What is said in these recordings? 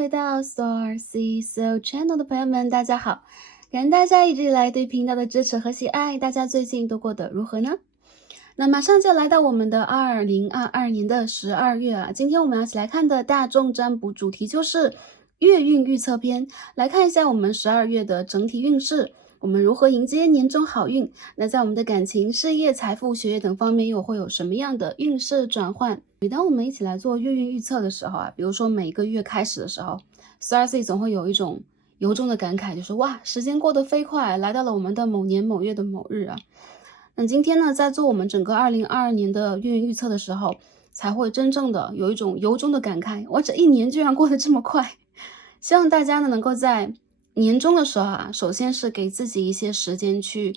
回到 Star C So Channel 的朋友们，大家好！感恩大家一直以来对频道的支持和喜爱，大家最近都过得如何呢？那马上就来到我们的2022年的12月啊，今天我们要一起来看的大众占卜主题就是月运预测篇，来看一下我们12月的整体运势，我们如何迎接年终好运。那在我们的感情、事业、财富、学业等方面又会有什么样的运势转换？每当我们一起来做月运预测的时候啊，比如说每一个月开始的时候 ，Starcy 总会有一种由衷的感慨，就是哇，时间过得飞快，来到了我们的某年某月的某日啊。那今天呢，在做我们整个2022年的月运预测的时候，才会真正的有一种由衷的感慨，我这一年居然过得这么快。希望大家呢能够在年终的时候啊，首先是给自己一些时间去，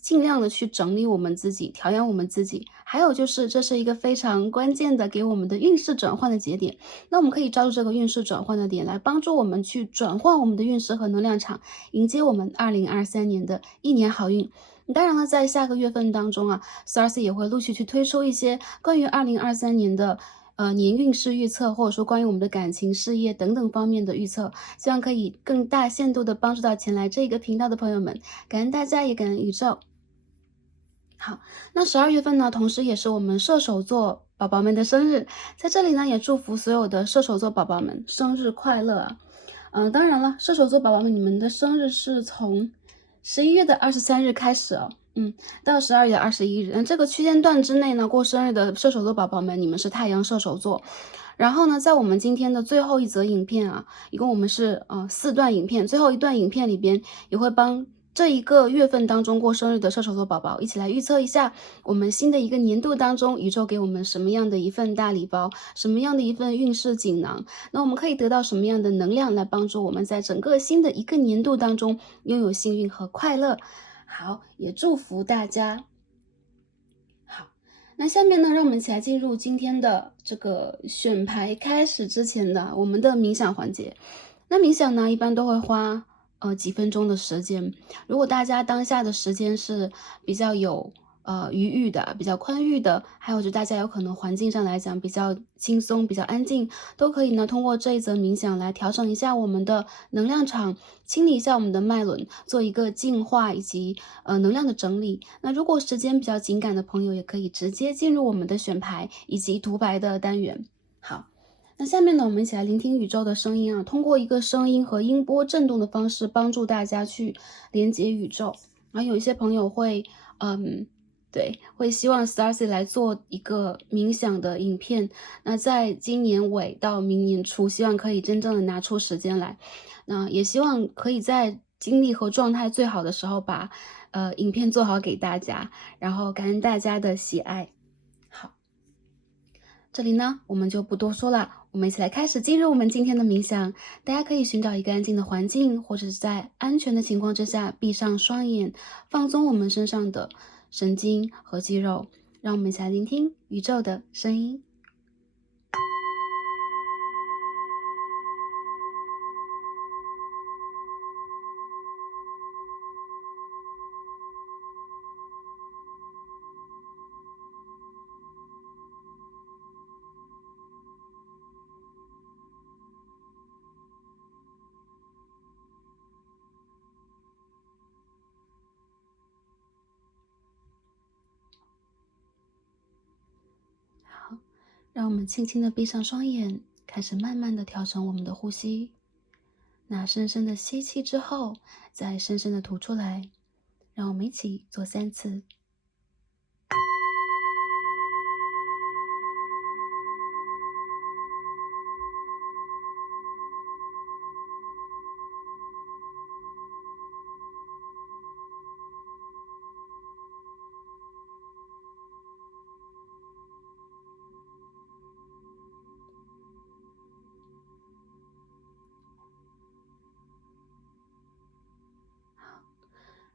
尽量的去整理我们自己，调养我们自己。还有就是，这是一个非常关键的给我们的运势转换的节点。那我们可以抓住这个运势转换的点，来帮助我们去转换我们的运势和能量场，迎接我们2023年的一年好运。当然了，在下个月份当中啊，Starcy 也会陆续去推出一些关于2023年的年运势预测，或者说关于我们的感情、事业等等方面的预测，希望可以更大限度的帮助到前来这个频道的朋友们。感恩大家，也感恩宇宙。好，那12月份呢，同时也是我们射手座宝宝们的生日，在这里呢，也祝福所有的射手座宝宝们生日快乐啊！当然了，射手座宝宝们，你们的生日是从11月的23日开始哦，到12月21日，这个区间段之内呢，过生日的射手座宝宝们，你们是太阳射手座。然后呢，在我们今天的最后一则影片啊，一共我们是4段影片，最后一段影片里边也会帮这一个月份当中过生日的射手座宝宝一起来预测一下我们新的一个年度当中，宇宙给我们什么样的一份大礼包，什么样的一份运势锦囊，那我们可以得到什么样的能量来帮助我们在整个新的一个年度当中拥有幸运和快乐。好，也祝福大家。好，那下面呢，让我们一起来进入今天的这个选牌开始之前的我们的冥想环节。那冥想呢，一般都会花几分钟的时间。如果大家当下的时间是比较有余裕的，比较宽裕的，还有就大家有可能环境上来讲比较轻松、比较安静，都可以呢通过这一则冥想来调整一下我们的能量场，清理一下我们的脉轮，做一个净化以及能量的整理。那如果时间比较紧赶的朋友，也可以直接进入我们的选牌以及读牌的单元。好。那下面呢，我们一起来聆听宇宙的声音啊，通过一个声音和音波震动的方式，帮助大家去连接宇宙。然后有一些朋友会，对，会希望 Starcy 来做一个冥想的影片。那在今年尾到明年初，希望可以真正的拿出时间来。那也希望可以在精力和状态最好的时候把影片做好给大家，然后感恩大家的喜爱。好。这里呢，我们就不多说了，我们一起来开始进入我们今天的冥想。大家可以寻找一个安静的环境，或者是在安全的情况之下，闭上双眼，放松我们身上的神经和肌肉。让我们一起来聆听宇宙的声音。好，让我们轻轻的闭上双眼，开始慢慢的调整我们的呼吸。那深深的吸气之后，再深深的吐出来。让我们一起做3次。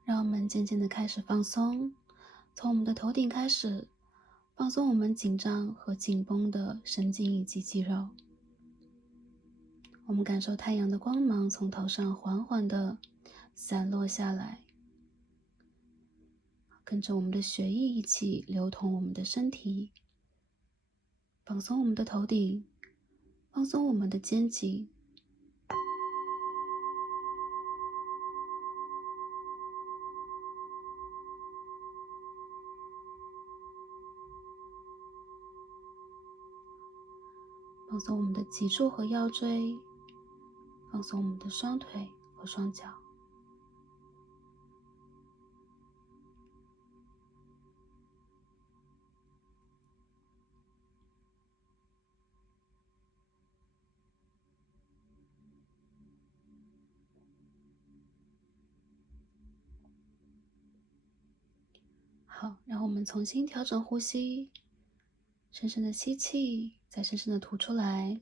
让我们渐渐的开始放松，从我们的头顶开始，放松我们紧张和紧绷的神经以及肌肉。我们感受太阳的光芒从头上缓缓的散落下来，跟着我们的血液一起流通我们的身体，放松我们的头顶，放松我们的肩颈，放松我们的脊柱和腰椎，放松我们的双腿和双脚。好，让我们重新调整呼吸，深深的吸气，再深深的吐出来。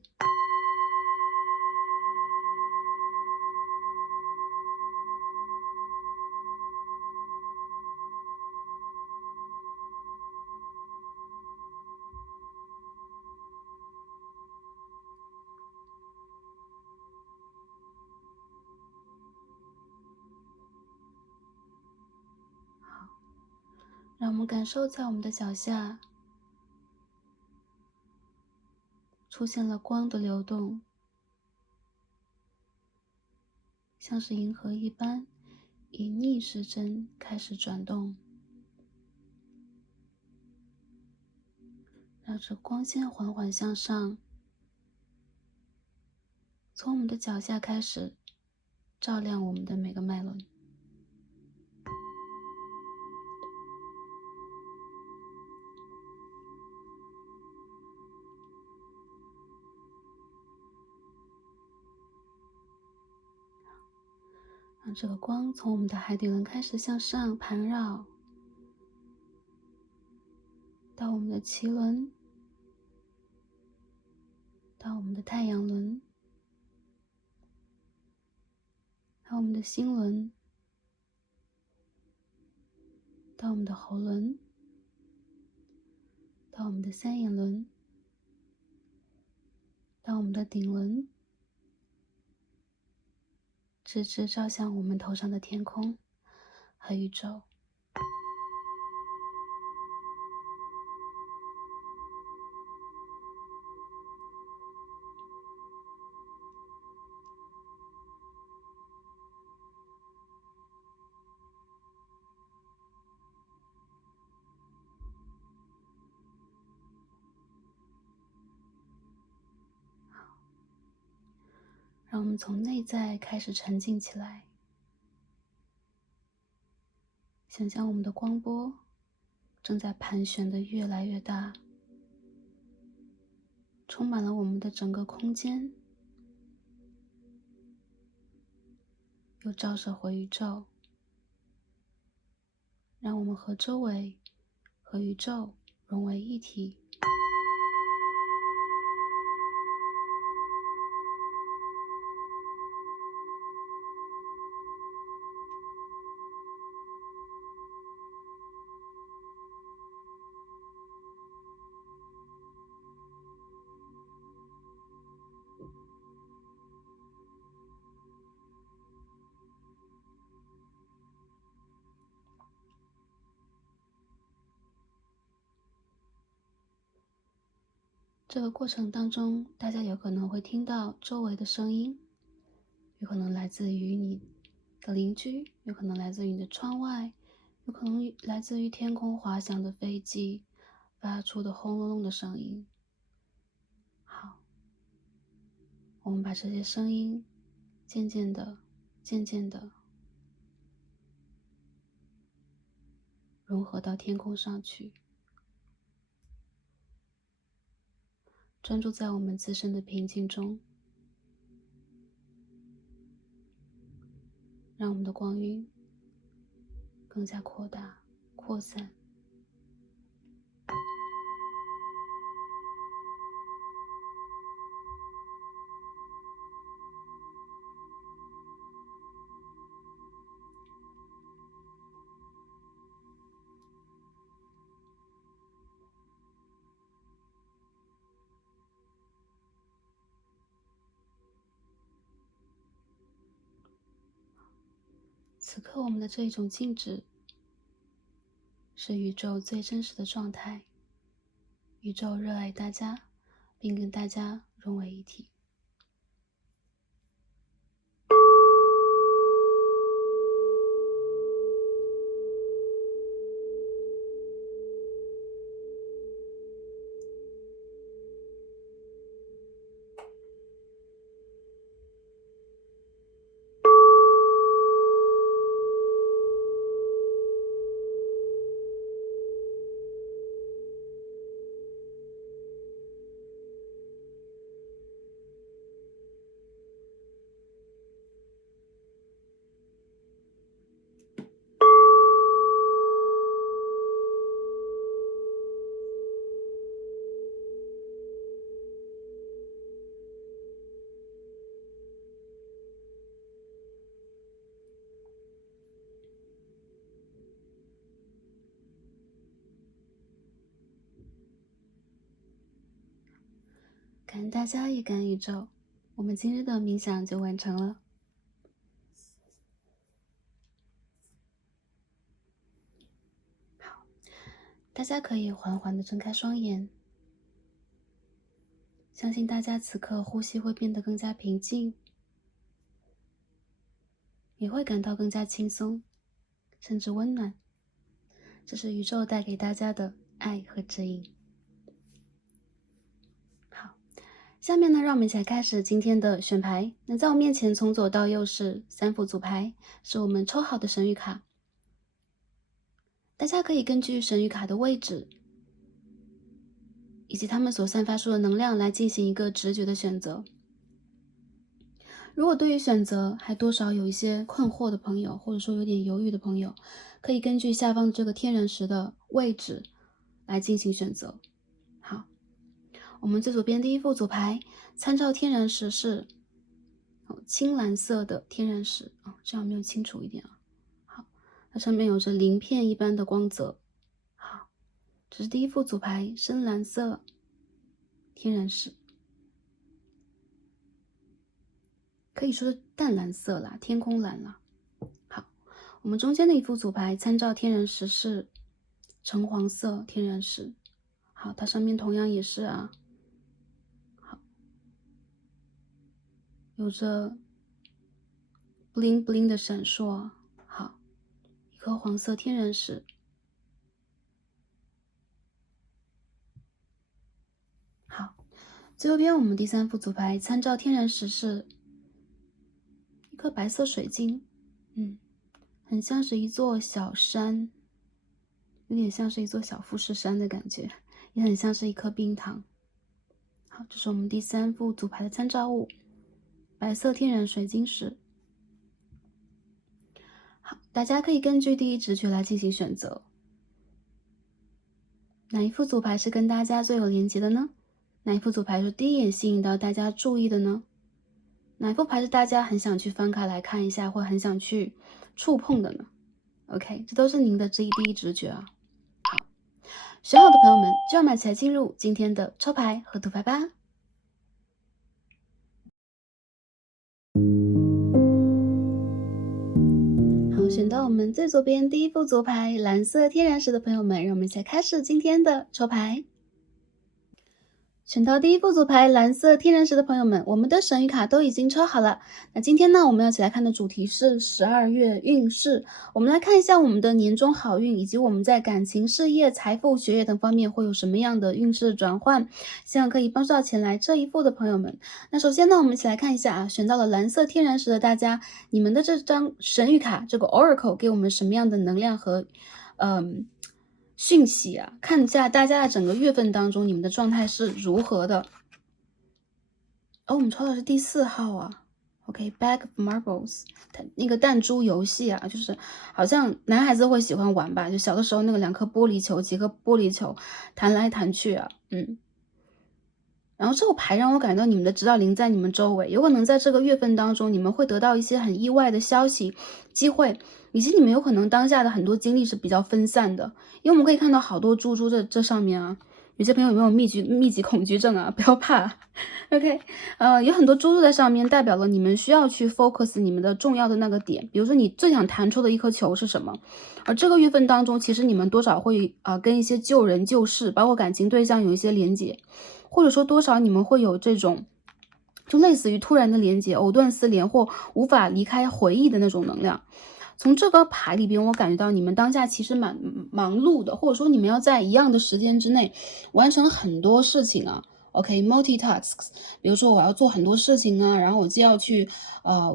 让我们感受在我们的脚下出现了光的流动，像是银河一般，以逆时针开始转动，让这光线缓缓向上，从我们的脚下开始，照亮我们的每个脉轮。让这个光从我们的海底轮开始向上盘绕，到我们的脐轮，到我们的太阳轮，到我们的心轮，到我们的喉轮，到我们的三眼轮，到我们的顶轮，直直照向我们头上的天空和宇宙。让我们从内在开始沉静起来，想象我们的光波正在盘旋的越来越大，充满了我们的整个空间，又照射回宇宙，让我们和周围和宇宙融为一体。这个过程当中，大家有可能会听到周围的声音，有可能来自于你的邻居，有可能来自于你的窗外，有可能来自于天空滑翔的飞机发出的轰隆隆的声音。好，我们把这些声音渐渐的融合到天空上去，专注在我们自身的平静中，让我们的光晕更加扩大、扩散。此刻我们的这一种静止，是宇宙最真实的状态。宇宙热爱大家，并跟大家融为一体。感恩大家，也感恩宇宙。我们今日的冥想就完成了。好，大家可以缓缓地睁开双眼。相信大家此刻呼吸会变得更加平静，也会感到更加轻松，甚至温暖。这是宇宙带给大家的爱和指引。好，下面呢，让我们一起来开始今天的选牌。那在我面前从左到右是3副组牌，是我们抽好的神谕卡。大家可以根据神谕卡的位置以及他们所散发出的能量来进行一个直觉的选择。如果对于选择还多少有一些困惑的朋友，或者说有点犹豫的朋友，可以根据下方这个天人石的位置来进行选择。好，我们最左边第一副组牌参照天人石是青蓝色的天人石，这样没有清楚一点啊。好，它上面有着鳞片一般的光泽。好，这是第一副组牌深蓝色天人石。可以说是淡蓝色啦，天空蓝啦。好，我们中间的一副组牌参照天人石是橙黄色天人石。好，它上面同样也是啊，好，有着 bling bling 的闪烁。好，一颗黄色天人石。好，最右边我们第3副组牌参照天人石是一颗白色水晶，很像是一座小山，有点像是一座小富士山的感觉，也很像是一颗冰糖。好，这是我们第3副组牌的参照物，白色天然水晶石。好，大家可以根据第一直觉来进行选择。哪一副组牌是跟大家最有连结的呢？哪一副组牌是第一眼吸引到大家注意的呢？哪一副牌是大家很想去翻开来看一下，或很想去触碰的呢？ OK， 这都是您的第一直觉啊。好，选好的朋友们，就让我们一起来进入今天的抽牌和读牌吧。好，选到我们最左边第一副组牌蓝色天然石的朋友们，让我们一起来开始今天的抽牌。选到第一副组牌蓝色天然石的朋友们，我们的神谕卡都已经抽好了。那今天呢，我们要一起来看的主题是12月运势。我们来看一下我们的年终好运，以及我们在感情、事业、财富、学业等方面会有什么样的运势转换，希望可以帮助到前来这一副的朋友们。那首先呢，我们一起来看一下啊，选到了蓝色天然石的大家，你们的这张神谕卡这个 Oracle 给我们什么样的能量和讯息啊，看一下大家的整个月份当中，你们的状态是如何的。我们抽到的是第4号啊。OK，Bag of Marbles， 那个弹珠游戏啊，就是好像男孩子会喜欢玩吧，就小的时候那个2颗玻璃球，几个玻璃球弹来弹去啊，然后这个牌让我感觉到你们的指导灵在你们周围，有可能在这个月份当中，你们会得到一些很意外的消息、机会，以及你们有可能当下的很多精力是比较分散的，因为我们可以看到好多猪猪这上面啊，有些朋友有没有密集恐惧症啊？不要怕 ，OK， 有很多猪猪在上面，代表了你们需要去 focus 你们的重要的那个点，比如说你最想弹出的一颗球是什么？而这个月份当中，其实你们多少会跟一些旧人旧事，包括感情对象有一些连结。或者说多少你们会有这种就类似于突然的连接、藕断丝连或无法离开回忆的那种能量。从这个牌里边，我感觉到你们当下其实蛮忙碌的，或者说你们要在一样的时间之内完成很多事情啊。OK，multitasks，比如说我要做很多事情啊，然后我既要去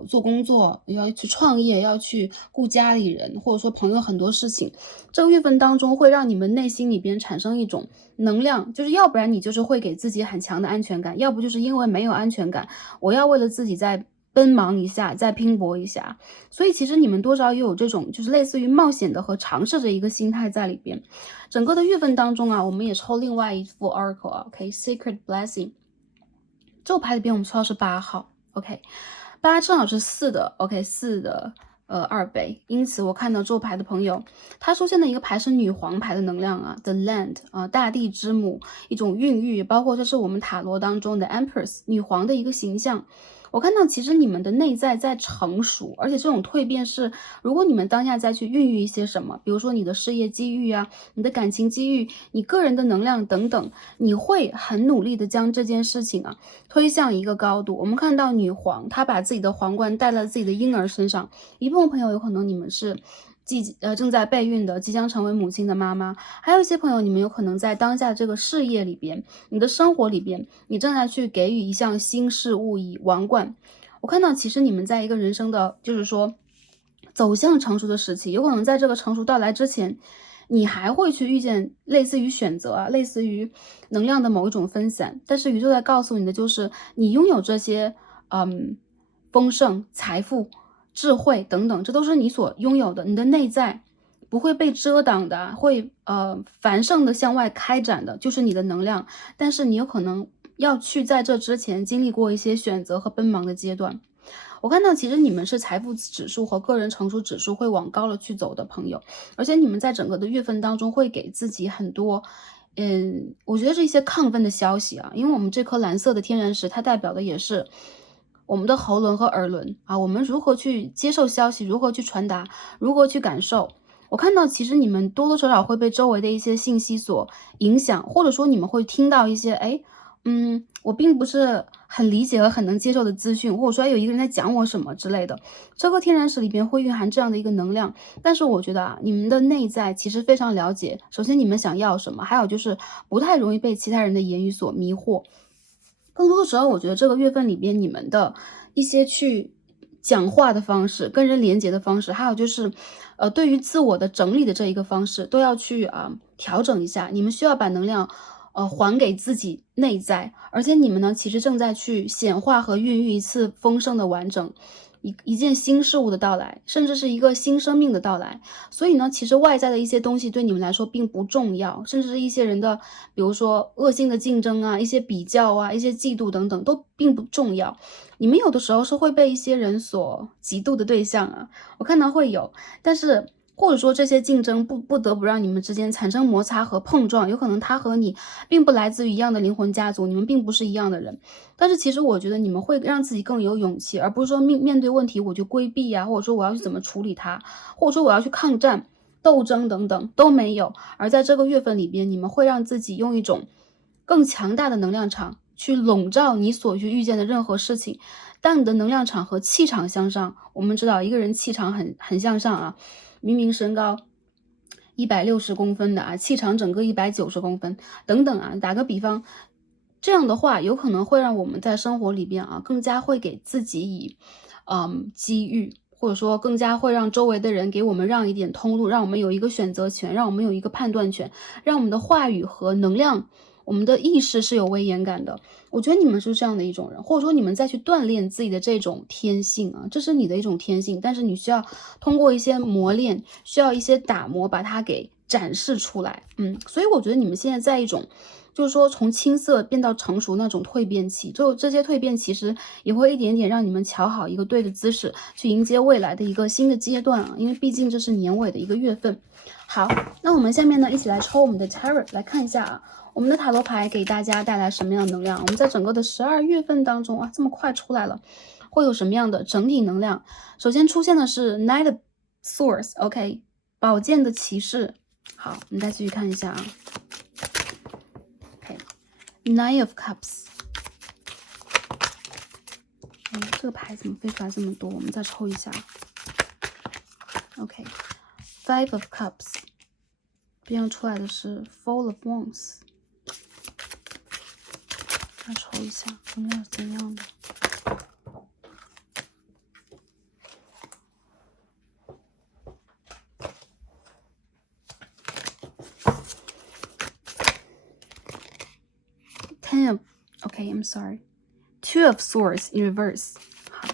做工作，要去创业，要去顾家里人，或者说朋友很多事情，这个月份当中会让你们内心里边产生一种能量，就是要不然你就是会给自己很强的安全感，要不就是因为没有安全感，我要为了自己再奔忙一下，再拼搏一下，所以其实你们多少也有这种就是类似于冒险的和尝试的一个心态在里边。整个的月份当中啊，我们也抽另外一副 Oracle 啊 ，OK，Sacred Blessing， 这个牌里边我们抽到是8号 ，OK，8正好是4的 ，OK， 4的2倍，因此我看到这牌的朋友，他出现的一个牌是女皇牌的能量啊 ，The Land 啊，大地之母，一种孕育，包括这是我们塔罗当中的 Empress 女皇的一个形象。我看到其实你们的内在在成熟，而且这种蜕变是，如果你们当下再去孕育一些什么，比如说你的事业机遇啊，你的感情机遇，你个人的能量等等，你会很努力的将这件事情啊推向一个高度。我们看到女皇，她把自己的皇冠戴在自己的婴儿身上，一部分朋友有可能你们是正在备孕的，即将成为母亲的妈妈，还有一些朋友你们有可能在当下这个事业里边，你的生活里边，你正在去给予一项新事物以王冠。我看到其实你们在一个人生的就是说走向成熟的时期，有可能在这个成熟到来之前，你还会去遇见类似于选择啊，类似于能量的某一种分散，但是宇宙在告诉你的就是你拥有这些丰盛、财富、智慧等等，这都是你所拥有的，你的内在不会被遮挡的，会繁盛的向外开展的，就是你的能量。但是你有可能要去在这之前经历过一些选择和奔忙的阶段。我看到其实你们是财富指数和个人成熟指数会往高了去走的朋友，而且你们在整个的月份当中会给自己很多我觉得是一些亢奋的消息啊，因为我们这颗蓝色的天然石，它代表的也是我们的喉轮和耳轮啊，我们如何去接受消息，如何去传达，如何去感受。我看到其实你们多多少少会被周围的一些信息所影响，或者说你们会听到一些我并不是很理解和很能接受的资讯，或者说有一个人在讲我什么之类的。这个天然石里边会蕴含这样的一个能量，但是我觉得啊，你们的内在其实非常了解，首先你们想要什么，还有就是不太容易被其他人的言语所迷惑。更多的时候，我觉得这个月份里边，你们的一些去讲话的方式、跟人连接的方式，还有就是，对于自我的整理的这一个方式，都要去调整一下。你们需要把能量，还给自己内在，而且你们呢，其实正在去显化和孕育一次丰盛的完整。一件新事物的到来，甚至是一个新生命的到来。所以呢，其实外在的一些东西对你们来说并不重要，甚至是一些人的，比如说恶性的竞争啊、一些比较啊、一些嫉妒等等，都并不重要。你们有的时候是会被一些人所嫉妒的对象啊，我看到会有，但是或者说这些竞争不得不让你们之间产生摩擦和碰撞，有可能他和你并不来自于一样的灵魂家族，你们并不是一样的人。但是其实我觉得你们会让自己更有勇气，而不是说面对问题我就规避呀，或者说我要去怎么处理它，或者说我要去抗战、斗争等等都没有。而在这个月份里边，你们会让自己用一种更强大的能量场去笼罩你所去遇见的任何事情。当你的能量场和气场向上，我们知道一个人气场很向上啊，明明身高160公分的啊，气场整个190公分等等啊，打个比方，这样的话有可能会让我们在生活里边啊，更加会给自己以机遇，或者说更加会让周围的人给我们让一点通路，让我们有一个选择权，让我们有一个判断权，让我们的话语和能量，我们的意识是有威严感的。我觉得你们是这样的一种人，或者说你们再去锻炼自己的这种天性啊，这是你的一种天性，但是你需要通过一些磨练，需要一些打磨，把它给展示出来。所以我觉得你们现在在一种，就是说从青涩变到成熟那种蜕变期，就这些蜕变其实也会一点点让你们瞧好一个对的姿势，去迎接未来的一个新的阶段啊，因为毕竟这是年尾的一个月份。好，那我们下面呢，一起来抽我们的 Tarot 来看一下啊。我们的塔罗牌给大家带来什么样的能量？我们在整个的12月份当中啊，这么快出来了，会有什么样的整体能量？首先出现的是 Knight of Swords，OK，宝剑的骑士。好，我们再继续看一下啊。OK，Nine of Cups。这个牌怎么飞出来这么多？我们再抽一下。OK，Five of Cups， 边上出来的是 Four of Wands。再抽一下，能量是怎样的？Ten of OK，I'm sorry，Two of Swords in reverse。好，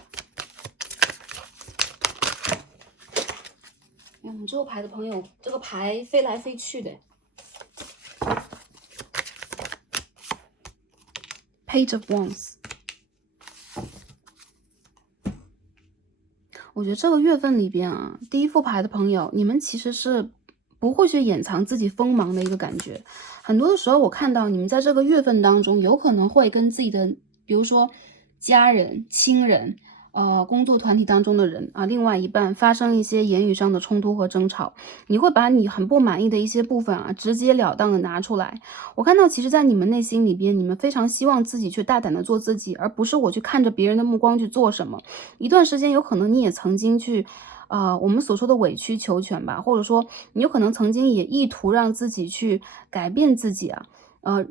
我们这个牌的朋友，这个牌飞来飞去的。Page of Wands。我觉得这个月份里边啊，第一副牌的朋友，你们其实是不会去掩藏自己锋芒的一个感觉。很多的时候，我看到你们在这个月份当中，有可能会跟自己的，比如说家人、亲人，工作团体当中的人啊，另外一半发生一些言语上的冲突和争吵，你会把你很不满意的一些部分啊，直截了当的拿出来。我看到，其实，在你们内心里边，你们非常希望自己去大胆的做自己，而不是我去看着别人的目光去做什么。一段时间，有可能你也曾经去，我们所说的委曲求全吧，或者说你有可能曾经也意图让自己去改变自己啊，呃，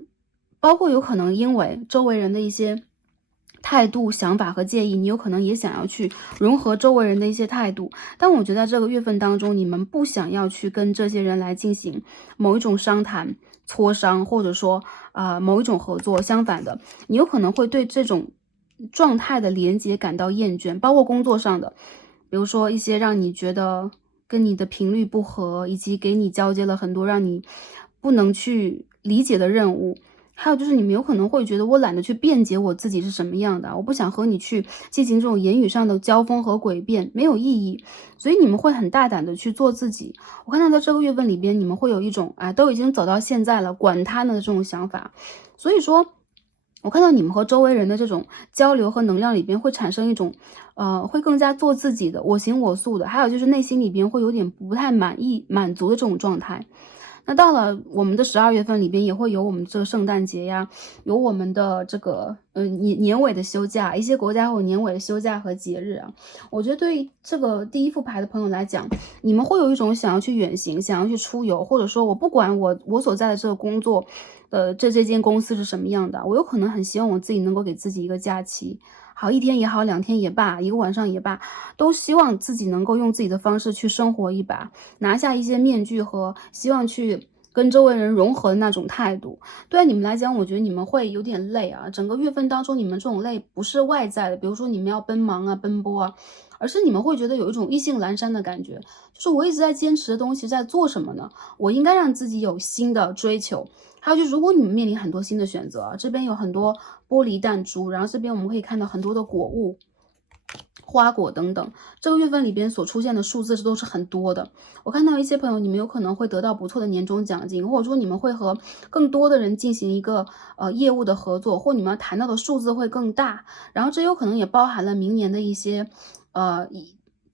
包括有可能因为周围人的一些态度、想法和建议，你有可能也想要去融合周围人的一些态度。但我觉得在这个月份当中，你们不想要去跟这些人来进行某一种商谈、磋商，或者说某一种合作。相反的，你有可能会对这种状态的连接感到厌倦，包括工作上的，比如说一些让你觉得跟你的频率不合，以及给你交接了很多让你不能去理解的任务。还有就是你们有可能会觉得我懒得去辩解我自己是什么样的，我不想和你去进行这种言语上的交锋和诡辩，没有意义。所以你们会很大胆的去做自己。我看到在这个月份里边，你们会有一种都已经走到现在了，管他呢的这种想法。所以说，我看到你们和周围人的这种交流和能量里边会产生一种，会更加做自己的，我行我素的，还有就是内心里边会有点不太满意、满足的这种状态。那到了我们的12月份里边，也会有我们这个圣诞节呀，有我们的这个年尾的休假，一些国家会有年尾的休假和节日啊。我觉得对于这个第一副牌的朋友来讲，你们会有一种想要去远行、想要去出游，或者说我不管我所在的这个工作的这间公司是什么样的，我有可能很希望我自己能够给自己一个假期。好1天也好，2天也罢，一个晚上也罢，都希望自己能够用自己的方式去生活一把，拿下一些面具和希望去跟周围人融合的那种态度。对你们来讲，我觉得你们会有点累啊。整个月份当中，你们这种累不是外在的，比如说你们要奔忙啊、奔波啊，而是你们会觉得有一种意兴阑珊的感觉，就是我一直在坚持的东西在做什么呢？我应该让自己有新的追求。还有就是，如果你们面临很多新的选择啊，这边有很多玻璃弹珠，然后这边我们可以看到很多的果物、花果等等。这个月份里边所出现的数字都是很多的。我看到一些朋友，你们有可能会得到不错的年终奖金，或者说你们会和更多的人进行一个业务的合作，或你们要谈到的数字会更大。然后这有可能也包含了明年的一些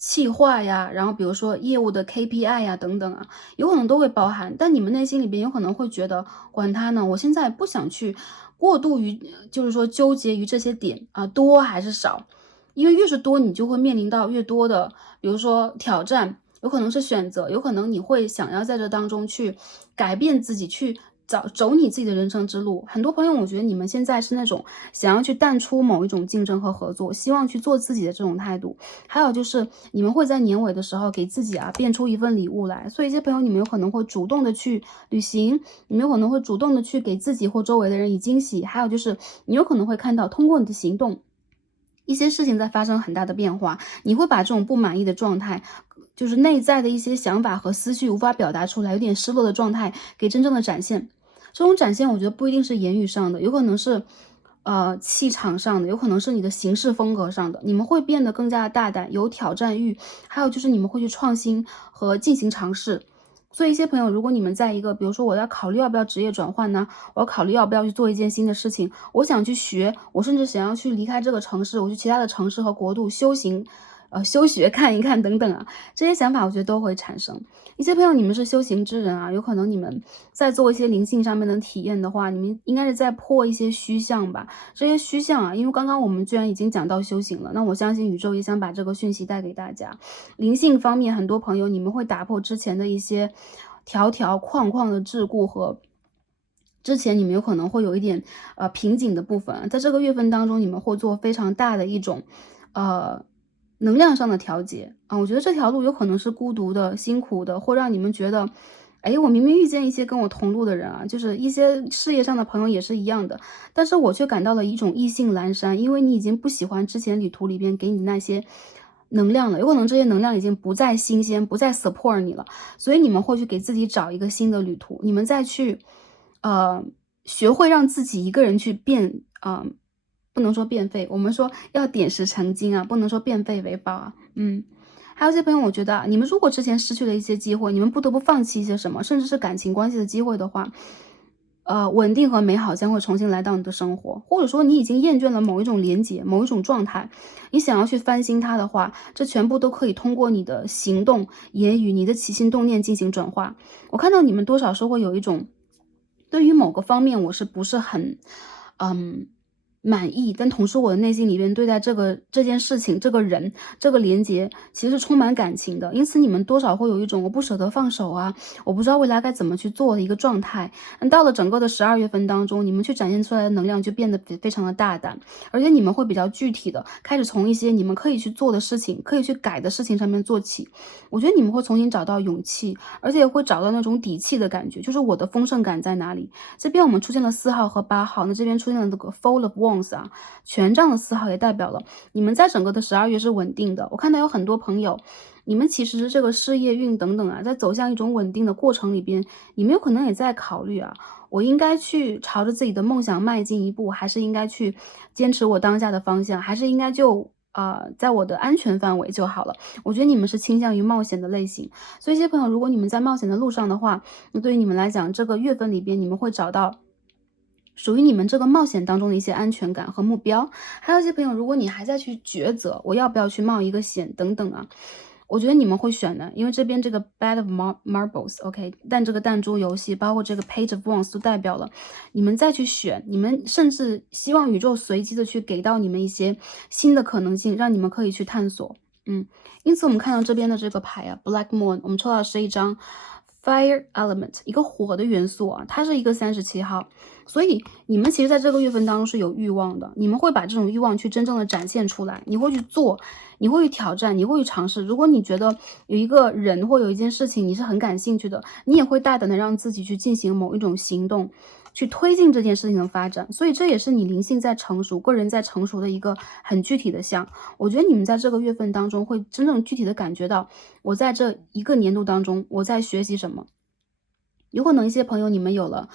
企划呀，然后比如说业务的 KPI 呀等等啊，有可能都会包含。但你们内心里边有可能会觉得，管他呢，我现在不想去过度于，就是说纠结于这些点啊，多还是少。因为越是多，你就会面临到越多的，比如说挑战，有可能是选择，有可能你会想要在这当中去改变自己，去走你自己的人生之路。很多朋友，我觉得你们现在是那种想要去淡出某一种竞争和合作，希望去做自己的这种态度。还有就是你们会在年尾的时候给自己变出一份礼物来，所以一些朋友你们有可能会主动的去旅行，你们有可能会主动的去给自己或周围的人以惊喜。还有就是你有可能会看到通过你的行动，一些事情在发生很大的变化，你会把这种不满意的状态，就是内在的一些想法和思绪无法表达出来，有点失落的状态给真正的展现。这种展现我觉得不一定是言语上的，有可能是气场上的，有可能是你的行事风格上的。你们会变得更加的大胆，有挑战欲，还有就是你们会去创新和进行尝试。所以一些朋友，如果你们在一个，比如说我要考虑要不要职业转换呢，我要考虑要不要去做一件新的事情，我想去学，我甚至想要去离开这个城市，我去其他的城市和国度修行，休学看一看等等啊，这些想法我觉得都会产生。一些朋友，你们是修行之人啊，有可能你们在做一些灵性上面的体验的话，你们应该是在破一些虚像吧。这些虚像啊，因为刚刚我们居然已经讲到修行了，那我相信宇宙也想把这个讯息带给大家。灵性方面，很多朋友你们会打破之前的一些条条框框的桎梏和之前你们有可能会有一点瓶颈的部分，在这个月份当中，你们会做非常大的一种能量上的调节啊。我觉得这条路有可能是孤独的、辛苦的，会让你们觉得，哎，我明明遇见一些跟我同路的人啊，就是一些事业上的朋友也是一样的，但是我却感到了一种意兴阑珊，因为你已经不喜欢之前旅途里边给你那些能量了，有可能这些能量已经不再新鲜，不再 support 你了，所以你们会去给自己找一个新的旅途，你们再去学会让自己一个人去不能说变废，我们说要点石成金啊，不能说变废为宝啊。还有一些朋友，我觉得啊，你们如果之前失去了一些机会，你们不得不放弃一些什么，甚至是感情关系的机会的话，稳定和美好将会重新来到你的生活，或者说你已经厌倦了某一种连结、某一种状态，你想要去翻新它的话，这全部都可以通过你的行动、言语、你的起心动念进行转化。我看到你们多少是会有一种对于某个方面我是不是很，嗯，满意，但同时我的内心里边对待这件事情、这个人、这个连结，其实是充满感情的。因此你们多少会有一种我不舍得放手啊，我不知道未来该怎么去做的一个状态。到了整个的12月份当中，你们去展现出来的能量就变得非常的大胆，而且你们会比较具体的开始从一些你们可以去做的事情、可以去改的事情上面做起。我觉得你们会重新找到勇气，而且会找到那种底气的感觉，就是我的丰盛感在哪里。这边我们出现了4号和8号，那这边出现了这个 Four of Wands 啊，权杖的4号也代表了你们在整个的12月是稳定的。我看到有很多朋友，你们其实这个事业运等等啊，在走向一种稳定的过程里边，你们有可能也在考虑啊，我应该去朝着自己的梦想迈进一步，还是应该去坚持我当下的方向，还是应该就在我的安全范围就好了。我觉得你们是倾向于冒险的类型，所以一些朋友，如果你们在冒险的路上的话，那对于你们来讲，这个月份里边你们会找到属于你们这个冒险当中的一些安全感和目标。还有一些朋友，如果你还在去抉择我要不要去冒一个险等等啊，我觉得你们会选的，因为这边这个 Bed of Marbles，OK，但这个弹珠游戏，包括这个 Page of Wands 都代表了你们再去选，你们甚至希望宇宙随机的去给到你们一些新的可能性，让你们可以去探索。因此我们看到这边的这个牌啊 ，Black Moon， 我们抽到的是一张 Fire Element， 一个火的元素啊，它是一个37号，所以你们其实在这个月份当中是有欲望的，你们会把这种欲望去真正的展现出来，你会去做，你会去挑战，你会去尝试。如果你觉得有一个人或有一件事情你是很感兴趣的，你也会大胆的让自己去进行某一种行动，去推进这件事情的发展。所以这也是你灵性在成熟，个人在成熟的一个很具体的项。我觉得你们在这个月份当中会真正具体的感觉到，我在这一个年度当中我在学习什么。有可能一些朋友你们有了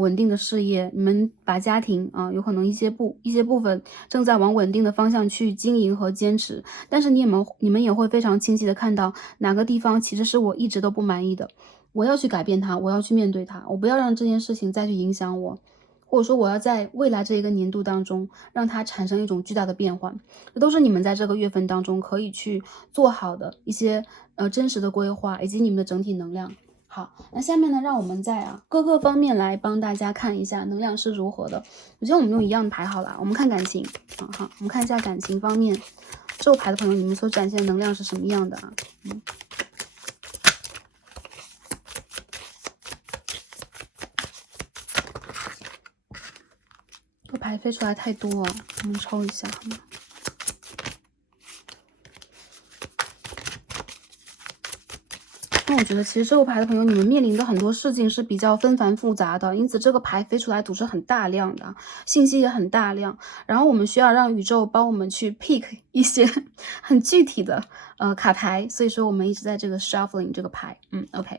稳定的事业，你们把家庭有可能一些部分正在往稳定的方向去经营和坚持，但是你们也会非常清晰的看到哪个地方其实是我一直都不满意的，我要去改变它，我要去面对它，我不要让这件事情再去影响我，或者说我要在未来这一个年度当中让它产生一种巨大的变化。这都是你们在这个月份当中可以去做好的一些真实的规划以及你们的整体能量。好，那下面呢，让我们在各个方面来帮大家看一下能量是如何的。首先我们用一样的牌好了，我们看感情好，我们看一下感情方面，这个牌的朋友你们所展现的能量是什么样的啊？这个牌飞出来太多了，我们抽一下好吗？那我觉得其实这个牌的朋友，你们面临的很多事情是比较纷繁复杂的，因此这个牌飞出来组织很大量的信息也很大量，然后我们需要让宇宙帮我们去 pick 一些很具体的卡牌，所以说我们一直在这个 shuffling 这个牌。OK，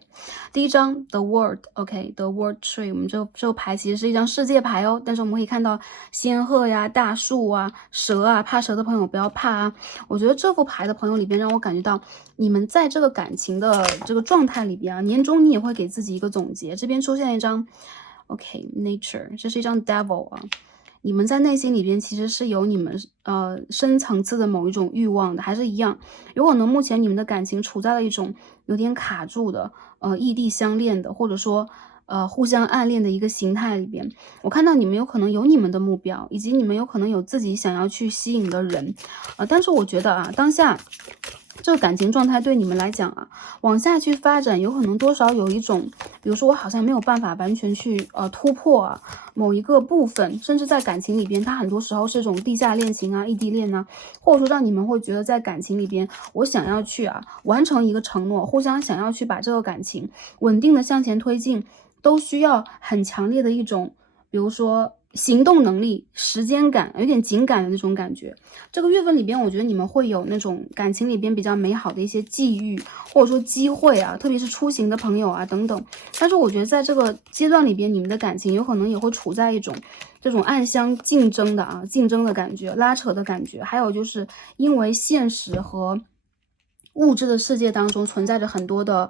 第一张 The World，OK，The World Tree， 我们这个牌其实是一张世界牌哦，但是我们可以看到仙鹤呀、大树啊、蛇啊，怕蛇的朋友不要怕啊。我觉得这副牌的朋友里边让我感觉到你们在这个感情的这个状态里边啊，年终你也会给自己一个总结。这边出现一张 OK，Nature， 这是一张 Devil 啊。你们在内心里边其实是有你们深层次的某一种欲望的，还是一样，有可能目前你们的感情处在了一种有点卡住的异地相恋的，或者说互相暗恋的一个形态里边。我看到你们有可能有你们的目标，以及你们有可能有自己想要去吸引的人但是我觉得当下这个感情状态对你们来讲往下去发展，有可能多少有一种，比如说我好像没有办法完全去突破某一个部分，甚至在感情里边，它很多时候是一种地下恋情异地恋或者说让你们会觉得在感情里边，我想要去完成一个承诺，互相想要去把这个感情稳定的向前推进，都需要很强烈的一种，比如说行动能力、时间感，有点紧赶的那种感觉。这个月份里边，我觉得你们会有那种感情里边比较美好的一些际遇，或者说机会特别是出行的朋友等等。但是我觉得在这个阶段里边，你们的感情有可能也会处在一种这种暗箱竞争的感觉、拉扯的感觉，还有就是因为现实和物质的世界当中存在着很多的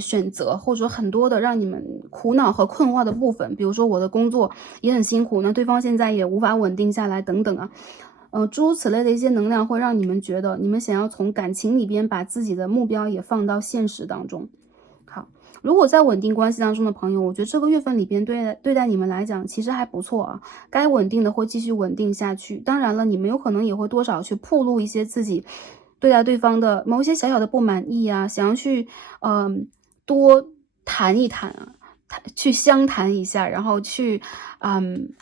选择，或者说很多的让你们苦恼和困惑的部分。比如说我的工作也很辛苦，那对方现在也无法稳定下来等等啊。诸如此类的一些能量会让你们觉得，你们想要从感情里边把自己的目标也放到现实当中。好，如果在稳定关系当中的朋友，我觉得这个月份里边对待你们来讲其实还不错啊，该稳定的会继续稳定下去。当然了，你们有可能也会多少去暴露一些自己对待对方的某一些小小的不满意啊，想要去多谈一谈啊，去相谈一下，然后去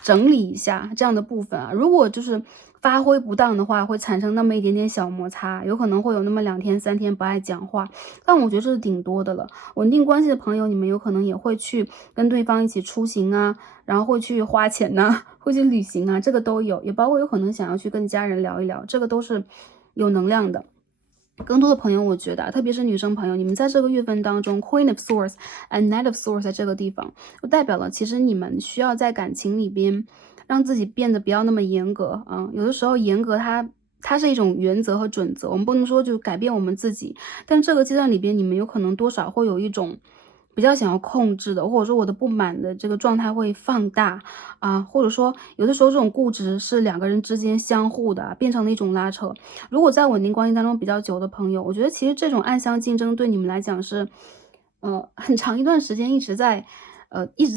整理一下这样的部分啊。如果就是发挥不当的话，会产生那么一点点小摩擦，有可能会有那么2天3天不爱讲话，但我觉得这是挺多的了。稳定关系的朋友，你们有可能也会去跟对方一起出行啊，然后会去花钱呐，会去旅行啊，这个都有，也包括有可能想要去跟家人聊一聊，这个都是有能量的。更多的朋友，我觉得特别是女生朋友，你们在这个月份当中 Queen of Swords and Knight of Swords 在这个地方，就代表了其实你们需要在感情里边让自己变得不要那么严格啊。有的时候严格它是一种原则和准则，我们不能说就改变我们自己，但这个阶段里边，你们有可能多少会有一种比较想要控制的，或者说我的不满的这个状态会放大啊，或者说有的时候这种固执是2个人之间相互的变成了一种拉扯。如果在稳定关系当中比较久的朋友，我觉得其实这种暗箱竞争对你们来讲是很长一段时间一直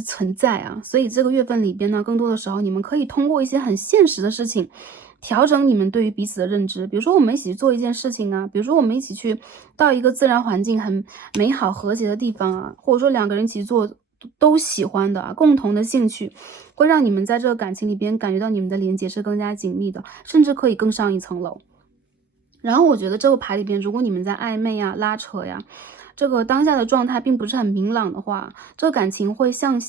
存在啊。所以这个月份里边呢，更多的时候你们可以通过一些很现实的事情调整你们对于彼此的认知。比如说我们一起去做一件事情啊，比如说我们一起去到一个自然环境很美好和谐的地方啊，或者说2个人一起做都喜欢的啊，共同的兴趣，会让你们在这个感情里边感觉到你们的连接是更加紧密的，甚至可以更上一层楼。然后我觉得这个牌里边，如果你们在暧昧呀、拉扯呀，这个当下的状态并不是很明朗的话，这个感情会向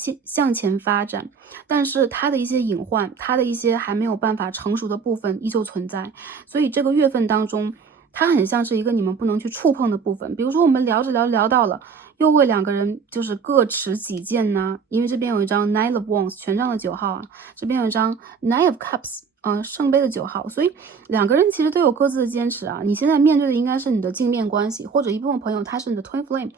前发展，但是它的一些隐患，它的一些还没有办法成熟的部分依旧存在。所以这个月份当中，它很像是一个你们不能去触碰的部分。比如说我们聊着聊到了，又为2个人就是各持己见呢，因为这边有一张 Nine of Wands 权杖的9号啊，这边有一张 Nine of Cups。圣杯的9号，所以2个人其实都有各自的坚持啊。你现在面对的应该是你的镜面关系，或者一部分朋友他是你的 twin flame，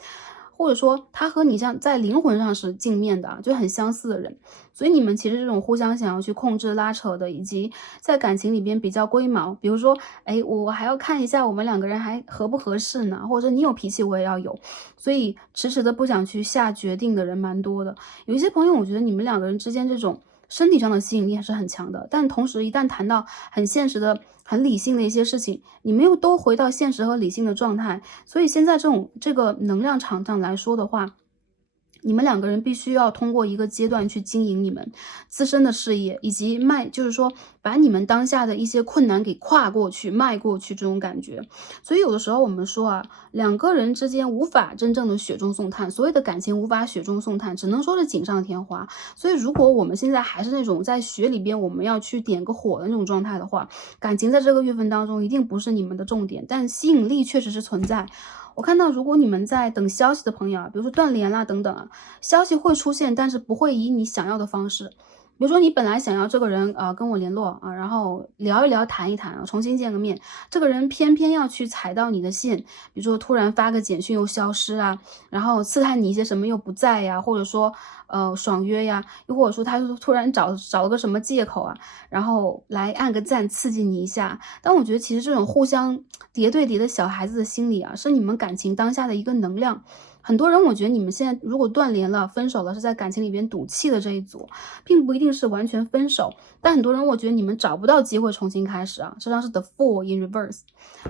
或者说他和你像在灵魂上是镜面的，就很相似的人。所以你们其实这种互相想要去控制、拉扯的，以及在感情里边比较龟毛，比如说，哎，我还要看一下我们2个人还合不合适呢，或者你有脾气我也要有，所以迟迟的不想去下决定的人蛮多的。有一些朋友，我觉得你们2个人之间这种身体上的吸引力还是很强的，但同时一旦谈到很现实的、很理性的一些事情，你们又都回到现实和理性的状态。所以现在这个能量场上来说的话，你们2个人必须要通过一个阶段去经营你们自身的事业，以及就是说把你们当下的一些困难给跨过去、迈过去这种感觉。所以有的时候我们说啊，2个人之间无法真正的雪中送炭，所谓的感情无法雪中送炭，只能说是锦上添花。所以如果我们现在还是那种在雪里边我们要去点个火的那种状态的话，感情在这个月份当中一定不是你们的重点，但吸引力确实是存在。我看到如果你们在等消息的朋友啊，比如说断联啦等等啊，消息会出现，但是不会以你想要的方式。比如说你本来想要这个人跟我联络啊，然后聊一聊谈一谈啊，重新见个面，这个人偏偏要去踩到你的线，比如说突然发个简讯又消失啊，然后刺探你一些什么又不在呀，或者说爽约呀，又或者说他突然找了个什么借口啊，然后来按个赞刺激你一下。但我觉得其实这种互相叠对叠的小孩子的心理啊，是你们感情当下的一个能量。很多人我觉得你们现在如果断联了、分手了，是在感情里边赌气的这一组，并不一定是完全分手。但很多人我觉得你们找不到机会重新开始啊，这张是 The Fool in Reverse，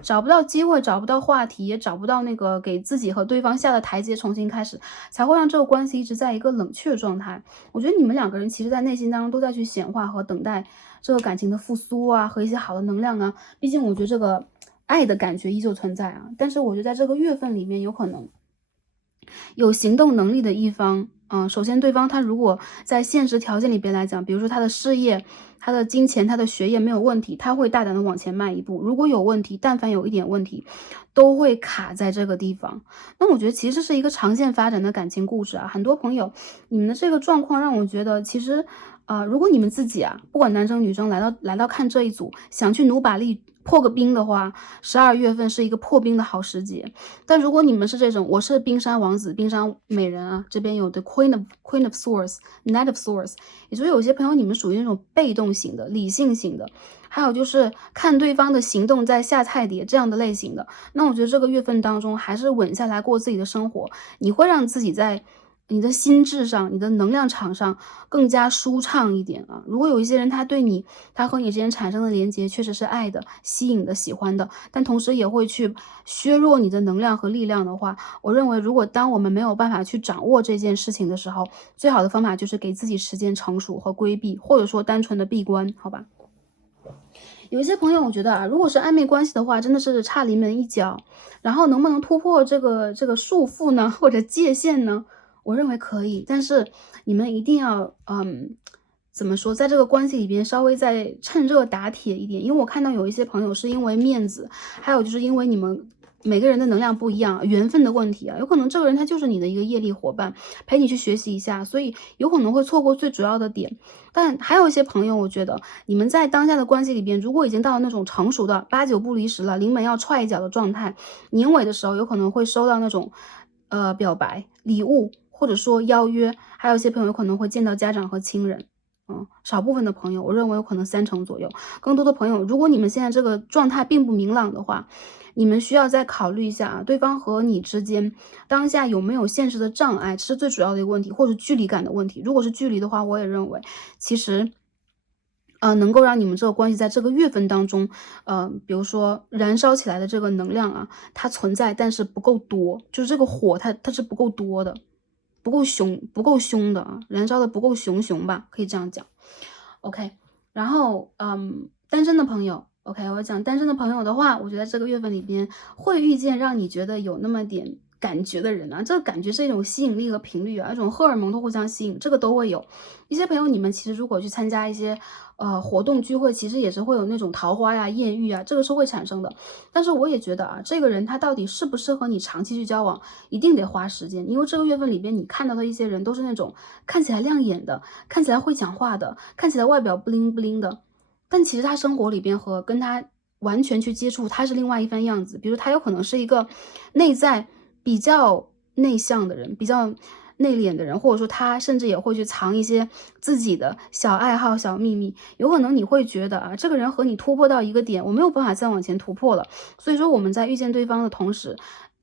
找不到机会，找不到话题，也找不到那个给自己和对方下的台阶重新开始，才会让这个关系一直在一个冷却状态。我觉得你们2个人其实在内心当中都在去显化和等待这个感情的复苏啊，和一些好的能量啊。毕竟我觉得这个爱的感觉依旧存在啊，但是我觉得在这个月份里面有可能有行动能力的一方，首先对方他如果在现实条件里边来讲，比如说他的事业、他的金钱、他的学业没有问题，他会大胆的往前迈一步。如果有问题，但凡有一点问题，都会卡在这个地方。那我觉得其实这是一个长线发展的感情故事啊。很多朋友，你们的这个状况让我觉得，其实如果你们自己啊，不管男生女生来到看这一组，想去努把力破个冰的话，12月份是一个破冰的好时节。但如果你们是这种，我是冰山王子、冰山美人啊，这边有的 Queen of Swords、Knight of Swords，也就是有些朋友你们属于那种被动型的、理性型的，还有就是看对方的行动在下菜碟这样的类型的。那我觉得这个月份当中，还是稳下来过自己的生活，你会让自己在你的心智上、你的能量场上更加舒畅一点啊。如果有一些人他和你之间产生的连接确实是爱的、吸引的、喜欢的，但同时也会去削弱你的能量和力量的话，我认为如果当我们没有办法去掌握这件事情的时候，最好的方法就是给自己时间成熟和规避，或者说单纯的闭关，好吧？有一些朋友，我觉得啊，如果是暧昧关系的话，真的是差临门一脚。然后能不能突破这个束缚呢，或者界限呢？我认为可以，但是你们一定要，怎么说，在这个关系里边稍微再趁热打铁一点。因为我看到有一些朋友是因为面子，还有就是因为你们每个人的能量不一样，缘分的问题啊，有可能这个人他就是你的一个业力伙伴，陪你去学习一下，所以有可能会错过最主要的点。但还有一些朋友，我觉得你们在当下的关系里边，如果已经到了那种成熟的八九不离十了，临门要踹一脚的状态，年尾的时候有可能会收到那种表白、礼物，或者说邀约，还有一些朋友有可能会见到家长和亲人。少部分的朋友，我认为有可能30%左右。更多的朋友，如果你们现在这个状态并不明朗的话，你们需要再考虑一下啊，对方和你之间当下有没有现实的障碍，这是最主要的一个问题，或者距离感的问题。如果是距离的话，我也认为其实能够让你们这个关系在这个月份当中，比如说燃烧起来的这个能量啊，它存在，但是不够多，就是这个火它是不够多的，不够凶的啊，燃烧的不够熊吧，可以这样讲。OK，然后单身的朋友，OK，我讲单身的朋友的话，我觉得这个月份里边会遇见让你觉得有那么点感觉的人啊，这个感觉是一种吸引力和频率啊，一种荷尔蒙都互相吸引，这个都会有。一些朋友，你们其实如果去参加一些活动聚会，其实也是会有那种桃花呀、艳遇啊，这个是会产生的。但是我也觉得啊，这个人他到底适不适合你长期去交往，一定得花时间，因为这个月份里边你看到的一些人都是那种看起来亮眼的，看起来会讲话的，看起来外表不灵不灵的，但其实他生活里边和跟他完全去接触，他是另外一番样子。比如他有可能是一个内在比较内向的人，比较内敛的人，或者说他甚至也会去藏一些自己的小爱好、小秘密。有可能你会觉得啊，这个人和你突破到一个点，我没有办法再往前突破了。所以说我们在遇见对方的同时，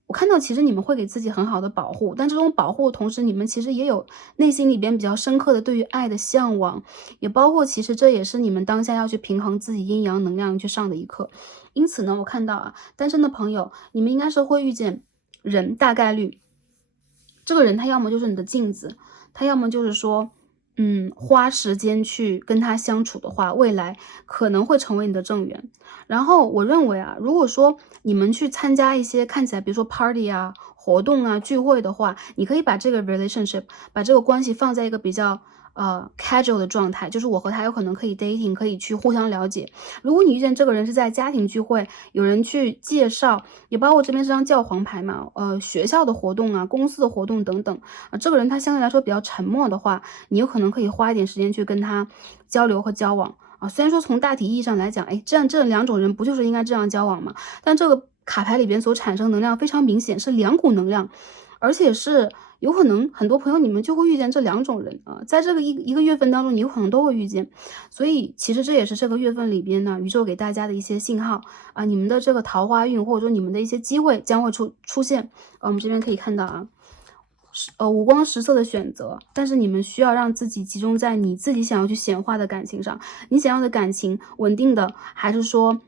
我看到其实你们会给自己很好的保护，但这种保护的同时，你们其实也有内心里边比较深刻的对于爱的向往，也包括其实这也是你们当下要去平衡自己阴阳能量去上的一课。因此呢，我看到啊，单身的朋友，你们应该是会遇见人，大概率这个人他要么就是你的镜子，他要么就是说，花时间去跟他相处的话，未来可能会成为你的正缘。然后我认为啊，如果说你们去参加一些看起来，比如说 party 啊、活动啊、聚会的话，你可以把这个 relationship，把这个关系放在一个比较casual 的状态，就是我和他有可能可以 dating，可以去互相了解。如果你遇见这个人是在家庭聚会，有人去介绍，也包括这边这张教皇牌嘛，学校的活动啊，公司的活动等等，这个人他相对来说比较沉默的话，你有可能可以花一点时间去跟他交流和交往啊。虽然说从大体意义上来讲，哎，这两种人不就是应该这样交往吗？但这个卡牌里边所产生能量非常明显，是两股能量，而且是有可能很多朋友你们就会遇见这两种人啊，在这个一个月份当中，你有可能都会遇见。所以其实这也是这个月份里边呢，宇宙给大家的一些信号啊，你们的这个桃花运或者说你们的一些机会将会出现。我们这边可以看到啊，五光十色的选择，但是你们需要让自己集中在你自己想要去显化的感情上。你想要的感情稳定的，还是说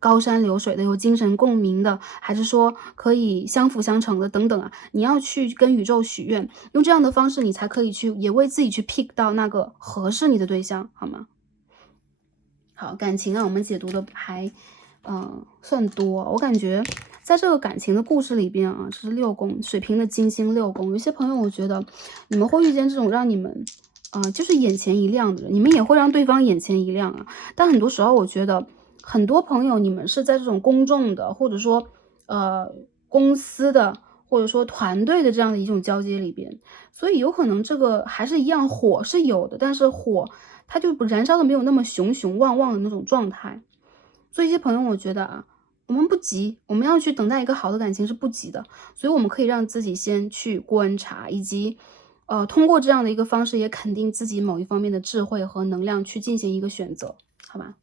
高山流水的，有精神共鸣的，还是说可以相辅相成的等等啊，你要去跟宇宙许愿，用这样的方式你才可以去也为自己去 pick 到那个合适你的对象，好吗？好，感情啊，我们解读的还算多，我感觉在这个感情的故事里边啊，这是6宫水瓶的金星6宫，有些朋友我觉得你们会遇见这种让你们就是眼前一亮的人，你们也会让对方眼前一亮啊。但很多时候我觉得很多朋友你们是在这种公众的或者说公司的或者说团队的这样的一种交接里边，所以有可能这个还是一样火是有的，但是火它就燃烧的没有那么熊熊旺旺的那种状态。所以一些朋友我觉得啊，我们不急，我们要去等待一个好的感情是不急的，所以我们可以让自己先去观察，以及通过这样的一个方式也肯定自己某一方面的智慧和能量去进行一个选择，好吧？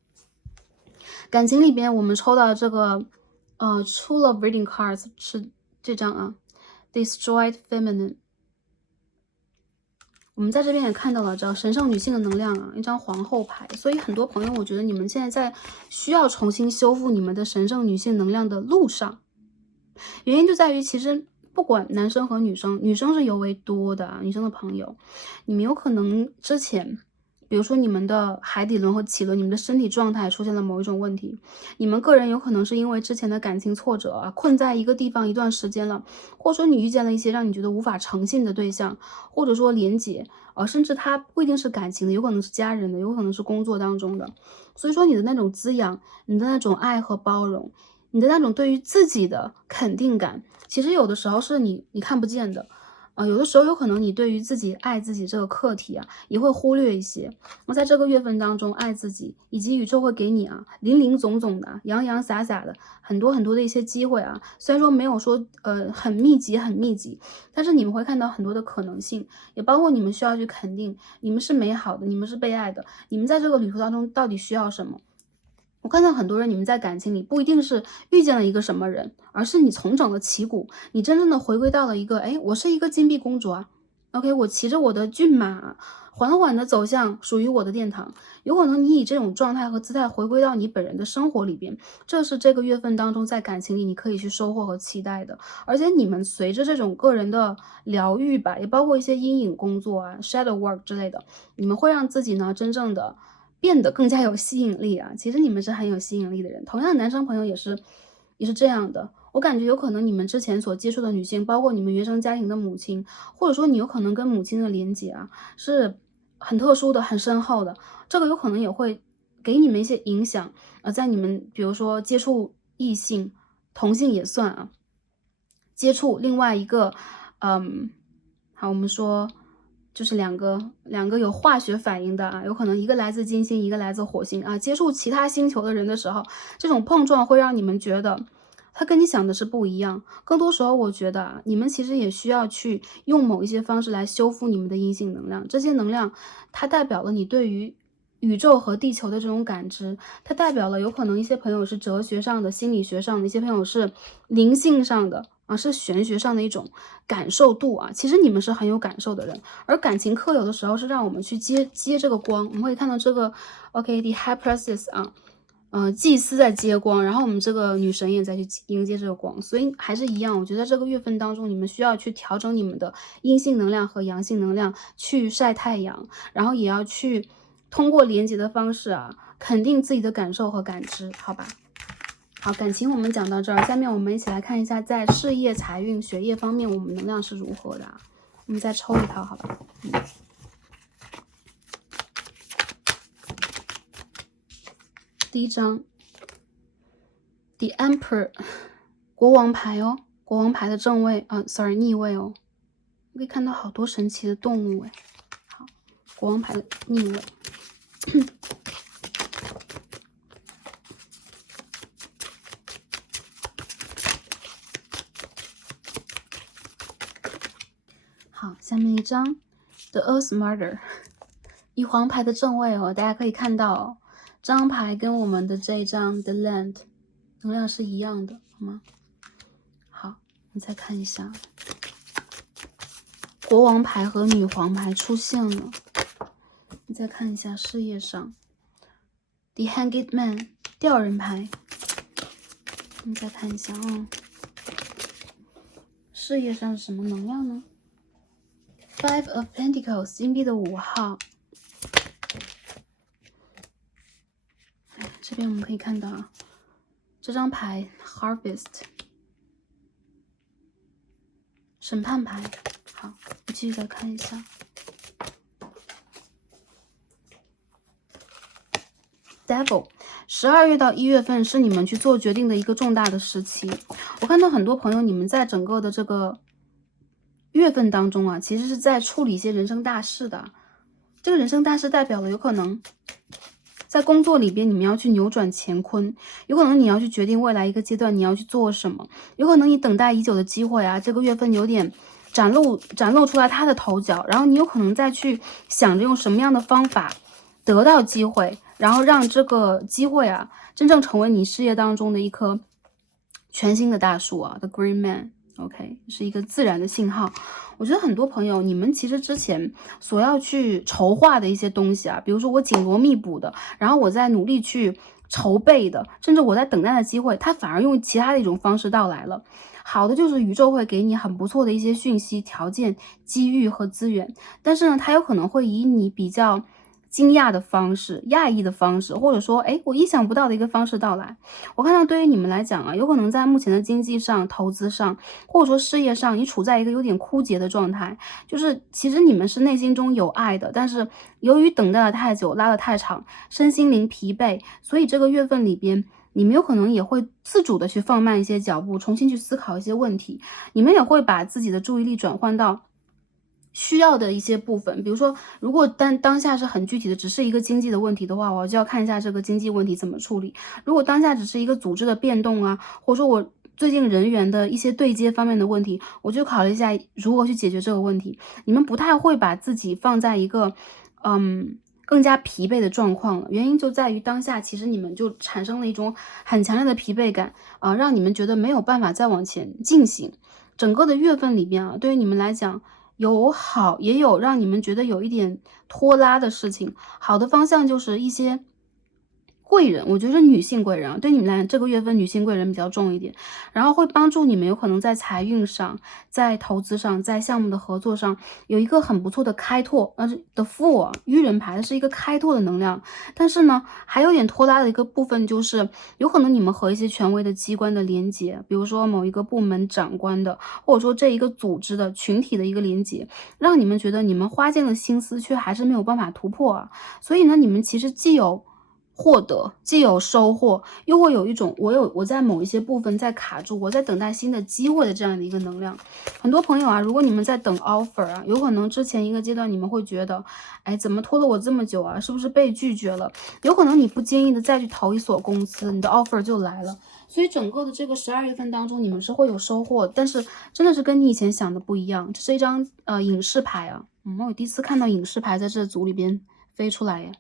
感情里边我们抽到的这个True Love Reading Cards 是这张啊 Destroyed Feminine。我们在这边也看到了这神圣女性的能量啊，一张皇后牌。所以很多朋友，我觉得你们现在在需要重新修复你们的神圣女性能量的路上，原因就在于其实不管男生和女生，女生是尤为多的啊，女生的朋友，你们有可能之前比如说你们的海底轮和脐轮，你们的身体状态出现了某一种问题，你们个人有可能是因为之前的感情挫折啊，困在一个地方一段时间了，或者说你遇见了一些让你觉得无法诚信的对象，或者说连结，甚至它不一定是感情的，有可能是家人的，有可能是工作当中的，所以说你的那种滋养，你的那种爱和包容，你的那种对于自己的肯定感，其实有的时候是你看不见的。有的时候有可能你对于自己爱自己这个课题啊，也会忽略一些。那在这个月份当中，爱自己，以及宇宙会给你啊，林林总总的、洋洋洒洒的很多很多的一些机会啊。虽然说没有说很密集很密集，但是你们会看到很多的可能性，也包括你们需要去肯定，你们是美好的，你们是被爱的，你们在这个旅途当中到底需要什么？我看到很多人，你们在感情里不一定是遇见了一个什么人，而是你重整了旗鼓，你真正的回归到了一个，哎，我是一个金币公主啊 ，OK， 我骑着我的骏马，缓缓的走向属于我的殿堂。有可能你以这种状态和姿态回归到你本人的生活里边，这是这个月份当中在感情里你可以去收获和期待的。而且你们随着这种个人的疗愈吧，也包括一些阴影工作啊、shadow work 之类的，你们会让自己呢真正的变得更加有吸引力啊！其实你们是很有吸引力的人，同样男生朋友也是这样的。我感觉有可能你们之前所接触的女性，包括你们原生家庭的母亲，或者说你有可能跟母亲的连结啊，是很特殊的、很深厚的。这个有可能也会给你们一些影响在你们比如说接触异性、同性也算啊，接触另外一个，好，我们说就是两个有化学反应的啊，有可能一个来自金星，一个来自火星啊。接触其他星球的人的时候，这种碰撞会让你们觉得他跟你想的是不一样。更多时候，我觉得啊，你们其实也需要去用某一些方式来修复你们的阴性能量。这些能量，它代表了你对于宇宙和地球的这种感知，它代表了有可能一些朋友是哲学上的、心理学上的，一些朋友是灵性上的。是玄学上的一种感受度啊，其实你们是很有感受的人，而感情课有的时候是让我们去接这个光，我们会看到这个 OK，the high priestess 啊，祭司在接光，然后我们这个女神也在去迎接这个光，所以还是一样，我觉得这个月份当中，你们需要去调整你们的阴性能量和阳性能量，去晒太阳，然后也要去通过连接的方式啊，肯定自己的感受和感知，好吧？好，感情我们讲到这儿，下面我们一起来看一下，在事业、财运、学业方面，我们能量是如何的啊？我们再抽一套，好吧？第一张 ，The Emperor， 国王牌哦，国王牌的正位，sorry， 逆位哦。可以看到好多神奇的动物哎。好，国王牌的逆位。好，下面一张 The Earth Mother， 玉皇牌的正位哦，大家可以看到这张牌跟我们的这一张 The Land 能量是一样的，好吗？好，你再看一下，国王牌和女皇牌出现了，你再看一下事业上 The Hanged Man 吊人牌，你再看一下事业上是什么能量呢？Five of Pentacles 金币的5号，这边我们可以看到啊，这张牌 Harvest 审判牌。好，我继续再看一下 Devil。12月到1月份是你们去做决定的一个重大的时期。我看到很多朋友，你们在整个的这个月份当中啊，其实是在处理一些人生大事的。这个人生大事代表了有可能在工作里边你们要去扭转乾坤，有可能你要去决定未来一个阶段你要去做什么，有可能你等待已久的机会啊，这个月份有点展露出来它的头角，然后你有可能再去想着用什么样的方法得到机会，然后让这个机会啊真正成为你事业当中的一棵全新的大树啊 ，The Green Man。OK， 是一个自然的信号。我觉得很多朋友，你们其实之前所要去筹划的一些东西啊，比如说我紧锣密鼓的，然后我在努力去筹备的，甚至我在等待的机会，它反而用其他的一种方式到来了。好的就是宇宙会给你很不错的一些讯息、条件、机遇和资源，但是呢，它有可能会以你比较惊讶的方式、讶异的方式，或者说，我意想不到的一个方式到来。我看到对于你们来讲啊，有可能在目前的经济上、投资上，或者说事业上，你处在一个有点枯竭的状态。就是其实你们是内心中有爱的，但是由于等待的太久、拉得太长，身心灵疲惫，所以这个月份里边，你们有可能也会自主的去放慢一些脚步，重新去思考一些问题。你们也会把自己的注意力转换到需要的一些部分，比如说，如果当下是很具体的，只是一个经济的问题的话，我就要看一下这个经济问题怎么处理。如果当下只是一个组织的变动啊，或者说我最近人员的一些对接方面的问题，我就考虑一下如何去解决这个问题。你们不太会把自己放在一个更加疲惫的状况了，原因就在于当下其实你们就产生了一种很强烈的疲惫感啊，让你们觉得没有办法再往前进行。整个的月份里边啊，对于你们来讲，有好也有让你们觉得有一点拖拉的事情。好的方向就是一些贵人，我觉得是女性贵人啊，对你们来讲这个月份女性贵人比较重一点，然后会帮助你们有可能在财运上、在投资上、在项目的合作上有一个很不错的开拓。的富啊，愚人牌是一个开拓的能量，但是呢，还有点拖拉的一个部分就是有可能你们和一些权威的机关的连接，比如说某一个部门长官的，或者说这一个组织的群体的一个连接，让你们觉得你们花尽了心思，却还是没有办法突破啊。所以呢，你们其实既有获得，既有收获，又会有一种我在某一些部分在卡住，我在等待新的机会的这样的一个能量。很多朋友啊，如果你们在等 offer 啊，有可能之前一个阶段你们会觉得，怎么拖了我这么久啊，是不是被拒绝了？有可能你不经意的再去投一所公司，你的 offer 就来了。所以整个的这个12月份当中，你们是会有收获，但是真的是跟你以前想的不一样。这是一张隐士牌啊，我第一次看到隐士牌在这组里边飞出来耶。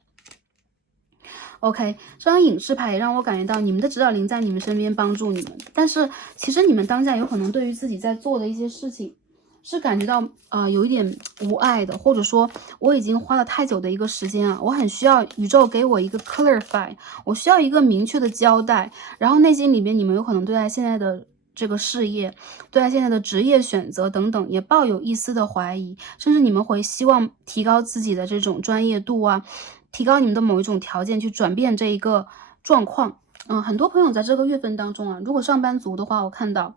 OK， 这张隐士牌也让我感觉到你们的指导灵在你们身边帮助你们，但是其实你们当下有可能对于自己在做的一些事情是感觉到有一点无爱的，或者说我已经花了太久的一个时间啊，我很需要宇宙给我一个 clarify， 我需要一个明确的交代，然后内心里面你们有可能对待现在的这个事业，对待现在的职业选择等等，也抱有一丝的怀疑，甚至你们会希望提高自己的这种专业度啊，提高你们的某一种条件去转变这一个状况。很多朋友在这个月份当中啊，如果上班族的话，我看到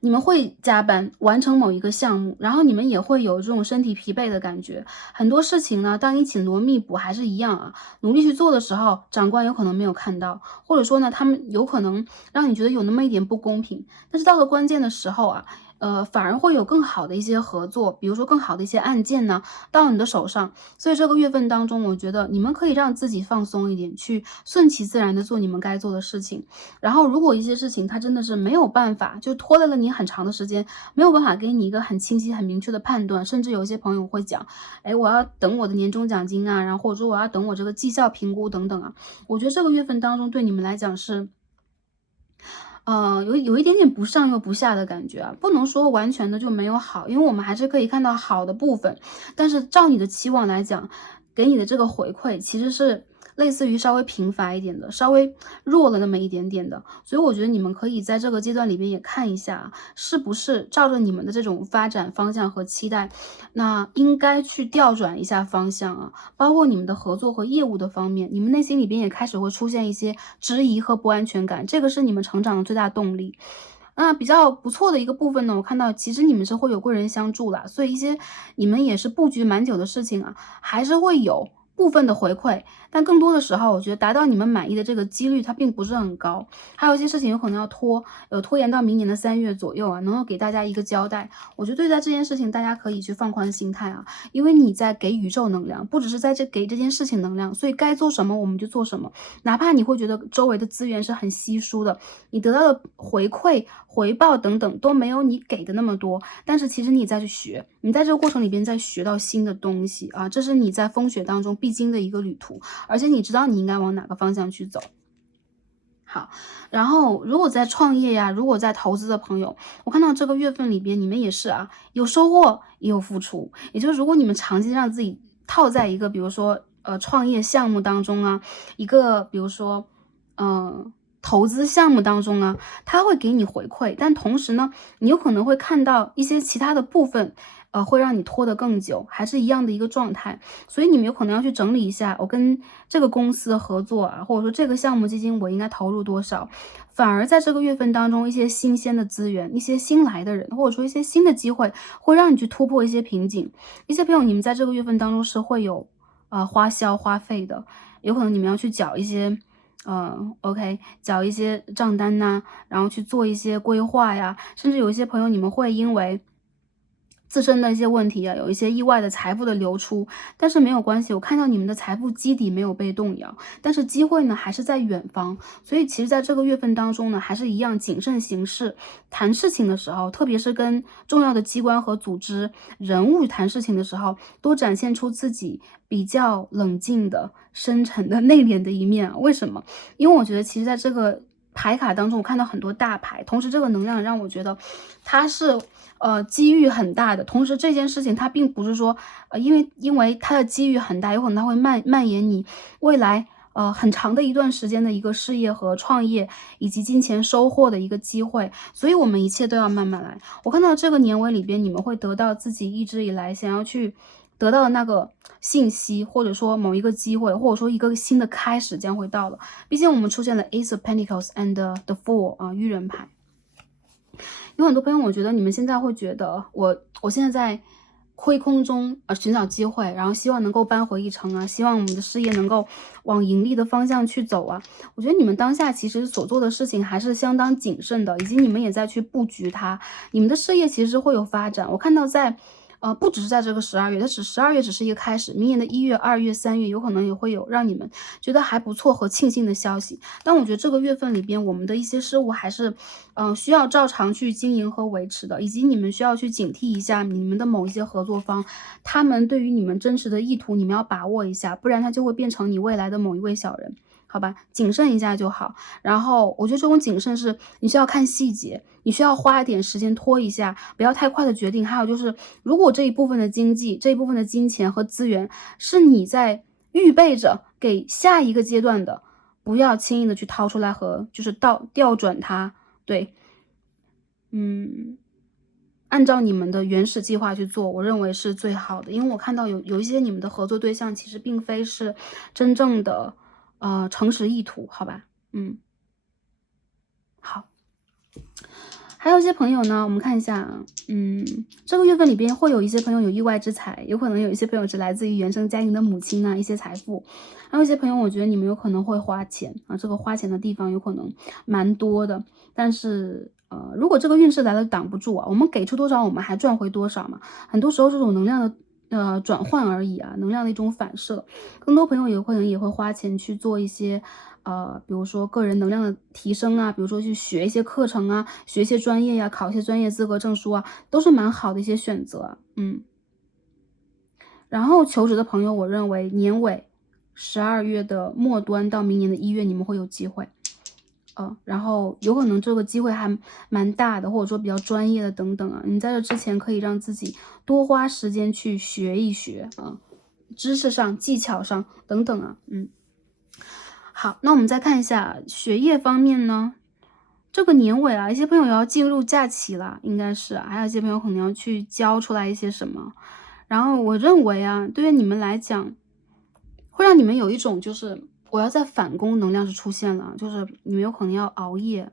你们会加班完成某一个项目，然后你们也会有这种身体疲惫的感觉。很多事情呢，当你紧锣密鼓还是一样啊，努力去做的时候，长官有可能没有看到，或者说呢，他们有可能让你觉得有那么一点不公平。但是到了关键的时候啊，反而会有更好的一些合作，比如说更好的一些案件呢，到你的手上。所以这个月份当中，我觉得你们可以让自己放松一点，去顺其自然的做你们该做的事情。然后如果一些事情它真的是没有办法，就拖累了你很长的时间，没有办法给你一个很清晰、很明确的判断，甚至有一些朋友会讲，我要等我的年终奖金啊，然后或者说我要等我这个绩效评估等等啊。我觉得这个月份当中对你们来讲是有一点点不上又不下的感觉啊，不能说完全的就没有好，因为我们还是可以看到好的部分，但是照你的期望来讲，给你的这个回馈其实是类似于稍微贫乏一点的，稍微弱了那么一点点的，所以我觉得你们可以在这个阶段里边也看一下，是不是照着你们的这种发展方向和期待，那应该去调转一下方向啊，包括你们的合作和业务的方面，你们内心里边也开始会出现一些质疑和不安全感，这个是你们成长的最大动力。比较不错的一个部分呢，我看到其实你们是会有贵人相助啦，所以一些你们也是布局蛮久的事情啊，还是会有部分的回馈，但更多的时候，我觉得达到你们满意的这个几率它并不是很高。还有一些事情有可能要拖延到明年的3月左右啊，能够给大家一个交代。我觉得对待这件事情，大家可以去放宽心态啊，因为你在给宇宙能量，不只是在给这件事情能量，所以该做什么我们就做什么。哪怕你会觉得周围的资源是很稀疏的，你得到的回馈、回报等等都没有你给的那么多，但是其实你在去学，你在这个过程里边在学到新的东西啊，这是你在风雪当中必经的一个旅途，而且你知道你应该往哪个方向去走。好，然后如果在创业呀，如果在投资的朋友，我看到这个月份里边你们也是啊，有收获也有付出，也就是如果你们长期让自己套在一个比如说创业项目当中啊，一个比如说投资项目当中啊，它会给你回馈，但同时呢，你有可能会看到一些其他的部分，会让你拖得更久，还是一样的一个状态。所以你们有可能要去整理一下，我跟这个公司的合作啊，或者说这个项目基金我应该投入多少。反而在这个月份当中，一些新鲜的资源，一些新来的人，或者说一些新的机会，会让你去突破一些瓶颈。一些朋友，你们在这个月份当中是会有花费的，有可能你们要去缴一些。OK，缴一些账单呐，然后去做一些规划呀，甚至有一些朋友你们会因为自身的一些问题啊，有一些意外的财富的流出，但是没有关系，我看到你们的财富基底没有被动摇，但是机会呢还是在远方，所以其实在这个月份当中呢，还是一样谨慎行事，谈事情的时候，特别是跟重要的机关和组织人物谈事情的时候，多展现出自己比较冷静的、深沉的、内敛的一面啊。为什么？因为我觉得其实在这个牌卡当中，我看到很多大牌，同时这个能量让我觉得它是机遇很大的。同时这件事情它并不是说因为它的机遇很大，有可能它会蔓延你未来很长的一段时间的一个事业和创业以及金钱收获的一个机会，所以我们一切都要慢慢来。我看到这个年尾里边，你们会得到自己一直以来想要去得到的那个信息，或者说某一个机会，或者说一个新的开始将会到了。毕竟我们出现了 Ace of Pentacles and the Fool 啊，愚人牌。有很多朋友，我觉得你们现在会觉得我现在在亏空中寻找机会，然后希望能够扳回一城啊，希望我们的事业能够往盈利的方向去走啊。我觉得你们当下其实所做的事情还是相当谨慎的，以及你们也在去布局它，你们的事业其实会有发展。我看到在不只是在这个12月，它12月只是一个开始，明年的1月、2月、3月有可能也会有让你们觉得还不错和庆幸的消息。但我觉得这个月份里边，我们的一些事物还是需要照常去经营和维持的，以及你们需要去警惕一下你们的某一些合作方，他们对于你们真实的意图，你们要把握一下，不然他就会变成你未来的某一位小人。好吧，谨慎一下就好。然后我觉得这种谨慎是你需要看细节，你需要花一点时间拖一下，不要太快的决定。还有就是，如果这一部分的经济、这一部分的金钱和资源是你在预备着给下一个阶段的，不要轻易的去掏出来和就是调转它。对，按照你们的原始计划去做，我认为是最好的。因为我看到有一些你们的合作对象其实并非是真正的诚实意图，好吧？好。还有一些朋友呢，我们看一下啊，这个月份里边会有一些朋友有意外之财，有可能有一些朋友是来自于原生家庭的母亲啊，一些财富。还有一些朋友，我觉得你们有可能会花钱啊，这个花钱的地方有可能蛮多的，但是如果这个运势来了挡不住啊，我们给出多少，我们还赚回多少嘛。很多时候这种能量的转换而已啊，能量的一种反射。更多朋友有可能也会花钱去做一些比如说个人能量的提升啊，比如说去学一些课程啊，学一些专业呀，考一些专业资格证书啊，都是蛮好的一些选择啊。然后求职的朋友，我认为年尾12月的末端到明年的1月，你们会有机会。然后有可能这个机会还蛮大的，或者说比较专业的等等啊，你在这之前可以让自己多花时间去学一学啊，知识上、技巧上等等啊，好，那我们再看一下学业方面呢，这个年尾啊，一些朋友要进入假期了，应该是，还有一些朋友可能要去交出来一些什么，然后我认为啊，对于你们来讲，会让你们有一种就是我要在反攻能量是出现了，就是你们有可能要熬夜，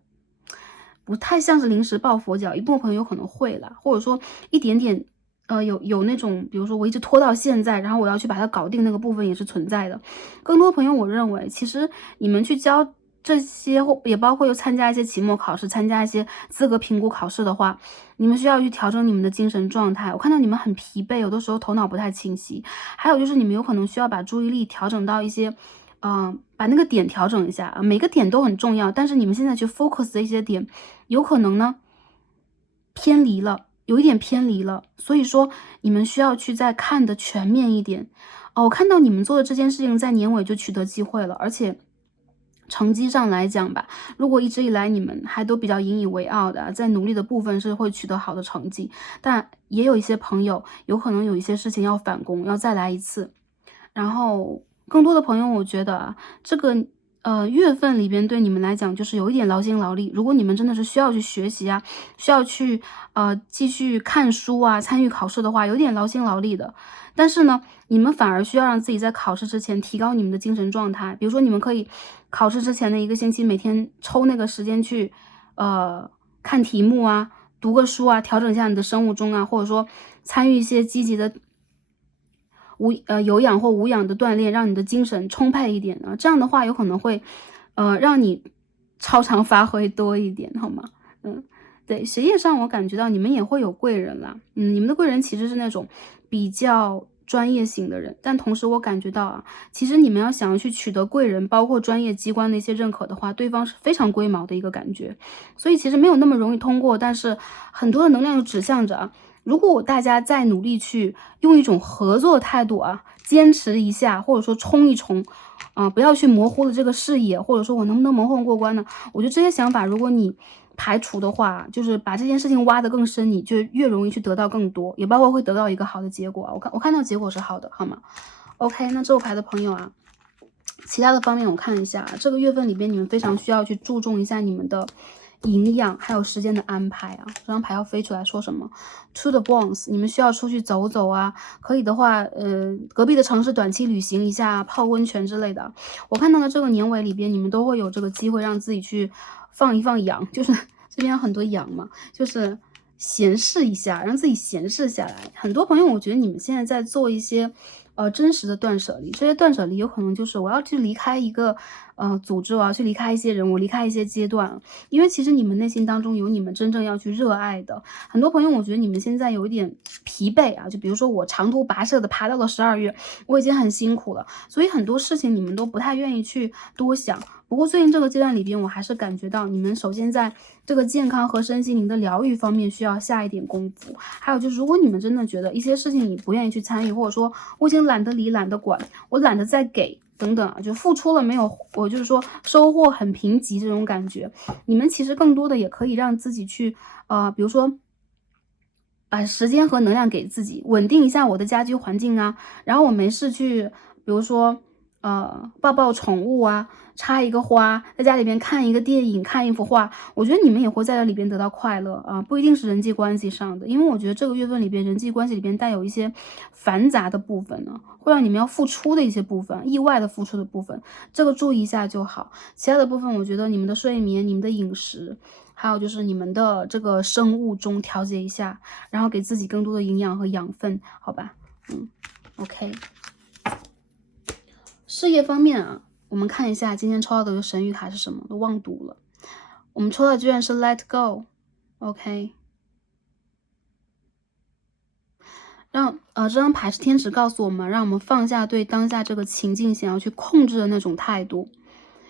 不太像是临时抱佛脚，一部分朋友有可能会啦，或者说一点点有那种，比如说我一直拖到现在，然后我要去把它搞定，那个部分也是存在的。更多朋友，我认为其实你们去教这些，也包括又参加一些期末考试，参加一些资格评估考试的话，你们需要去调整你们的精神状态。我看到你们很疲惫，有的时候头脑不太清晰，还有就是你们有可能需要把注意力调整到一些把那个点调整一下啊，每个点都很重要，但是你们现在去 focus 的一些点，有可能呢偏离了，有一点偏离了，所以说你们需要去再看的全面一点。我看到你们做的这件事情在年尾就取得机会了，而且成绩上来讲吧，如果一直以来你们还都比较引以为傲的，在努力的部分是会取得好的成绩，但也有一些朋友有可能有一些事情要返工，要再来一次。然后更多的朋友，我觉得啊，这个月份里边对你们来讲就是有一点劳心劳力。如果你们真的是需要去学习啊，需要去继续看书啊，参与考试的话，有点劳心劳力的。但是呢，你们反而需要让自己在考试之前提高你们的精神状态。比如说，你们可以考试之前的1个星期，每天抽那个时间去看题目啊，读个书啊，调整一下你的生物钟啊，或者说参与一些积极的有氧或无氧的锻炼，让你的精神充沛一点呢。这样的话有可能会让你超常发挥多一点，好吗？对，学业上我感觉到你们也会有贵人啦。你们的贵人其实是那种比较专业型的人，但同时我感觉到啊，其实你们要想要去取得贵人，包括专业机关的一些认可的话，对方是非常龟毛的一个感觉，所以其实没有那么容易通过。但是很多的能量就指向着啊，如果大家再努力去用一种合作的态度啊，坚持一下，或者说冲一冲不要去模糊了这个视野，或者说我能不能蒙混过关呢？我觉得这些想法如果你排除的话，就是把这件事情挖得更深，你就越容易去得到更多，也包括会得到一个好的结果。我看到结果是好的，好吗 ？OK， 那这牌的朋友啊，其他的方面我看一下，这个月份里边你们非常需要去注重一下你们的营养还有时间的安排啊。这张牌要飞出来说什么 ？To the bones， 你们需要出去走走啊，可以的话，隔壁的城市短期旅行一下，泡温泉之类的。我看到的这个年尾里边，你们都会有这个机会让自己去放一放羊，就是这边有很多羊嘛，就是闲适一下，让自己闲适下来。很多朋友，我觉得你们现在在做一些真实的断舍离，这些断舍离有可能就是我要去离开一个组织，我要去离开一些人，我离开一些阶段，因为其实你们内心当中有你们真正要去热爱的。很多朋友，我觉得你们现在有一点疲惫啊，就比如说我长途跋涉的爬到了12月，我已经很辛苦了，所以很多事情你们都不太愿意去多想。不过最近这个阶段里边，我还是感觉到你们首先在这个健康和身心灵的疗愈方面需要下一点功夫。还有就是，如果你们真的觉得一些事情你不愿意去参与，或者说我已经懒得理、懒得管，我懒得再给等等啊，就付出了没有，我就是说收获很贫瘠这种感觉，你们其实更多的也可以让自己去比如说把时间和能量给自己，稳定一下我的家居环境啊，然后我没事去，比如说抱抱宠物啊，插一个花，在家里边看一个电影，看一幅画，我觉得你们也会在这里边得到快乐啊，不一定是人际关系上的，因为我觉得这个月份里边人际关系里边带有一些繁杂的部分呢，会让你们要付出的一些部分，意外的付出的部分，这个注意一下就好。其他的部分，我觉得你们的睡眠、你们的饮食，还有就是你们的这个生物钟调节一下，然后给自己更多的营养和养分，好吧？OK。事业方面啊，我们看一下今天抽到的一个神谕卡是什么，都忘读了。我们抽到居然是 Let Go，OK。这张牌是天使告诉我们，让我们放下对当下这个情境想要去控制的那种态度。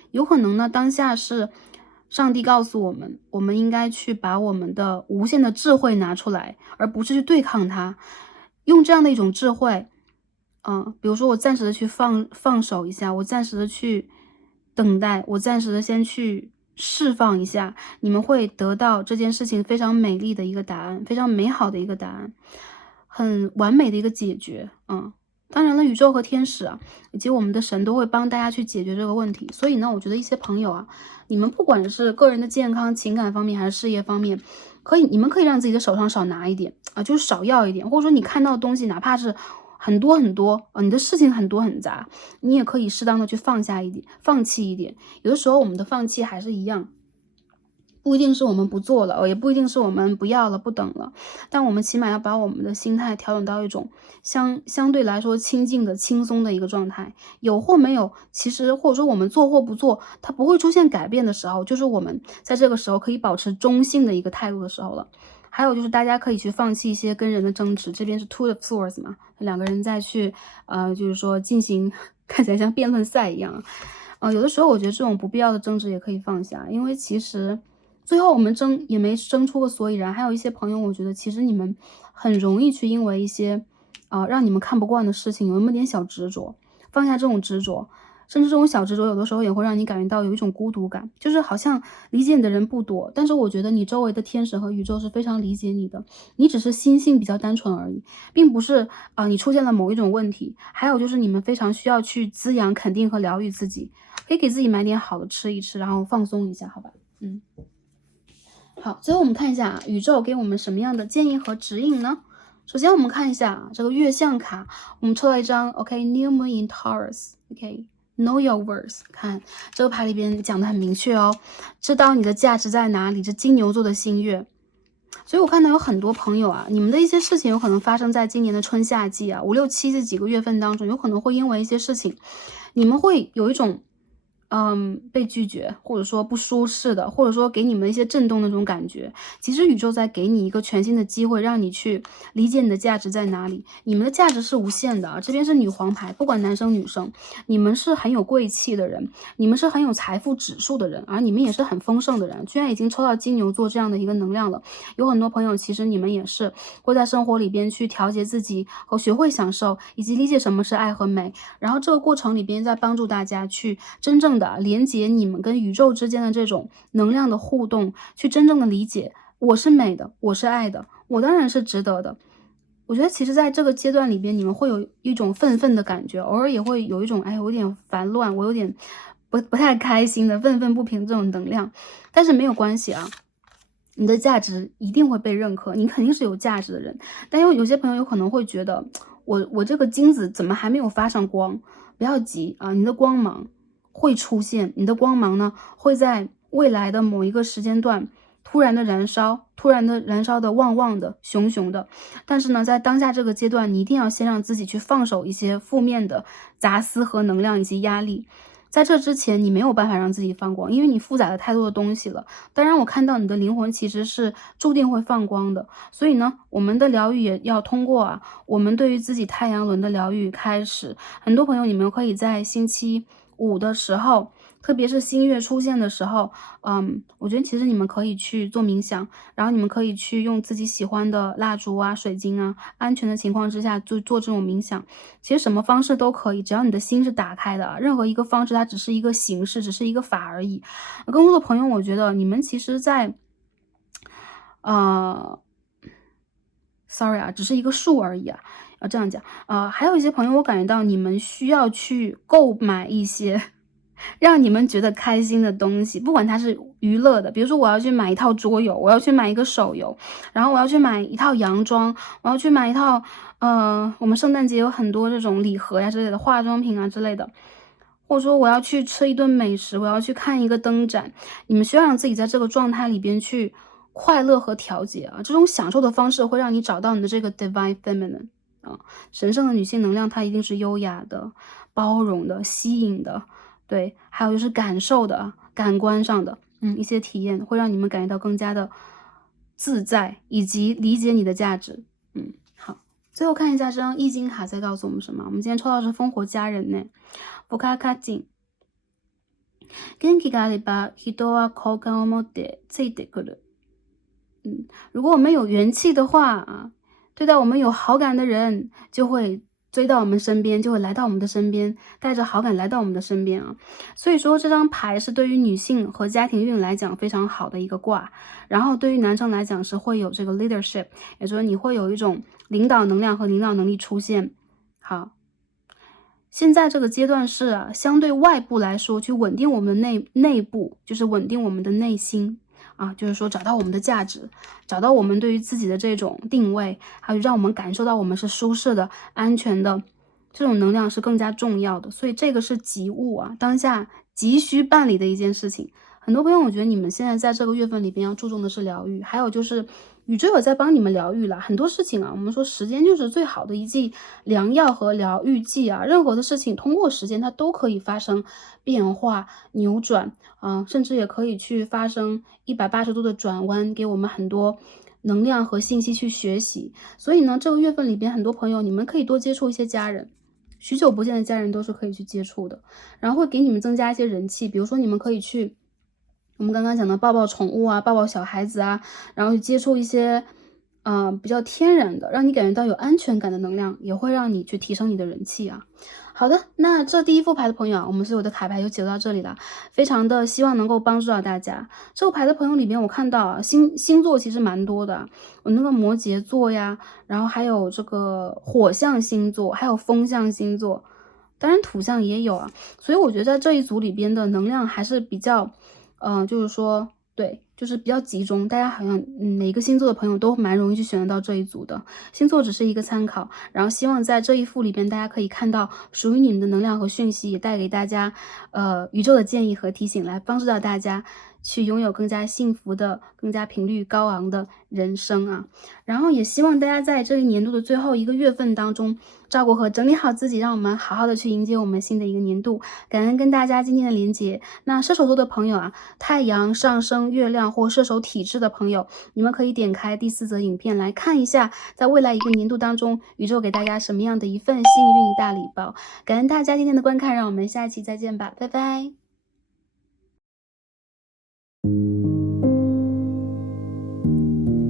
有可能呢，当下是上帝告诉我们，我们应该去把我们的无限的智慧拿出来，而不是去对抗它。用这样的一种智慧。比如说我暂时的去放手一下，我暂时的去等待，我暂时的先去释放一下，你们会得到这件事情非常美丽的一个答案，非常美好的一个答案，很完美的一个解决。当然了，宇宙和天使啊，以及我们的神都会帮大家去解决这个问题。所以呢，我觉得一些朋友啊，你们不管是个人的健康、情感方面还是事业方面，你们可以让自己的手上少拿一点啊，就是少要一点，或者说你看到的东西哪怕是很多很多你的事情很多很杂，你也可以适当的去放下一点，放弃一点。有的时候我们的放弃还是一样，不一定是我们不做了，也不一定是我们不要了、不等了，但我们起码要把我们的心态调整到一种相对来说亲近的、轻松的一个状态。有或没有，其实或者说我们做或不做，它不会出现改变的时候，就是我们在这个时候可以保持中性的一个态度的时候了。还有就是大家可以去放弃一些跟人的争执，这边是 Two of Swords 嘛，两个人再去就是说进行看起来像辩论赛一样。有的时候我觉得这种不必要的争执也可以放下，因为其实最后我们争也没争出个所以然。还有一些朋友，我觉得其实你们很容易去因为一些让你们看不惯的事情有那么点小执着，放下这种执着，甚至这种小执着有的时候也会让你感觉到有一种孤独感，就是好像理解你的人不多，但是我觉得你周围的天使和宇宙是非常理解你的，你只是心性比较单纯而已，并不是你出现了某一种问题。还有就是你们非常需要去滋养、肯定和疗愈自己，可以给自己买点好的吃一吃，然后放松一下，好吧？好，最后我们看一下宇宙给我们什么样的建议和指引呢？首先我们看一下这个月相卡，我们抽到一张 OK，New Moon in Taurus，OK，Know your worth。看这个牌里边讲的很明确哦，知道你的价值在哪里，这金牛座的新月。所以我看到有很多朋友你们的一些事情有可能发生在今年的春夏季5、6、7这几个月份当中，有可能会因为一些事情，你们会有一种被拒绝，或者说不舒适的，或者说给你们一些震动的那种感觉。其实宇宙在给你一个全新的机会，让你去理解你的价值在哪里。你们的价值是无限的这边是女皇牌，不管男生女生，你们是很有贵气的人，你们是很有财富指数的人，而你们也是很丰盛的人。居然已经抽到金牛座这样的一个能量了，有很多朋友其实你们也是会在生活里边去调节自己和学会享受，以及理解什么是爱和美。然后这个过程里边在帮助大家去真正的连接你们跟宇宙之间的这种能量的互动，去真正的理解我是美的，我是爱的，我当然是值得的。我觉得其实在这个阶段里边，你们会有一种愤愤的感觉，偶尔也会有一种有点烦乱，我有点不太开心的愤愤不平这种能量。但是没有关系你的价值一定会被认可，你肯定是有价值的人。但有些朋友有可能会觉得我这个金子怎么还没有发上光？不要急你的光芒会出现，你的光芒呢会在未来的某一个时间段突然的燃烧，的旺旺的、熊熊的。但是呢，在当下这个阶段，你一定要先让自己去放手一些负面的杂思和能量以及压力。在这之前，你没有办法让自己放光，因为你负载了太多的东西了。当然，我看到你的灵魂其实是注定会放光的。所以呢，我们的疗愈也要通过我们对于自己太阳轮的疗愈开始。很多朋友，你们可以在星期5的时候，特别是新月出现的时候，我觉得其实你们可以去做冥想，然后你们可以去用自己喜欢的蜡烛水晶安全的情况之下做这种冥想。其实什么方式都可以，只要你的心是打开的任何一个方式它只是一个形式，只是一个法而已。更多的朋友，我觉得你们其实在sorry只是一个数而已要这样讲还有一些朋友，我感觉到你们需要去购买一些让你们觉得开心的东西，不管它是娱乐的，比如说我要去买一套桌游，我要去买一个手游，然后我要去买一套洋装，我要去买一套我们圣诞节有很多这种礼盒之类的化妆品之类的，或者说我要去吃一顿美食，我要去看一个灯展。你们需要让自己在这个状态里边去快乐和调节这种享受的方式会让你找到你的这个 divine feminine神圣的女性能量，它一定是优雅的、包容的、吸引的。对，还有就是感受的、感官上的一些体验，会让你们感觉到更加的自在，以及理解你的价值。好，最后看一下这张易经卡在告诉我们什么。我们今天抽到的是烽火佳人呢，福卡卡金。元気があれば人は好感を持ってついてくる。如果我们有元气的话对待我们有好感的人就会追到我们身边，就会来到我们的身边，带着好感来到我们的身边所以说这张牌是对于女性和家庭运来讲非常好的一个卦，然后对于男生来讲是会有这个 leadership， 也就是你会有一种领导能量和领导能力出现。好，现在这个阶段是相对外部来说去稳定我们的内部，就是稳定我们的内心就是说找到我们的价值，找到我们对于自己的这种定位，还有让我们感受到我们是舒适的、安全的，这种能量是更加重要的。所以这个是急务当下急需办理的一件事情，很多朋友，我觉得你们现在在这个月份里边要注重的是疗愈，还有就是宇宙也在帮你们疗愈了很多事情啊。我们说时间就是最好的一剂良药和疗愈剂啊，任何的事情通过时间它都可以发生变化、扭转啊，甚至也可以去发生180度的转弯，给我们很多能量和信息去学习。所以呢，这个月份里边很多朋友，你们可以多接触一些家人。许久不见的家人都是可以去接触的，然后会给你们增加一些人气。比如说你们可以去我们刚刚讲的抱抱宠物啊，抱抱小孩子啊，然后去接触一些比较天然的，让你感觉到有安全感的能量，也会让你去提升你的人气啊。好的，那这第一副牌的朋友啊，我们所有的卡牌就解读到这里了，非常的希望能够帮助到大家。这个牌的朋友里面，我看到啊，星座其实蛮多的，有那个摩羯座呀，然后还有这个火象星座，还有风象星座，当然土象也有啊。所以我觉得在这一组里边的能量还是比较，就是说对，就是比较集中，大家好像每个星座的朋友都蛮容易去选得到这一组的。星座只是一个参考，然后希望在这一副里边，大家可以看到属于你们的能量和讯息，也带给大家宇宙的建议和提醒，来帮助到大家去拥有更加幸福的、更加频率高昂的人生啊。然后也希望大家在这一年度的最后一个月份当中，照顾和整理好自己，让我们好好的去迎接我们新的一个年度。感恩跟大家今天的连结。那射手座的朋友啊，太阳、上升、月亮或射手体质的朋友，你们可以点开第4则影片来看一下，在未来一个年度当中，宇宙给大家什么样的一份幸运大礼包。感恩大家今天的观看，让我们下期再见吧，拜拜。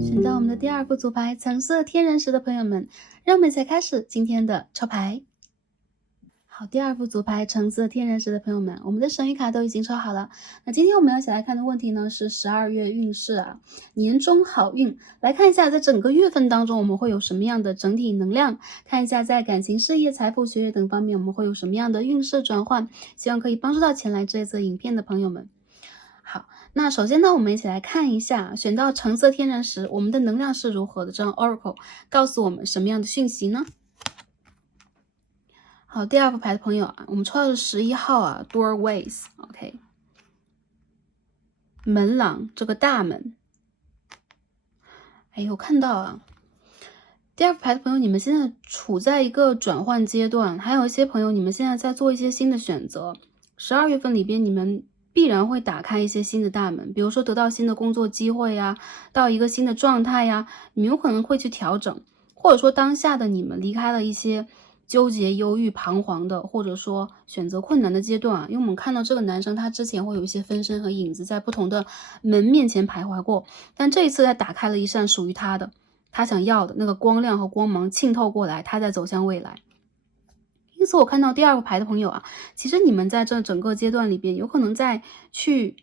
选到我们的第2副组牌橙色天人石的朋友们，让我们一起开始今天的抽牌。好，第2副组牌橙色天人石的朋友们，我们的神谕卡都已经抽好了。那今天我们要一起来看的问题呢是12月运势啊，年终好运。来看一下在整个月份当中我们会有什么样的整体能量，看一下在感情、事业、财富、学业等方面我们会有什么样的运势转换，希望可以帮助到前来这一则影片的朋友们。好，那首先呢，我们一起来看一下选到橙色天人石，我们的能量是如何的？这张 Oracle 告诉我们什么样的讯息呢？好，第2副牌的朋友啊，我们抽到的是11号啊 ，Doorways，OK，门廊，这个大门。哎，我看到啊，第2副牌的朋友，你们现在处在一个转换阶段，还有一些朋友，你们现在在做一些新的选择。12月份里边，你们必然会打开一些新的大门，比如说得到新的工作机会呀，到一个新的状态呀，你们有可能会去调整，或者说当下的你们离开了一些纠结、忧郁、彷徨的，或者说选择困难的阶段啊。因为我们看到这个男生他之前会有一些分身和影子在不同的门面前徘徊过，但这一次他打开了一扇属于他的，他想要的那个光亮和光芒浸透过来，他在走向未来。因此我看到第2个牌的朋友啊，其实你们在这整个阶段里边有可能在去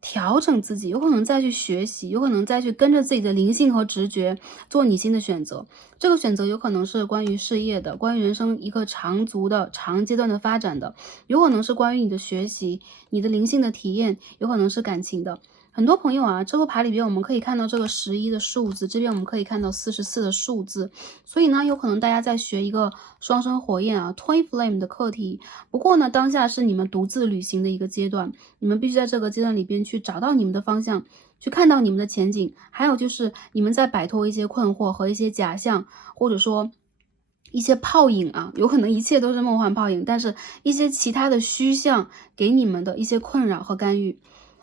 调整自己，有可能再去学习，有可能再去跟着自己的灵性和直觉做你新的选择。这个选择有可能是关于事业的，关于人生一个长足的长阶段的发展的，有可能是关于你的学习，你的灵性的体验，有可能是感情的。很多朋友啊，这个牌里边我们可以看到这个11的数字，这边我们可以看到44的数字，所以呢，有可能大家在学一个双生火焰啊 Twin Flame 的课题。不过呢，当下是你们独自旅行的一个阶段，你们必须在这个阶段里边去找到你们的方向，去看到你们的前景，还有就是你们在摆脱一些困惑和一些假象，或者说一些泡影啊，有可能一切都是梦幻泡影，但是一些其他的虚像给你们的一些困扰和干预。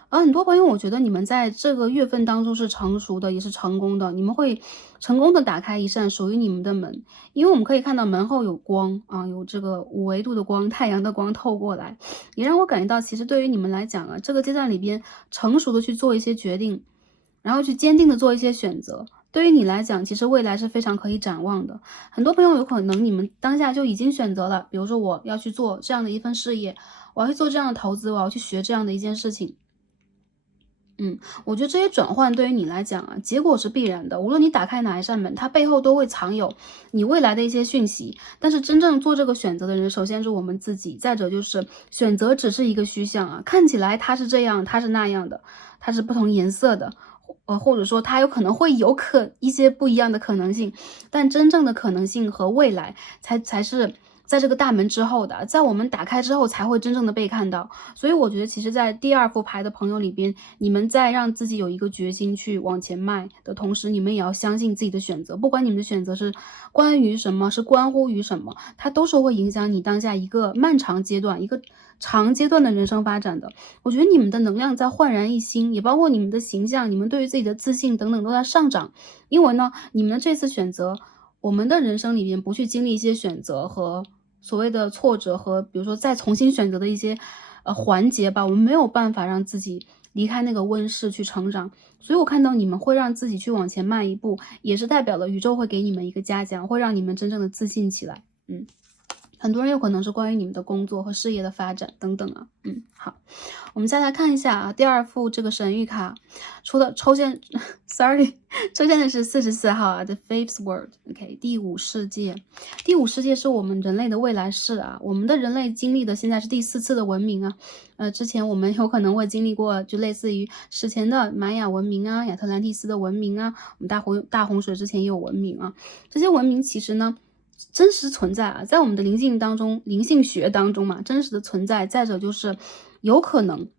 而很多朋友，我觉得你们在这个月份当中是成熟的，也是成功的，你们会成功的打开一扇属于你们的门，因为我们可以看到门后有光啊，有这个5维度的光，太阳的光透过来，也让我感觉到，其实对于你们来讲啊，这个阶段里边成熟的去做一些决定，然后去坚定的做一些选择。对于你来讲，其实未来是非常可以展望的。很多朋友有可能你们当下就已经选择了，比如说我要去做这样的一份事业，我要去做这样的投资，我要去学这样的一件事情。我觉得这些转换对于你来讲啊，结果是必然的。无论你打开哪一扇门，它背后都会藏有你未来的一些讯息。但是真正做这个选择的人，首先是我们自己，再者就是选择只是一个虚像啊，看起来它是这样，它是那样的，它是不同颜色的，或者说它有可能会有一些不一样的可能性，但真正的可能性和未来才是在这个大门之后的，在我们打开之后才会真正的被看到。所以我觉得其实在第2副牌的朋友里边，你们在让自己有一个决心去往前迈的同时，你们也要相信自己的选择，不管你们的选择是关于什么，是关乎于什么，它都是会影响你当下一个漫长阶段，一个长阶段的人生发展的。我觉得你们的能量在焕然一新，也包括你们的形象，你们对于自己的自信等等都在上涨。因为呢，你们的这次选择，我们的人生里边不去经历一些选择和所谓的挫折和比如说再重新选择的一些环节吧，我们没有办法让自己离开那个温室去成长。所以我看到你们会让自己去往前迈一步，也是代表了宇宙会给你们一个嘉奖，会让你们真正的自信起来。很多人有可能是关于你们的工作和事业的发展等等啊。好，我们再来看一下啊，第2副这个神谕卡抽现sorry 抽现的是44号啊 The Fifth World OK 第5世界。第5世界是我们人类的未来式啊，我们的人类经历的现在是第4次的文明啊。之前我们有可能会经历过就类似于史前的玛雅文明啊，亚特兰蒂斯的文明啊，我们大洪水之前也有文明啊。这些文明其实呢真实存在啊，在我们的灵性当中，灵性学当中嘛，真实的存在。再者就是有可能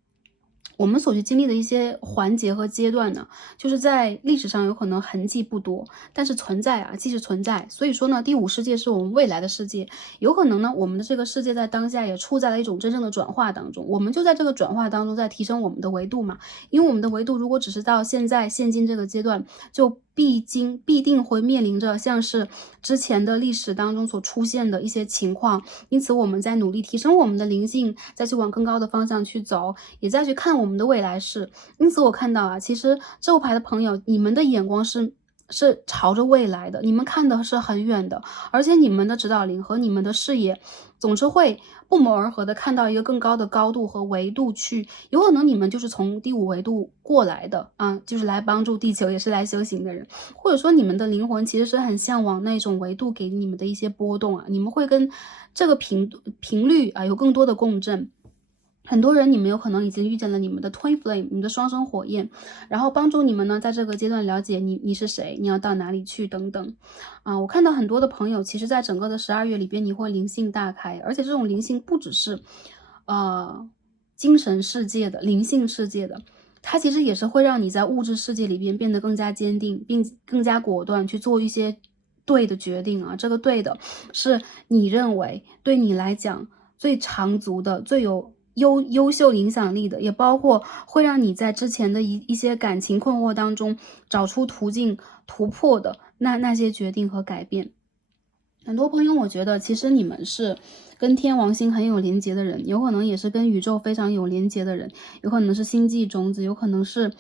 我们所去经历的一些环节和阶段呢，就是在历史上有可能痕迹不多，但是存在啊，即是存在。所以说呢，第5世界是我们未来的世界，有可能呢，我们的这个世界在当下也处在了一种真正的转化当中，我们就在这个转化当中在提升我们的维度嘛。因为我们的维度如果只是到现今这个阶段，就必定会面临着像是之前的历史当中所出现的一些情况，因此我们在努力提升我们的灵性，再去往更高的方向去走，也再去看我们的未来式。因此我看到啊，其实这副牌的朋友，你们的眼光是朝着未来的，你们看的是很远的，而且你们的指导灵和你们的视野总是会不谋而合的看到一个更高的高度和维度去，有可能你们就是从第5维度过来的啊，就是来帮助地球，也是来修行的人，或者说你们的灵魂其实是很向往那种维度给你们的一些波动啊，你们会跟这个频率啊有更多的共振。很多人你们有可能已经遇见了你们的 Twin Flame， 你们的双生火焰，然后帮助你们呢在这个阶段了解你是谁，你要到哪里去等等。我看到很多的朋友其实在整个的12月里边你会灵性大开，而且这种灵性不只是精神世界的灵性世界的，它其实也是会让你在物质世界里边变得更加坚定，并更加果断去做一些对的决定啊。这个对的是你认为对你来讲最长足的，最有优秀影响力的，也包括会让你在之前的一些感情困惑当中找出途径突破的那些决定和改变。很多朋友我觉得其实你们是跟天王星很有连结的人，有可能也是跟宇宙非常有连结的人，有可能是星际种子，有可能是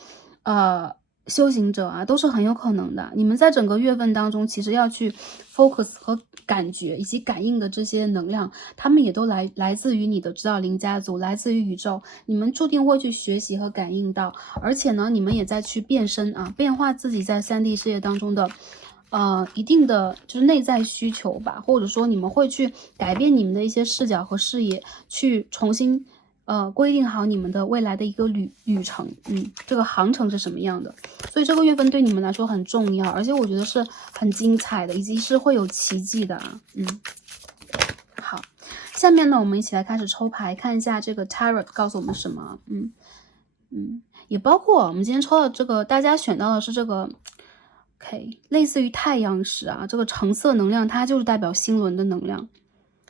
修行者啊，都是很有可能的。你们在整个月份当中其实要去 focus 和感觉以及感应的这些能量，他们也都来自于你的指导灵家族，来自于宇宙，你们注定会去学习和感应到，而且呢你们也在去变身啊，变化自己在3D 世界当中的一定的就是内在需求吧，或者说你们会去改变你们的一些视角和视野，去重新规定好你们的未来的一个旅程，这个航程是什么样的。所以这个月份对你们来说很重要，而且我觉得是很精彩的，以及是会有奇迹的啊。好，下面呢我们一起来开始抽牌，看一下这个 Tarot 告诉我们什么。也包括我们今天抽到这个，大家选到的是这个OK， 类似于太阳石啊，这个橙色能量它就是代表星轮的能量。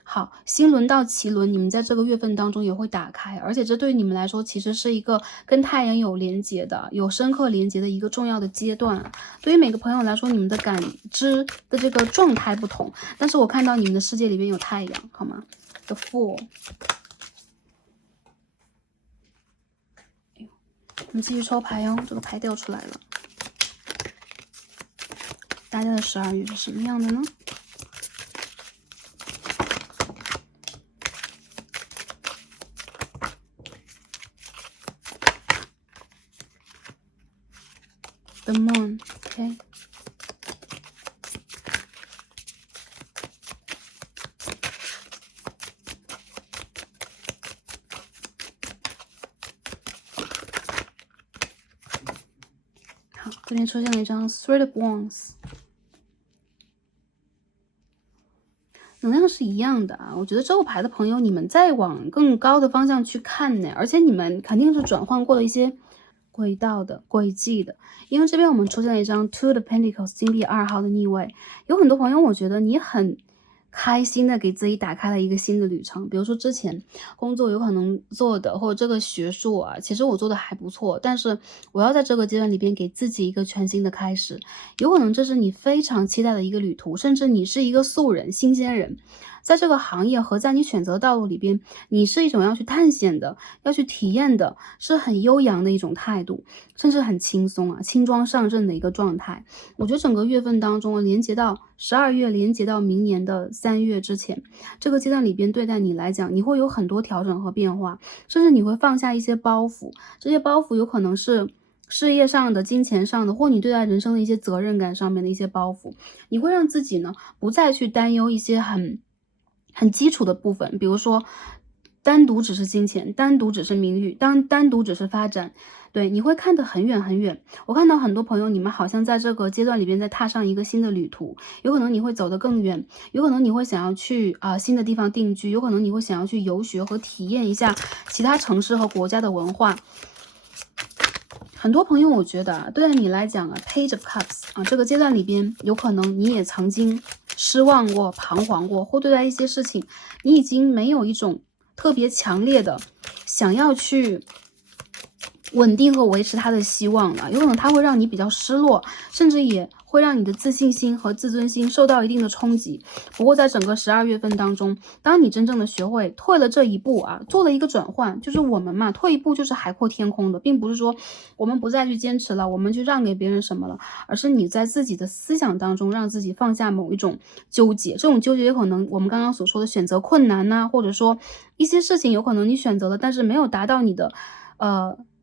好，星轮到脐轮，你们在这个月份当中也会打开，而且这对你们来说其实是一个跟太阳有连接的、有深刻连接的一个重要的阶段。对于每个朋友来说，你们的感知的这个状态不同，但是我看到你们的世界里面有太阳，好吗 ？The Fool。我们继续抽牌哦，这个牌掉出来了。大家的12月是什么样的呢？The Moon， OK。好，这边出现了一张 Three of Wands。能量上是一样的啊。我觉得这个牌的朋友，你们再往更高的方向去看呢，而且你们肯定是转换过了一些轨道的、轨迹的。因为这边我们出现了一张 Two of Pentacles 金币2号的逆位，有很多朋友，我觉得你很开心的给自己打开了一个新的旅程。比如说之前工作有可能做的，或者这个学术啊，其实我做的还不错，但是我要在这个阶段里边给自己一个全新的开始。有可能这是你非常期待的一个旅途，甚至你是一个素人、新鲜人，在这个行业和在你选择道路里边，你是一种要去探险的、要去体验的，是很悠扬的一种态度，甚至很轻松啊、轻装上阵的一个状态。我觉得整个月份当中，连接到12月，连接到明年的3月之前，这个阶段里边对待你来讲，你会有很多调整和变化，甚至你会放下一些包袱，这些包袱有可能是事业上的、金钱上的，或你对待人生的一些责任感上面的一些包袱，你会让自己呢不再去担忧一些很基础的部分，比如说单独只是金钱，单独只是名誉，单独只是发展，对，你会看得很远很远。我看到很多朋友，你们好像在这个阶段里边在踏上一个新的旅途，有可能你会走得更远，有可能你会想要去新的地方定居，有可能你会想要去游学和体验一下其他城市和国家的文化。很多朋友我觉得对你来讲Page of Cups 这个阶段里边，有可能你也曾经失望过、彷徨过，或对待一些事情，你已经没有一种特别强烈的想要去稳定和维持它的希望了。有可能它会让你比较失落，甚至也会让你的自信心和自尊心受到一定的冲击。不过在整个12月份当中，当你真正的学会退了这一步做了一个转换，就是我们嘛，退一步就是海阔天空的，并不是说我们不再去坚持了，我们去让给别人什么了，而是你在自己的思想当中让自己放下某一种纠结。这种纠结有可能我们刚刚所说的选择困难呐，或者说一些事情有可能你选择了，但是没有达到你的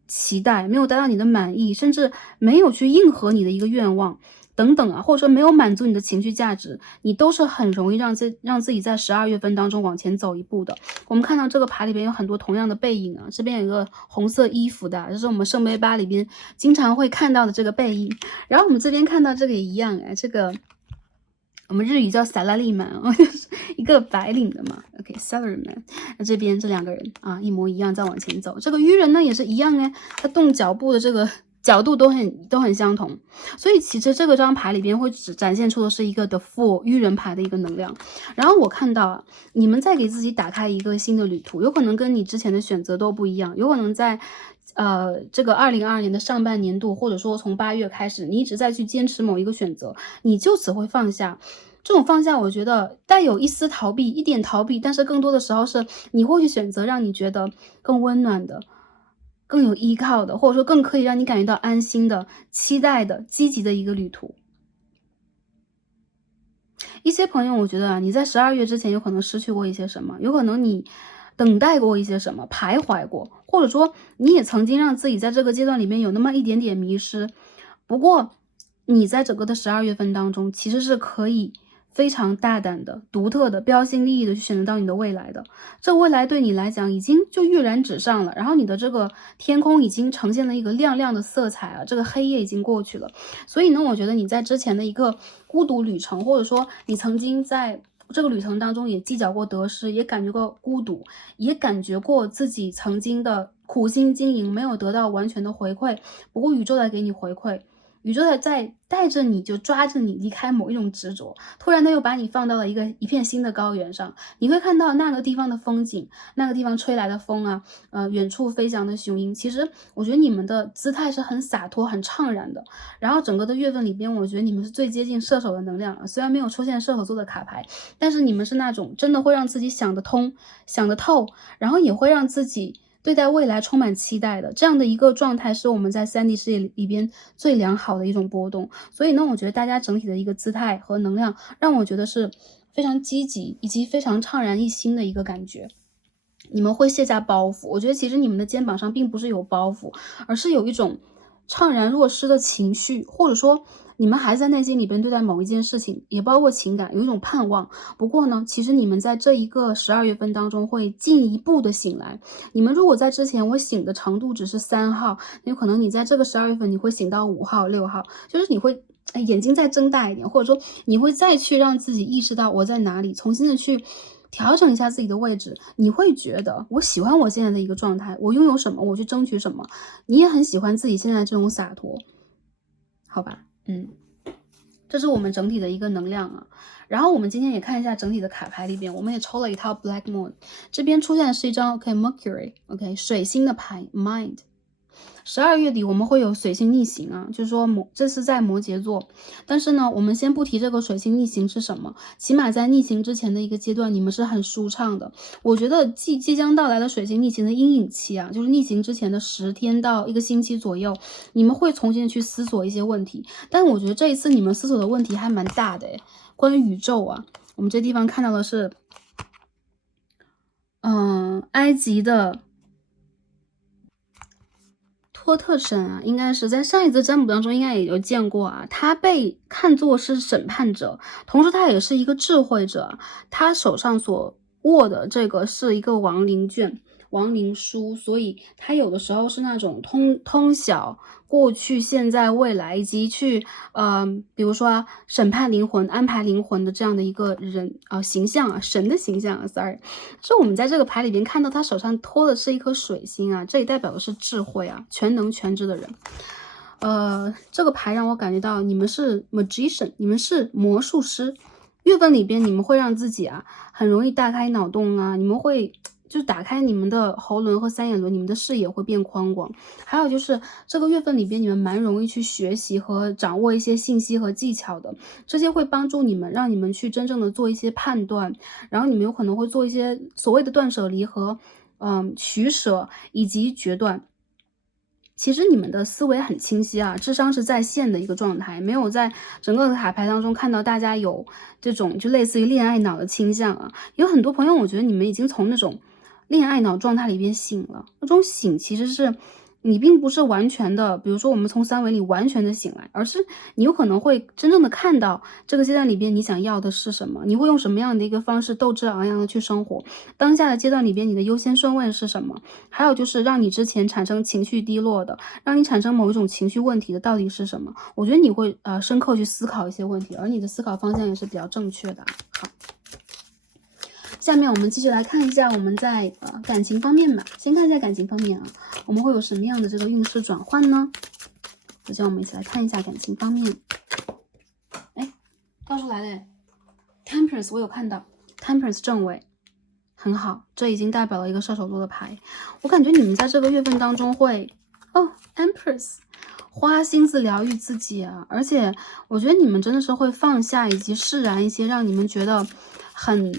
期待，没有达到你的满意，甚至没有去应和你的一个愿望等等或者说没有满足你的情绪价值，你都是很容易让自己在12月份当中往前走一步的。我们看到这个牌里边有很多同样的背影这边有一个红色衣服的，这是我们圣杯八里边经常会看到的这个背影。然后我们这边看到这个也一样这个我们日语叫萨拉利曼就是一个白领的嘛 ，OK salaryman。那这边这两个人一模一样在往前走。这个愚人呢也是一样他动脚步的这个角度都很相同，所以其实这个张牌里边会只展现出的是一个 The Fool 愚人牌的一个能量。然后我看到你们在给自己打开一个新的旅途，有可能跟你之前的选择都不一样，有可能在这个2022年的上半年度，或者说从8月开始，你一直在去坚持某一个选择，你就此会放下。这种放下我觉得带有一丝逃避，一点逃避，但是更多的时候是你会去选择让你觉得更温暖的、更有依靠的，或者说更可以让你感觉到安心的、期待的、积极的一个旅途。一些朋友我觉得你在12月之前有可能失去过一些什么，有可能你等待过一些什么，徘徊过，或者说你也曾经让自己在这个阶段里面有那么一点点迷失。不过你在整个的12月份当中其实是可以非常大胆的、独特的、标新立异的去选择到你的未来的。这未来对你来讲已经就跃然纸上了，然后你的这个天空已经呈现了一个亮亮的色彩这个黑夜已经过去了。所以呢，我觉得你在之前的一个孤独旅程，或者说你曾经在这个旅程当中也计较过得失，也感觉过孤独，也感觉过自己曾经的苦心经营没有得到完全的回馈，不过宇宙在给你回馈。宇宙在带着你，就抓着你离开某一种执着，突然他又把你放到了一片新的高原上，你会看到那个地方的风景，那个地方吹来的风远处飞翔的雄鹰。其实我觉得你们的姿态是很洒脱、很怅然的。然后整个的月份里边，我觉得你们是最接近射手的能量虽然没有出现射手座的卡牌，但是你们是那种真的会让自己想得通、想得透，然后也会让自己对待未来充满期待的，这样的一个状态是我们在3D 世界里边最良好的一种波动。所以呢，我觉得大家整体的一个姿态和能量让我觉得是非常积极以及非常怅然一心的一个感觉。你们会卸下包袱，我觉得其实你们的肩膀上并不是有包袱，而是有一种怅然若失的情绪，或者说你们还在内心里边对待某一件事情，也包括情感，有一种盼望。不过呢，其实你们在这一个12月份当中会进一步的醒来。你们如果在之前我醒的程度只是3号，那有可能你在这个12月份你会醒到5号、6号，就是你会眼睛再睁大一点，或者说你会再去让自己意识到我在哪里，重新的去调整一下自己的位置，你会觉得我喜欢我现在的一个状态，我拥有什么，我去争取什么，你也很喜欢自己现在这种洒脱，好吧？这是我们整体的一个能量啊。然后我们今天也看一下整体的卡牌里边，我们也抽了一套 Black Moon， 这边出现的是一张 Mercury， 水星的牌 Mind。12月底我们会有水星逆行啊，就是说这是在摩羯座，但是呢，我们先不提这个水星逆行是什么，起码在逆行之前的一个阶段，你们是很舒畅的。我觉得即将到来的水星逆行的阴影期啊，就是逆行之前的10天到1个星期左右，你们会重新去思索一些问题，但我觉得这一次你们思索的问题还蛮大的诶，关于宇宙啊，我们这地方看到的是，埃及的托特神啊，应该是在上一次占卜当中应该也有见过啊。他被看作是审判者，同时他也是一个智慧者。他手上所握的这个是一个亡灵卷、亡灵书，所以他有的时候是那种通晓过去、现在、未来，以及去比如说审判灵魂、安排灵魂的这样的一个人形象啊，神的形象啊 ，sorry。所以我们在这个牌里边看到他手上托的是一颗水星啊，这也代表的是智慧啊，全能全知的人。这个牌让我感觉到你们是 magician， 你们是魔术师。月份里边你们会让自己啊很容易大开脑洞啊，你们会就打开你们的喉轮和3眼轮，你们的视野会变宽广。还有就是这个月份里边你们蛮容易去学习和掌握一些信息和技巧的，这些会帮助你们，让你们去真正的做一些判断，然后你们有可能会做一些所谓的断舍离和取舍以及决断。其实你们的思维很清晰啊，智商是在线的一个状态，没有在整个卡牌当中看到大家有这种就类似于恋爱脑的倾向啊。有很多朋友，我觉得你们已经从那种恋爱脑状态里边醒了，那种醒其实是你并不是完全的，比如说我们从三维里完全的醒来，而是你有可能会真正的看到这个阶段里边你想要的是什么，你会用什么样的一个方式斗志昂扬的去生活，当下的阶段里边你的优先顺位是什么，还有就是让你之前产生情绪低落的，让你产生某一种情绪问题的到底是什么，我觉得你会深刻去思考一些问题，而你的思考方向也是比较正确的。好，下面我们继续来看一下我们在感情方面吧。先看一下感情方面啊，我们会有什么样的这个运势转换呢？首先我们一起来看一下感情方面。哎，倒出来了 Temperance 我有看到 Temperance 正位，很好，这已经代表了一个射手座的牌。我感觉你们在这个月份当中会Empress 花心思疗愈自己啊，而且我觉得你们真的是会放下以及释然一些让你们觉得很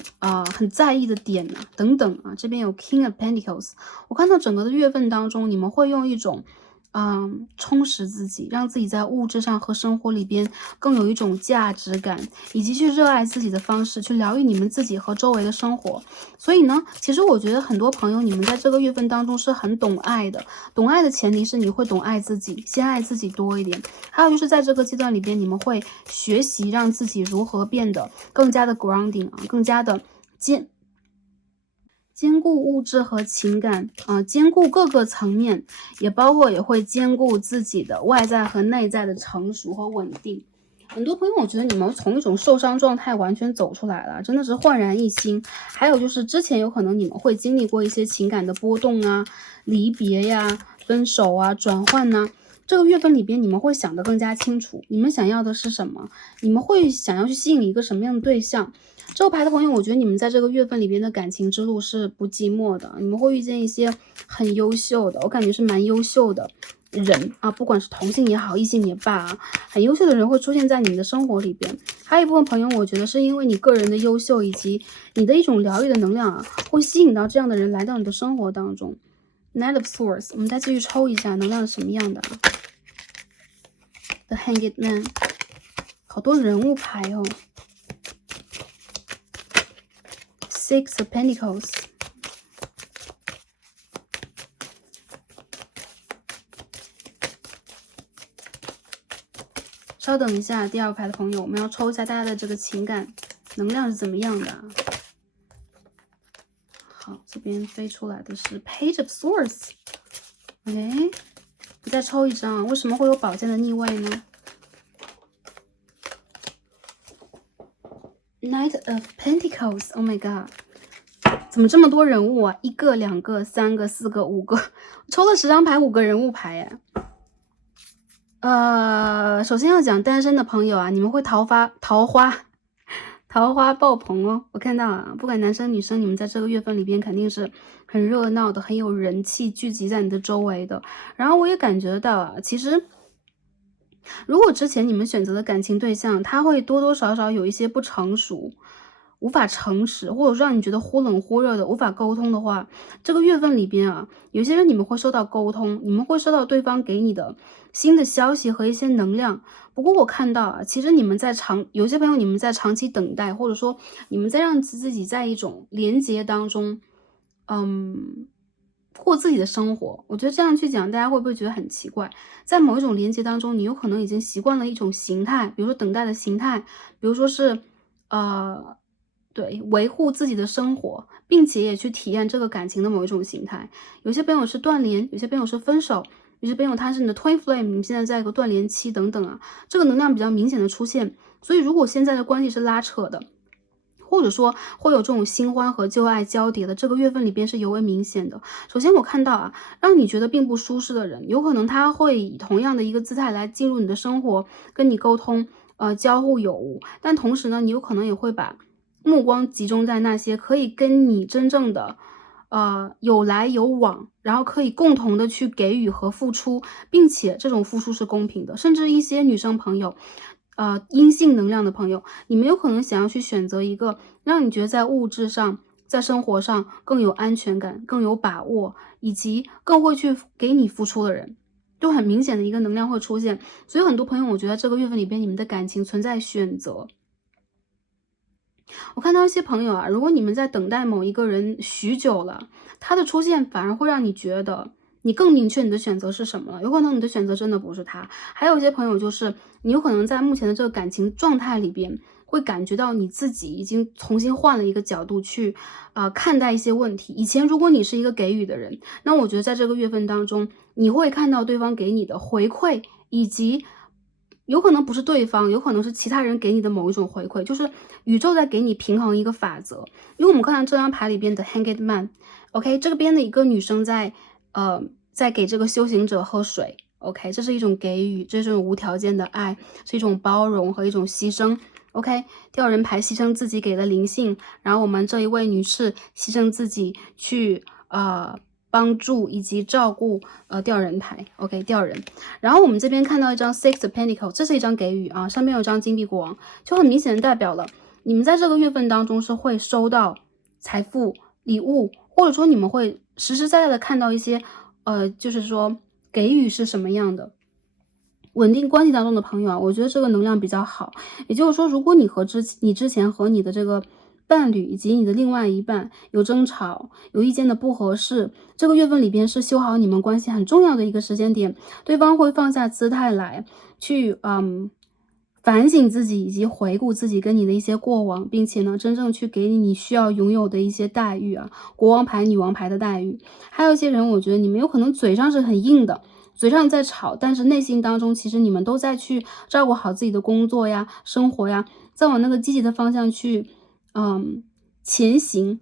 在意的点啊等等啊。这边有 King of Pentacles， 我看到整个的月份当中，你们会用一种充实自己，让自己在物质上和生活里边更有一种价值感，以及去热爱自己的方式，去疗愈你们自己和周围的生活。所以呢，其实我觉得很多朋友，你们在这个月份当中是很懂爱的。懂爱的前提是你会懂爱自己，先爱自己多一点。还有就是在这个阶段里边，你们会学习让自己如何变得更加的 grounding 啊，更加的兼顾物质和情感兼顾各个层面，也包括也会兼顾自己的外在和内在的成熟和稳定。很多朋友，我觉得你们从一种受伤状态完全走出来了，真的是焕然一新。还有就是之前有可能你们会经历过一些情感的波动啊、离别呀、分手啊、转换呐。这个月份里边，你们会想得更加清楚，你们想要的是什么？你们会想要去吸引一个什么样的对象？这个牌的朋友，我觉得你们在这个月份里边的感情之路是不寂寞的，你们会遇见一些很优秀的，我感觉是蛮优秀的人啊，不管是同性也好，异性也罢啊，很优秀的人会出现在你的生活里边。还有一部分朋友，我觉得是因为你个人的优秀以及你的一种疗愈的能量啊，会吸引到这样的人来到你的生活当中。Knight of Swords， 我们再继续抽一下能量是什么样的啊 ？The Hanged Man， 好多人物牌哦。Six of Pentacles， 稍等一下，第二个牌的朋友，我们要抽一下大家的这个情感能量是怎么样的啊？好，这边飞出来的是 Page of Swords。OK， 再抽一张，为什么会有宝剑的逆位呢？ Knight of Pentacles，Oh my god， 怎么这么多人物啊？1个、2个、3个、4个、5个，抽了10张牌，5个人物牌哎。首先要讲单身的朋友啊，你们会桃花爆棚哦！我看到啊，不管男生女生，你们在这个月份里边肯定是很热闹的，很有人气聚集在你的周围的。然后我也感觉到啊，其实如果之前你们选择的感情对象，他会多多少少有一些不成熟，无法诚实，或者说让你觉得忽冷忽热的，无法沟通的话，这个月份里边啊，有些人你们会收到沟通，你们会收到对方给你的新的消息和一些能量。不过我看到啊，其实你们有些朋友你们在长期等待，或者说你们在让自己在一种连接当中，过自己的生活。我觉得这样去讲，大家会不会觉得很奇怪？在某一种连接当中，你有可能已经习惯了一种形态，比如说等待的形态，比如说是对，维护自己的生活，并且也去体验这个感情的某一种形态。有些朋友是断联，有些朋友是分手，有些朋友他是你的 twin flame， 你们现在在一个断联期等等啊，这个能量比较明显的出现。所以如果现在的关系是拉扯的，或者说会有这种新欢和旧爱交叠的，这个月份里边是尤为明显的。首先我看到啊，让你觉得并不舒适的人，有可能他会以同样的一个姿态来进入你的生活，跟你沟通，交互有无。但同时呢，你有可能也会把目光集中在那些可以跟你真正的有来有往，然后可以共同的去给予和付出，并且这种付出是公平的。甚至一些女生朋友，阴性能量的朋友，你们有可能想要去选择一个让你觉得在物质上，在生活上更有安全感，更有把握，以及更会去给你付出的人，就很明显的一个能量会出现。所以很多朋友，我觉得这个月份里边，你们的感情存在选择。我看到一些朋友啊，如果你们在等待某一个人许久了，他的出现反而会让你觉得你更明确你的选择是什么了。有可能你的选择真的不是他。还有一些朋友就是你有可能在目前的这个感情状态里边，会感觉到你自己已经重新换了一个角度去看待一些问题。以前如果你是一个给予的人，那我觉得在这个月份当中，你会看到对方给你的回馈，以及有可能不是对方，有可能是其他人给你的某一种回馈，就是宇宙在给你平衡一个法则。因为我们看到这张牌里边的 Hanged Man，OK， 这边的一个女生在给这个修行者喝水，OK， 这是一种给予，这是一种无条件的爱，是一种包容和一种牺牲。OK， 吊人牌牺牲自己给的灵性，然后我们这一位女士牺牲自己去帮助以及照顾吊人牌 ，OK， 吊人。然后我们这边看到一张 Six of Pentacles， 这是一张给予啊，上面有张金币国王，就很明显的代表了你们在这个月份当中是会收到财富、礼物，或者说你们会实实在在的看到一些就是说给予是什么样的。稳定关系当中的朋友啊，我觉得这个能量比较好。也就是说，如果你之前和你的这个伴侣以及你的另外一半有争吵，有意见的不合适，这个月份里边是修好你们关系很重要的一个时间点。对方会放下姿态来去反省自己以及回顾自己跟你的一些过往，并且呢真正去给你需要拥有的一些待遇啊，国王牌、女王牌的待遇。还有一些人，我觉得你们有可能嘴上是很硬的，嘴上在吵，但是内心当中其实你们都在去照顾好自己的工作呀、生活呀，在往那个积极的方向去前行。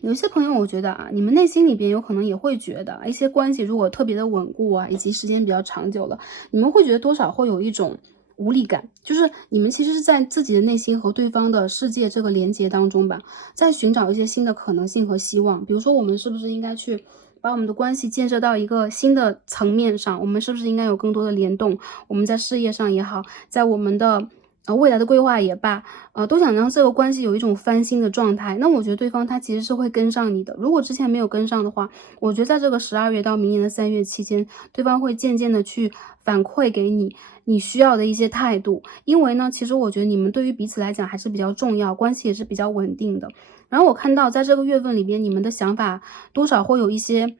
有些朋友我觉得啊，你们内心里边有可能也会觉得一些关系如果特别的稳固啊，以及时间比较长久了，你们会觉得多少会有一种无力感，就是你们其实是在自己的内心和对方的世界这个连接当中吧，在寻找一些新的可能性和希望。比如说我们是不是应该去把我们的关系建设到一个新的层面上，我们是不是应该有更多的联动，我们在事业上也好，在我们的未来的规划也罢，都想让这个关系有一种翻新的状态。那我觉得对方他其实是会跟上你的，如果之前没有跟上的话，我觉得在这个12月到明年的3月期间，对方会渐渐的去反馈给你需要的一些态度。因为呢，其实我觉得你们对于彼此来讲还是比较重要，关系也是比较稳定的。然后我看到在这个月份里边，你们的想法多少会有一些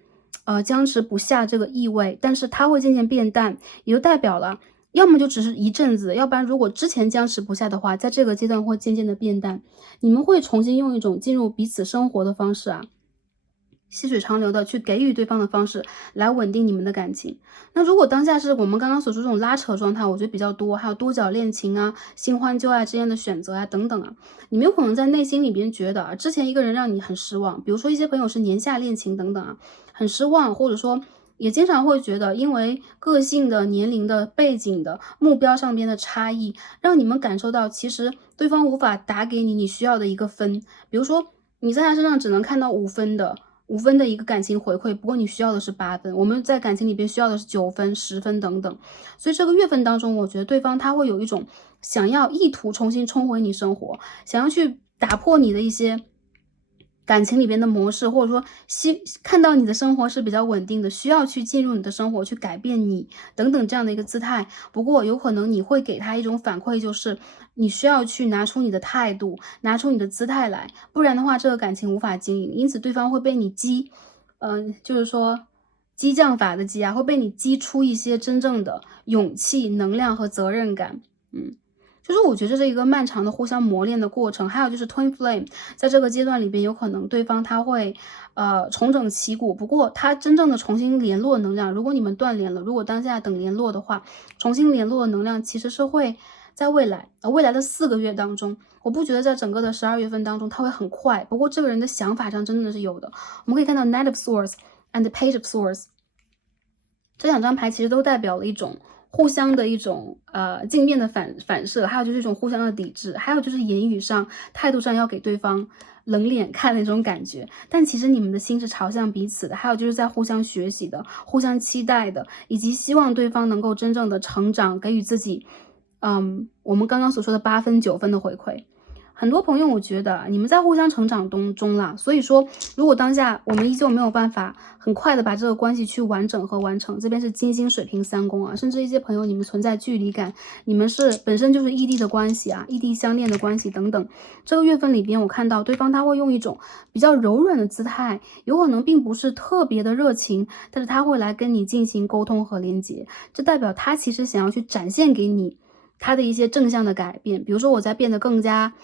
僵持不下这个意味，但是它会渐渐变淡，也就代表了要么就只是一阵子，要不然如果之前僵持不下的话，在这个阶段会渐渐的变淡。你们会重新用一种进入彼此生活的方式啊，细水长流的去给予对方的方式来稳定你们的感情。那如果当下是我们刚刚所说这种拉扯状态，我觉得比较多，还有多角恋情啊、新欢旧爱之间的选择啊等等啊，你们有可能在内心里边觉得啊，之前一个人让你很失望，比如说一些朋友是年下恋情等等啊，很失望，或者说也经常会觉得因为个性的、年龄的、背景的、目标上边的差异，让你们感受到其实对方无法打给你需要的一个分。比如说你在他身上只能看到5分的一个感情回馈，不过你需要的是8分，我们在感情里边需要的是9分、10分等等。所以这个月份当中，我觉得对方他会有一种想要意图重新冲回你生活，想要去打破你的一些感情里边的模式，或者说看到你的生活是比较稳定的，需要去进入你的生活，去改变你等等这样的一个姿态。不过有可能你会给他一种反馈，就是你需要去拿出你的态度，拿出你的姿态来，不然的话这个感情无法经营。因此对方会被你就是说激将法的激啊，会被你激出一些真正的勇气、能量和责任感。就是我觉得这是一个漫长的互相磨练的过程。还有就是 Twin Flame 在这个阶段里边，有可能对方他会重整旗鼓，不过他真正的重新联络能量，如果你们断联了，如果当下等联络的话，重新联络的能量其实是会在未来的4个月当中，我不觉得在整个的12月份当中它会很快，不过这个人的想法上真的是有的。我们可以看到 Knight of Swords and Page of Swords 这2张牌其实都代表了一种互相的一种镜面的反射，还有就是一种互相的抵制，还有就是言语上、态度上要给对方冷脸看的那种感觉。但其实你们的心是朝向彼此的，还有就是在互相学习的、互相期待的，以及希望对方能够真正的成长，给予自己我们刚刚所说的8分、9分的回馈。很多朋友我觉得你们在互相成长中啦，所以说如果当下我们依旧没有办法很快的把这个关系去完整和完成，这边是金星水瓶3宫啊，甚至一些朋友你们存在距离感，你们是本身就是异地的关系啊，异地相恋的关系等等，这个月份里边我看到对方他会用一种比较柔软的姿态，有可能并不是特别的热情，但是他会来跟你进行沟通和连接，这代表他其实想要去展现给你他的一些正向的改变。比如说我在变得更加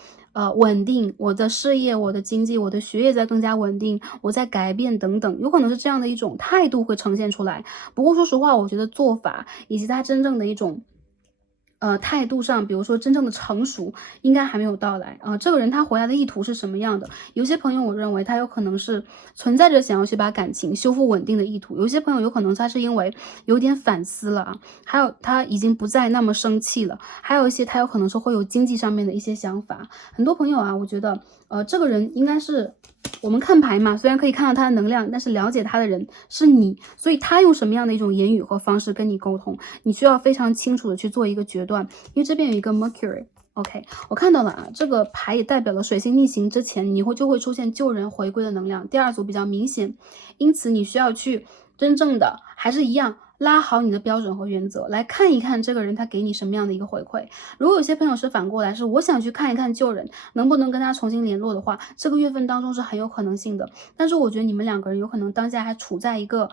稳定，我的事业、我的经济、我的学业在更加稳定，我在改变等等，有可能是这样的一种态度会呈现出来。不过说实话，我觉得做法以及他真正的一种态度上，比如说真正的成熟应该还没有到来这个人他回来的意图是什么样的？有些朋友我认为他有可能是存在着想要去把感情修复稳定的意图，有些朋友有可能他是因为有点反思了还有他已经不再那么生气了，还有一些他有可能是会有经济上面的一些想法。很多朋友我觉得这个人应该是我们看牌嘛，虽然可以看到他的能量，但是了解他的人是你，所以他用什么样的一种言语和方式跟你沟通，你需要非常清楚的去做一个决断。因为这边有一个 Mercury。OK， 我看到了这个牌也代表了水星逆行之前，就会出现旧人回归的能量，第2组比较明显，因此你需要去真正的还是一样拉好你的标准和原则，来看一看这个人他给你什么样的一个回馈。如果有些朋友是反过来，是我想去看一看旧人能不能跟他重新联络的话，这个月份当中是很有可能性的。但是我觉得你们2个人有可能当下还处在一个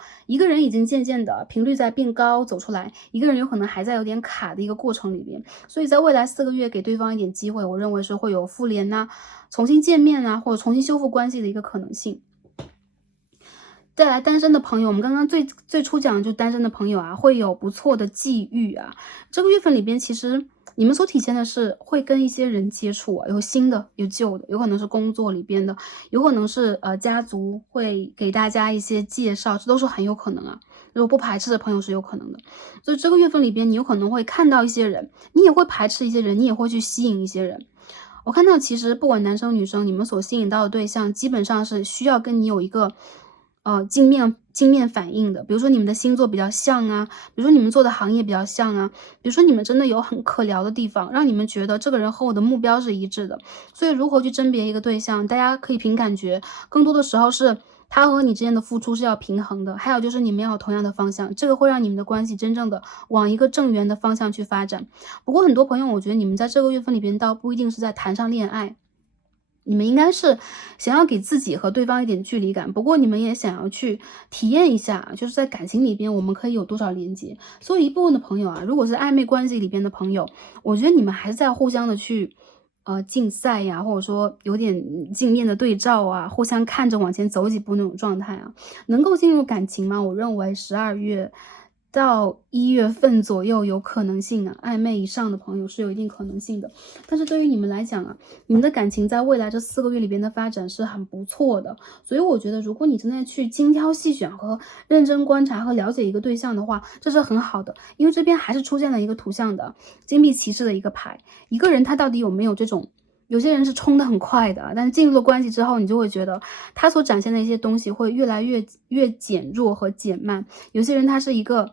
人已经渐渐的频率在变高走出来，一个人有可能还在有点卡的一个过程里边，所以在未来4个月给对方一点机会，我认为是会有复联重新见面或者重新修复关系的一个可能性。再来单身的朋友，我们刚刚最初讲的就是单身的朋友会有不错的际遇这个月份里边其实你们所体现的是会跟一些人接触有新的有旧的，有可能是工作里边的，有可能是家族会给大家一些介绍，这都是很有可能如果不排斥的朋友是有可能的。所以这个月份里边你有可能会看到一些人，你也会排斥一些人，你也会去吸引一些人。我看到其实不管男生女生，你们所吸引到的对象基本上是需要跟你有一个镜面反应的，比如说你们的星座比较像比如说你们做的行业比较像比如说你们真的有很可聊的地方，让你们觉得这个人和我的目标是一致的。所以如何去甄别一个对象，大家可以凭感觉，更多的时候是他和你之间的付出是要平衡的，还有就是你们要有同样的方向，这个会让你们的关系真正的往一个正缘的方向去发展。不过很多朋友我觉得你们在这个月份里边倒不一定是在谈上恋爱，你们应该是想要给自己和对方一点距离感，不过你们也想要去体验一下，就是在感情里边我们可以有多少连接。所以一部分的朋友如果是暧昧关系里边的朋友，我觉得你们还是在互相的去竞赛呀，或者说有点镜面的对照啊，互相看着往前走几步那种状态啊。能够进入感情吗？我认为12月到1月份左右有可能性啊，暧昧以上的朋友是有一定可能性的。但是对于你们来讲啊，你们的感情在未来这4个月里边的发展是很不错的。所以我觉得如果你正在去精挑细选和认真观察和了解一个对象的话，这是很好的。因为这边还是出现了一个图像的金币骑士的一个牌，一个人他到底有没有这种，有些人是冲得很快的，但是进入了关系之后，你就会觉得他所展现的一些东西会越来越减弱和减慢。有些人他是一个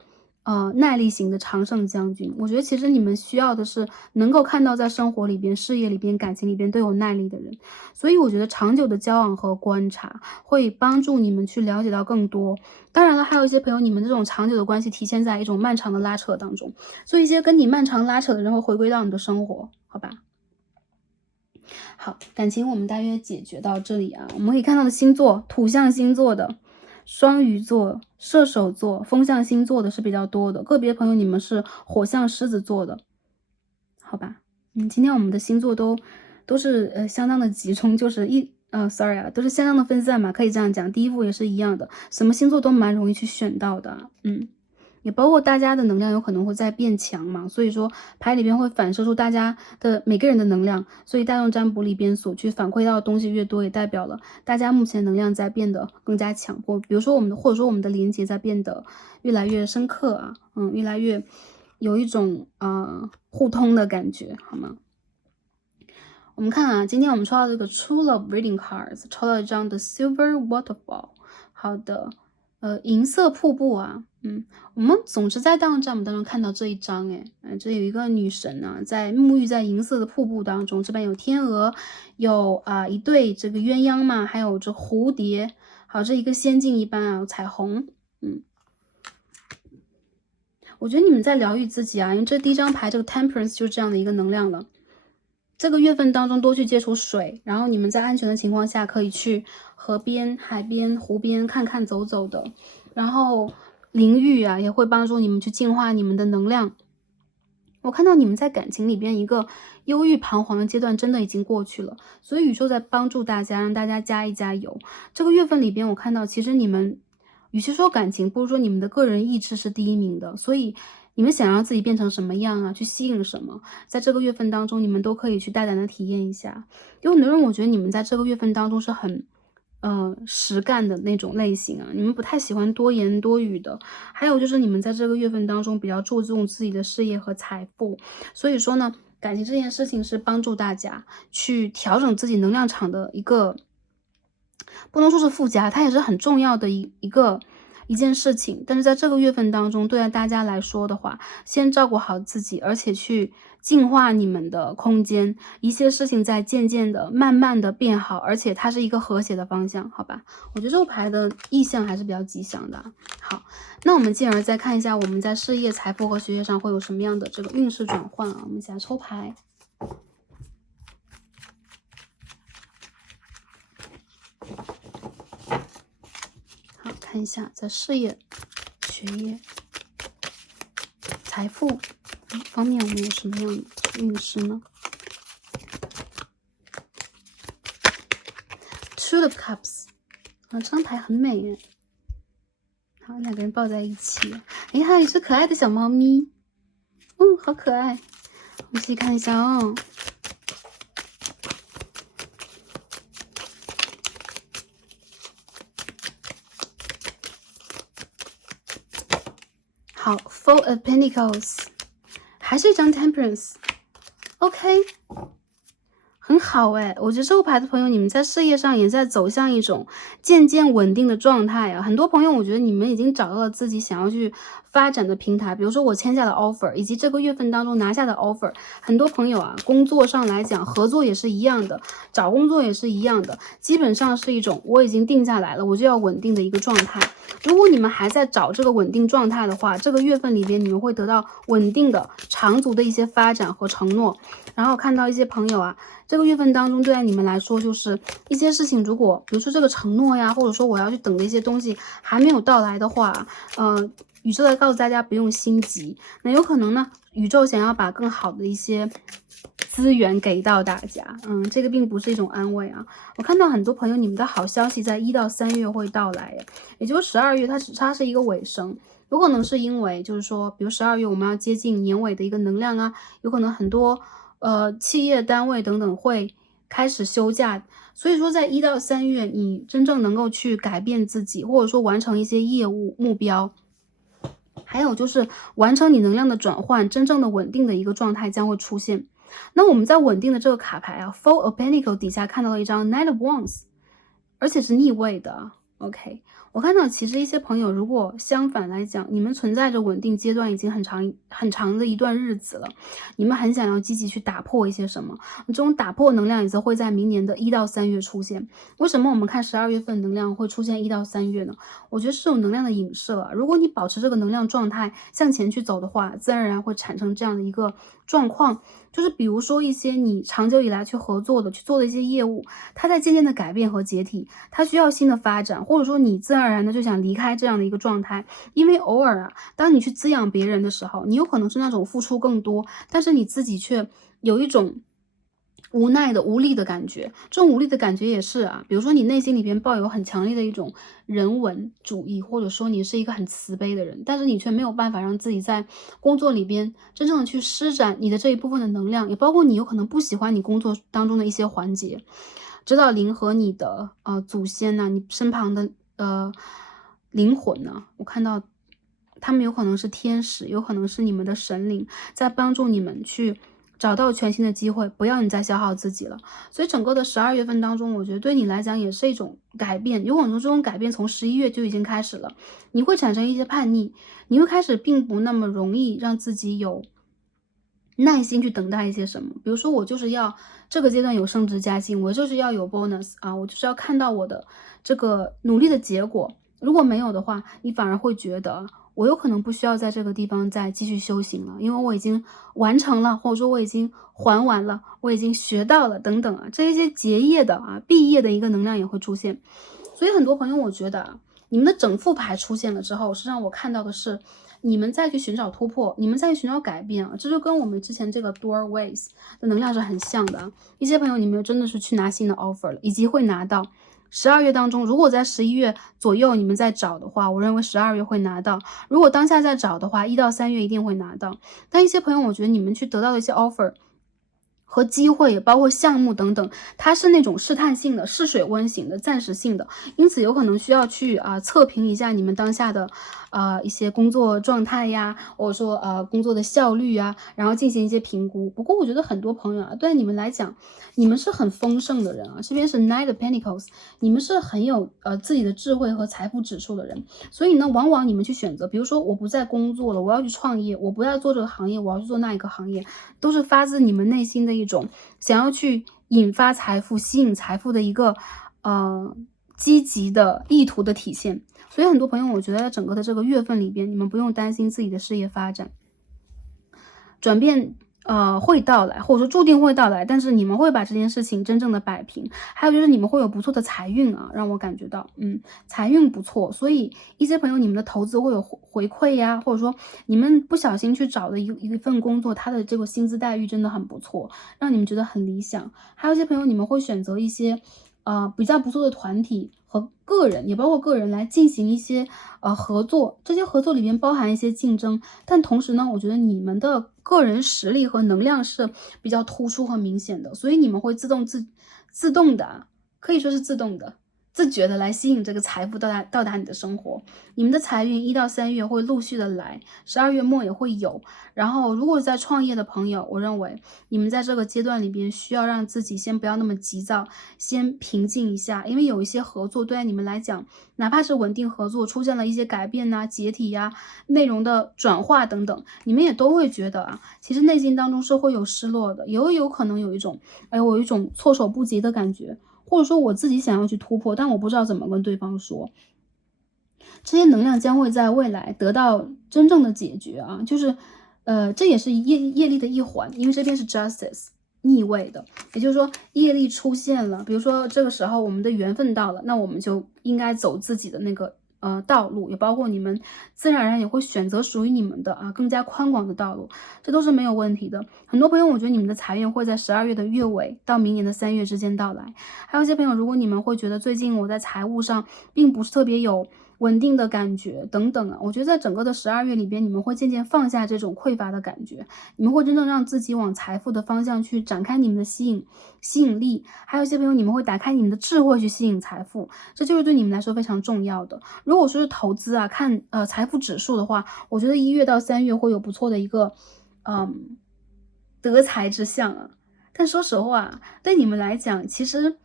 耐力型的常胜将军。我觉得其实你们需要的是能够看到在生活里边、事业里边、感情里边都有耐力的人。所以我觉得长久的交往和观察会帮助你们去了解到更多。当然了，还有一些朋友，你们这种长久的关系体现在一种漫长的拉扯当中，所以一些跟你漫长拉扯的人会回归到你的生活，好吧？好，感情我们大约解决到这里啊。我们可以看到的星座，土象星座的双鱼座、射手座，风象星座的是比较多的。个别朋友你们是火象狮子座的，好吧？今天我们的星座都是相当的集中，就是sorry 啊，都是相当的分散嘛，可以这样讲。第一副也是一样的，什么星座都蛮容易去选到的，也包括大家的能量有可能会在变强嘛，所以说牌里边会反射出大家的每个人的能量，所以大众占卜里边所去反馈到的东西越多，也代表了大家目前能量在变得更加强，比如说或者说我们的连接在变得越来越深刻啊，越来越有一种互通的感觉，好吗？我们看啊，今天我们抽到这个 True Love Reading Cards， 抽到一张的 Silver Waterfall。 好的，银色瀑布啊，我们总是在大众占卜当中看到这一张，这里有一个女神啊，在沐浴在银色的瀑布当中，这边有天鹅，有一对这个鸳鸯嘛，还有这蝴蝶，好，这一个仙境一般啊，有彩虹，我觉得你们在疗愈自己啊，因为这第一张牌这个 Temperance 就是这样的一个能量了。这个月份当中多去接触水，然后你们在安全的情况下可以去河边、海边、湖边看看走走的，然后淋浴啊也会帮助你们去净化你们的能量。我看到你们在感情里边一个忧郁彷徨的阶段真的已经过去了，所以宇宙在帮助大家，让大家加一加油。这个月份里边我看到其实你们与其说感情，不如说你们的个人意志是第一名的，所以你们想让自己变成什么样啊，去吸引什么，在这个月份当中你们都可以去大胆的体验一下。有很多人我觉得你们在这个月份当中是很实干的那种类型啊，你们不太喜欢多言多语的。还有就是你们在这个月份当中比较注重自己的事业和财富，所以说呢，感情这件事情是帮助大家去调整自己能量场的一个，不能说是附加，它也是很重要的一件事情。但是在这个月份当中，对大家来说的话，先照顾好自己，而且去净化你们的空间，一些事情在渐渐的慢慢的变好，而且它是一个和谐的方向，好吧？我觉得这个牌的意象还是比较吉祥的。好，那我们进而再看一下我们在事业、财富和学业上会有什么样的这个运势转换啊？我们一起来抽牌。好，看一下在事业、学业、财富方面我们有什么样的运势呢？ Two of Cups， 这张牌很美耶。好，两个人抱在一起，还有一只可爱的小猫咪，好可爱。我们一起看一下哦。好 ，Four of Pentacles， 还是一张 Temperance。OK， 很好我觉得这个牌的朋友，你们在事业上也在走向一种渐渐稳定的状态啊。很多朋友，我觉得你们已经找到了自己想要去发展的平台，比如说我签下的 offer， 以及这个月份当中拿下的 offer。很多朋友啊，工作上来讲，合作也是一样的，找工作也是一样的，基本上是一种我已经定下来了，我就要稳定的一个状态。如果你们还在找这个稳定状态的话，这个月份里边你们会得到稳定的、长足的一些发展和承诺。然后看到一些朋友啊，这个月份当中对你们来说，就是一些事情，如果比如说这个承诺呀，或者说我要去等的一些东西还没有到来的话，宇宙在告诉大家不用心急。那有可能呢，宇宙想要把更好的一些资源给到大家。这个并不是一种安慰啊。我看到很多朋友，你们的好消息在1到3月会到来，也就是12月，它是一个尾声。有可能是因为就是说，比如12月我们要接近年尾的一个能量啊，有可能很多企业单位等等会开始休假，所以说在1到3月，你真正能够去改变自己，或者说完成一些业务目标，还有就是完成你能量的转换，真正的稳定的一个状态将会出现。那我们在稳定的这个卡牌啊 ，Four of Pentacles 底下看到了一张 Knight of Wands， 而且是逆位的。OK， 我看到其实一些朋友，如果相反来讲，你们存在着稳定阶段已经很长的一段日子了，你们很想要积极去打破一些什么，这种打破能量也则会在明年的1到3月出现。为什么我们看12月份能量会出现1到3月呢？我觉得是这种能量的影射啊。如果你保持这个能量状态向前去走的话，自然而然会产生这样的一个状况。就是比如说一些你长久以来去合作的去做的一些业务，它在渐渐的改变和解体，它需要新的发展，或者说你自然而然的就想离开这样的一个状态。因为偶尔啊，当你去滋养别人的时候，你有可能是那种付出更多，但是你自己却有一种无奈的无力的感觉。这种无力的感觉也是啊，比如说你内心里边抱有很强烈的一种人文主义，或者说你是一个很慈悲的人，但是你却没有办法让自己在工作里边真正的去施展你的这一部分的能量，也包括你有可能不喜欢你工作当中的一些环节。指导灵和你的祖先呢，你身旁的灵魂呢，我看到他们有可能是天使，有可能是你们的神灵，在帮助你们去找到全新的机会，不要你再消耗自己了。所以整个的12月份当中，我觉得对你来讲也是一种改变，有可能这种改变从11月就已经开始了。你会产生一些叛逆，你会开始并不那么容易让自己有耐心去等待一些什么。比如说我就是要这个阶段有升职加薪，我就是要有 bonus 啊，我就是要看到我的这个努力的结果。如果没有的话，你反而会觉得我有可能不需要在这个地方再继续修行了，因为我已经完成了，或者说我已经还完了，我已经学到了等等啊，这一些结业的毕业的一个能量也会出现。所以很多朋友，我觉得你们的整副牌出现了之后，是让我看到的是你们再去寻找突破，你们再去寻找改变这就跟我们之前这个 doorways 的能量是很像的一些朋友，你们真的是去拿新的 offer 了，以及会拿到。12月当中，如果在11月左右你们在找的话，我认为12月会拿到。如果当下在找的话，1到3月一定会拿到。但一些朋友，我觉得你们去得到的一些 offer 和机会，也包括项目等等，它是那种试探性的、试水温型的、暂时性的，因此有可能需要去测评一下你们当下的一些工作状态呀，或者说工作的效率啊，然后进行一些评估。不过我觉得很多朋友对你们来讲，你们是很丰盛的人这边是 Knight of Pentacles， 你们是很有自己的智慧和财富指数的人，所以呢，往往你们去选择，比如说我不再工作了，我要去创业，我不要做这个行业，我要去做那一个行业，都是发自你们内心的一种想要去引发财富、吸引财富的一个积极的意图的体现。所以很多朋友，我觉得在整个的这个月份里边，你们不用担心自己的事业发展转变会到来，或者说注定会到来，但是你们会把这件事情真正的摆平。还有就是你们会有不错的财运让我感觉到财运不错。所以一些朋友，你们的投资会有回馈呀，或者说你们不小心去找的一份工作，它的这个薪资待遇真的很不错，让你们觉得很理想。还有一些朋友，你们会选择一些比较不错的团体和个人，也包括个人来进行一些合作，这些合作里面包含一些竞争，但同时呢，我觉得你们的个人实力和能量是比较突出和明显的，所以你们会自动的，可以说是自动的。自觉的来吸引这个财富到达你的生活。你们的财运1到3月会陆续的来，12月末也会有。然后如果在创业的朋友，我认为你们在这个阶段里边需要让自己先不要那么急躁，先平静一下，因为有一些合作对你们来讲，哪怕是稳定合作出现了一些改变解体内容的转化等等，你们也都会觉得其实内心当中是会有失落的，有可能有一种我有一种措手不及的感觉。或者说我自己想要去突破，但我不知道怎么跟对方说。这些能量将会在未来得到真正的解决就是这也是业力的一环，因为这边是 justice 逆位的，也就是说业力出现了，比如说这个时候我们的缘分到了，那我们就应该走自己的那个道路，也包括你们自然而然也会选择属于你们的更加宽广的道路，这都是没有问题的。很多朋友，我觉得你们的财运会在12月的月尾到明年的3月之间到来。还有一些朋友，如果你们会觉得最近我在财务上并不是特别有稳定的感觉等等我觉得在整个的12月里边，你们会渐渐放下这种匮乏的感觉，你们会真正让自己往财富的方向去展开你们的吸引力。还有一些朋友，你们会打开你们的智慧去吸引财富，这就是对你们来说非常重要的。如果说是投资看财富指数的话，我觉得1月到3月会有不错的一个得财之象但说实话对你们来讲，其实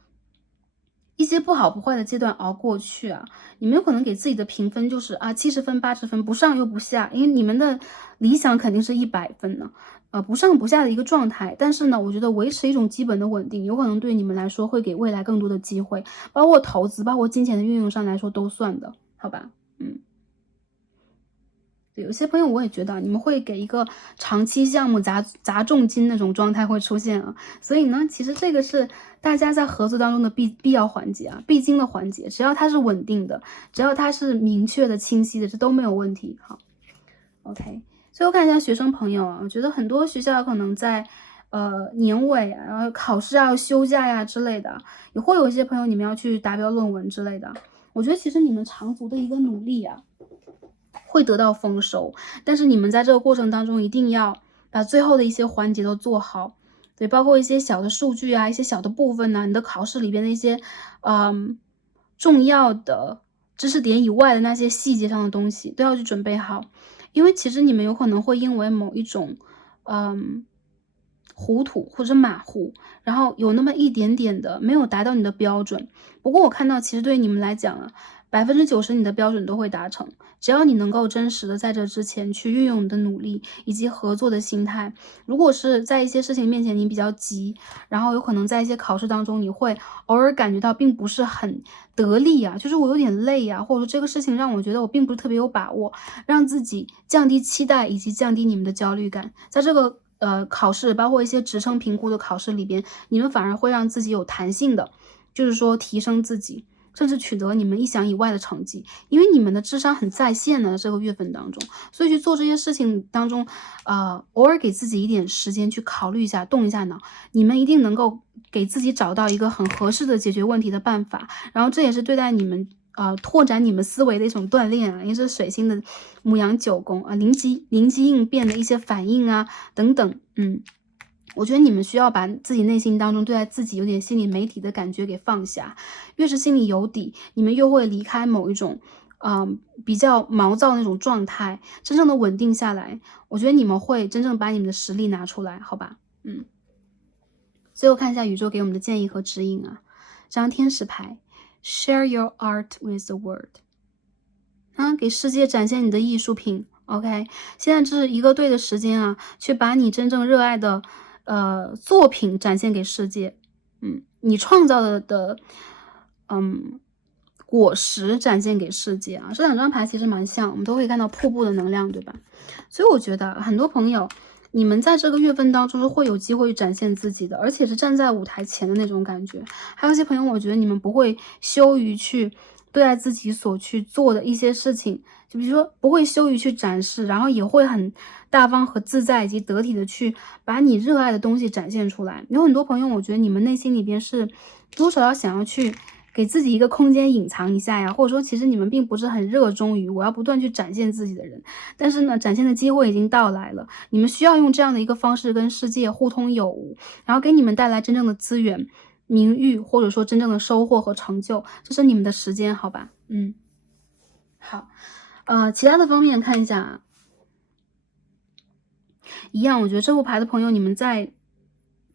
一些不好不坏的阶段熬过去你们有可能给自己的评分就是70分80分，不上又不下，因为你们的理想肯定是100分呢，不上不下的一个状态。但是呢，我觉得维持一种基本的稳定，有可能对你们来说会给未来更多的机会，包括投资，包括金钱的运用上来说都算的，好吧？有些朋友我也觉得你们会给一个长期项目砸重金那种状态会出现所以呢，其实这个是大家在合作当中的必要环节必经的环节，只要它是稳定的，只要它是明确的、清晰的，这都没有问题。好 ，OK。最后看一下学生朋友我觉得很多学校可能在年尾然后考试休假之类的，也会有一些朋友你们要去达标论文之类的。我觉得其实你们长足的一个努力会得到丰收，但是你们在这个过程当中一定要把最后的一些环节都做好，对，包括一些小的数据一些小的部分你的考试里边的一些重要的知识点以外的那些细节上的东西都要去准备好，因为其实你们有可能会因为某一种糊涂或者马虎，然后有那么一点点的没有达到你的标准。不过我看到其实对你们来讲90%你的标准都会达成，只要你能够真实的在这之前去运用你的努力以及合作的心态。如果是在一些事情面前你比较急，然后有可能在一些考试当中你会偶尔感觉到并不是很得力就是我有点累或者说这个事情让我觉得我并不是特别有把握，让自己降低期待以及降低你们的焦虑感。在这个考试包括一些职称评估的考试里边，你们反而会让自己有弹性的，就是说提升自己，甚至取得你们意想以外的成绩，因为你们的智商很在线的这个月份当中，所以去做这些事情当中偶尔给自己一点时间去考虑一下，动一下脑，你们一定能够给自己找到一个很合适的解决问题的办法，然后这也是对待你们拓展你们思维的一种锻炼因为是水星的牡羊9宫灵机应变的一些反应等等我觉得你们需要把自己内心当中对待自己有点心理媒体的感觉给放下，越是心里有底，你们越会离开某一种比较毛躁的那种状态，真正的稳定下来，我觉得你们会真正把你们的实力拿出来，好吧？最后看一下宇宙给我们的建议和指引这张天使牌 Share your art with the world 给世界展现你的艺术品 OK， 现在这是一个对的时间去把你真正热爱的作品展现给世界你创造的果实展现给世界这两张牌其实蛮像，我们都可以看到瀑布的能量，对吧？所以我觉得很多朋友你们在这个月份当中是会有机会展现自己的，而且是站在舞台前的那种感觉。还有一些朋友我觉得你们不会羞于去对待自己所去做的一些事情，就比如说不会羞于去展示，然后也会很大方和自在以及得体的去把你热爱的东西展现出来。有很多朋友我觉得你们内心里边是多少要想要去给自己一个空间隐藏一下或者说其实你们并不是很热衷于我要不断去展现自己的人，但是呢展现的机会已经到来了，你们需要用这样的一个方式跟世界互通有无，然后给你们带来真正的资源名誉，或者说真正的收获和成就，这是你们的时间，好吧？好其他的方面看一下一样，我觉得这副牌的朋友你们在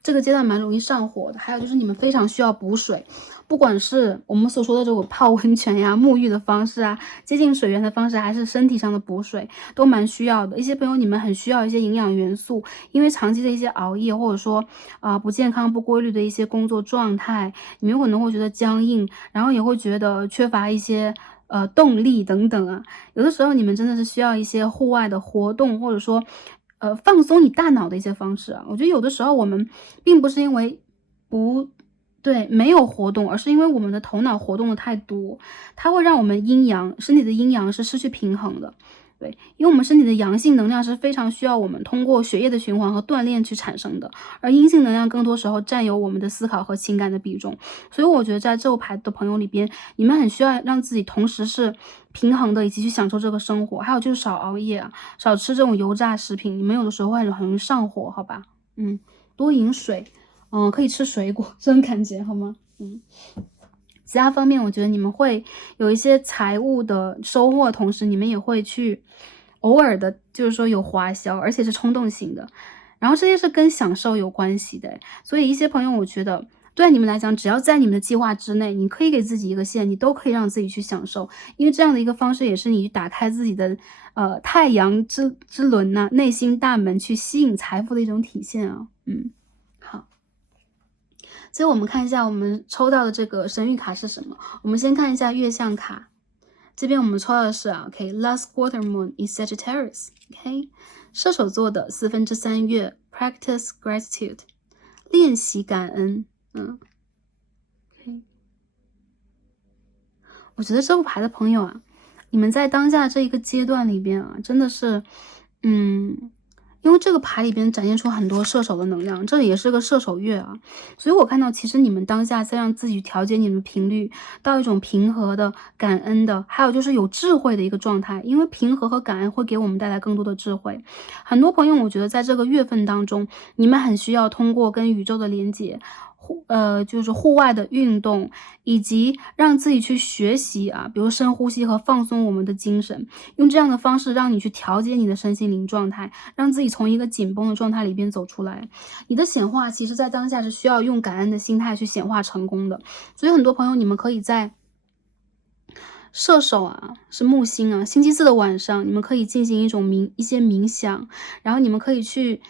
这个阶段蛮容易上火的，还有就是你们非常需要补水，不管是我们所说的这种泡温泉沐浴的方式接近水源的方式，还是身体上的补水，都蛮需要的。一些朋友你们很需要一些营养元素，因为长期的一些熬夜，或者说不健康不规律的一些工作状态，你们有可能会觉得僵硬，然后也会觉得缺乏一些动力等等有的时候你们真的是需要一些户外的活动，或者说放松你大脑的一些方式我觉得有的时候我们并不是因为不对，没有活动，而是因为我们的头脑活动的太多，它会让我们阴阳身体的阴阳是失去平衡的。对，因为我们身体的阳性能量是非常需要我们通过血液的循环和锻炼去产生的，而阴性能量更多时候占有我们的思考和情感的比重。所以我觉得在这排的朋友里边，你们很需要让自己同时是平衡的，以及去享受这个生活。还有就是少熬夜啊，少吃这种油炸食品，你们有的时候会很容易上火，好吧？多饮水。可以吃水果，这种感觉好吗？其他方面我觉得你们会有一些财务的收获，同时你们也会去偶尔的就是说有花销，而且是冲动型的，然后这些是跟享受有关系的。所以一些朋友我觉得对你们来讲，只要在你们的计划之内，你可以给自己一个线，你都可以让自己去享受，因为这样的一个方式也是你打开自己的太阳之轮呐，内心大门去吸引财富的一种体现啊。好，所以我们看一下我们抽到的这个神谕卡是什么。我们先看一下月相卡，这边我们抽到的是Last quarter moon is Sagittarius， 射手座的3/4月 practice gratitude， 练习感恩。我觉得这副牌的朋友啊，你们在当下这一个阶段里边啊，真的是因为这个牌里边展现出很多射手的能量，这也是个射手月啊，所以我看到其实你们当下在让自己调节你们的频率到一种平和的、感恩的，还有就是有智慧的一个状态，因为平和和感恩会给我们带来更多的智慧。很多朋友我觉得在这个月份当中，你们很需要通过跟宇宙的连接，就是户外的运动，以及让自己去学习啊，比如深呼吸和放松我们的精神，用这样的方式让你去调节你的身心灵状态，让自己从一个紧绷的状态里边走出来。你的显化其实在当下是需要用感恩的心态去显化成功的，所以很多朋友你们可以在射手啊，是木星啊，星期四的晚上，你们可以进行一些冥想，然后你们可以去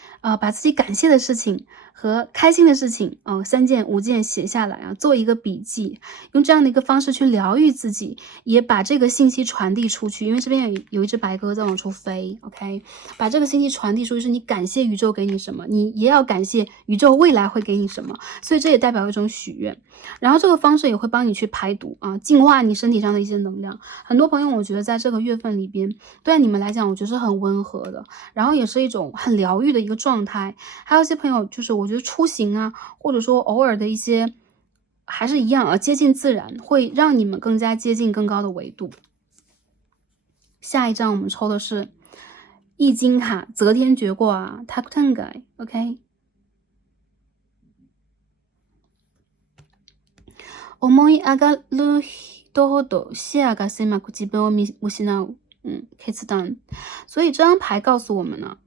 把自己感谢的事情和开心的事情3件5件写下来啊，做一个笔记，用这样的一个方式去疗愈自己，也把这个信息传递出去。因为这边有一只白鸽在往出飞 ，OK， 把这个信息传递出去，是你感谢宇宙给你什么，你也要感谢宇宙未来会给你什么，所以这也代表一种许愿。然后这个方式也会帮你去排毒啊，净化你身体上的一些能量。很多朋友我觉得在这个月份里边，对你们来讲我觉得是很温和的，然后也是一种很疗愈的一个状态。还有一些朋友就是我觉得出行啊，或者说偶尔的一些还是一样啊，接近自然，会让你们更加接近更高的维度。下一张我们抽的是易经卡择天决卦啊 Taktangai， OK，思い上がる人ほど視野が狭く自分を見失う。決断。所以这张牌告诉我们呢，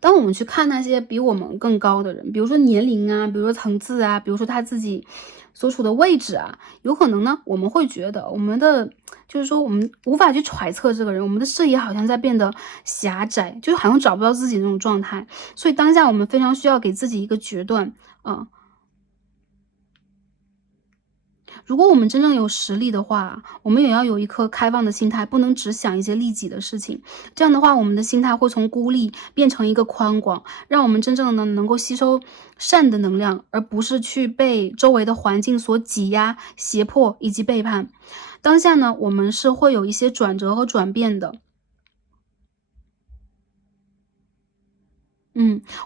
当我们去看那些比我们更高的人，比如说年龄啊，比如说层次啊，比如说他自己所处的位置啊，有可能呢，我们会觉得我们的就是说我们无法去揣测这个人，我们的视野好像在变得狭窄，就好像找不到自己那种状态。所以当下我们非常需要给自己一个决断啊。如果我们真正有实力的话，我们也要有一颗开放的心态，不能只想一些利己的事情。这样的话，我们的心态会从孤立变成一个宽广，让我们真正的能够吸收善的能量，而不是去被周围的环境所挤压、胁迫以及背叛。当下呢，我们是会有一些转折和转变的。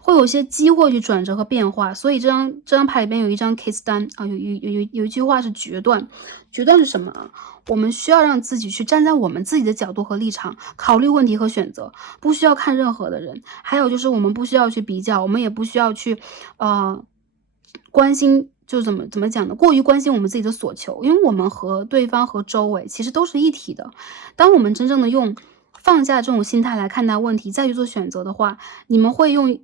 会有一些机会去转折和变化，所以这张牌里边有一张 case 单啊，有一句话是决断，决断是什么啊？我们需要让自己去站在我们自己的角度和立场，考虑问题和选择，不需要看任何的人。还有就是我们不需要去比较，我们也不需要去关心，就怎么讲呢？过于关心我们自己的所求，因为我们和对方和周围其实都是一体的。当我们真正的用放下这种心态来看待问题，再去做选择的话，你们会用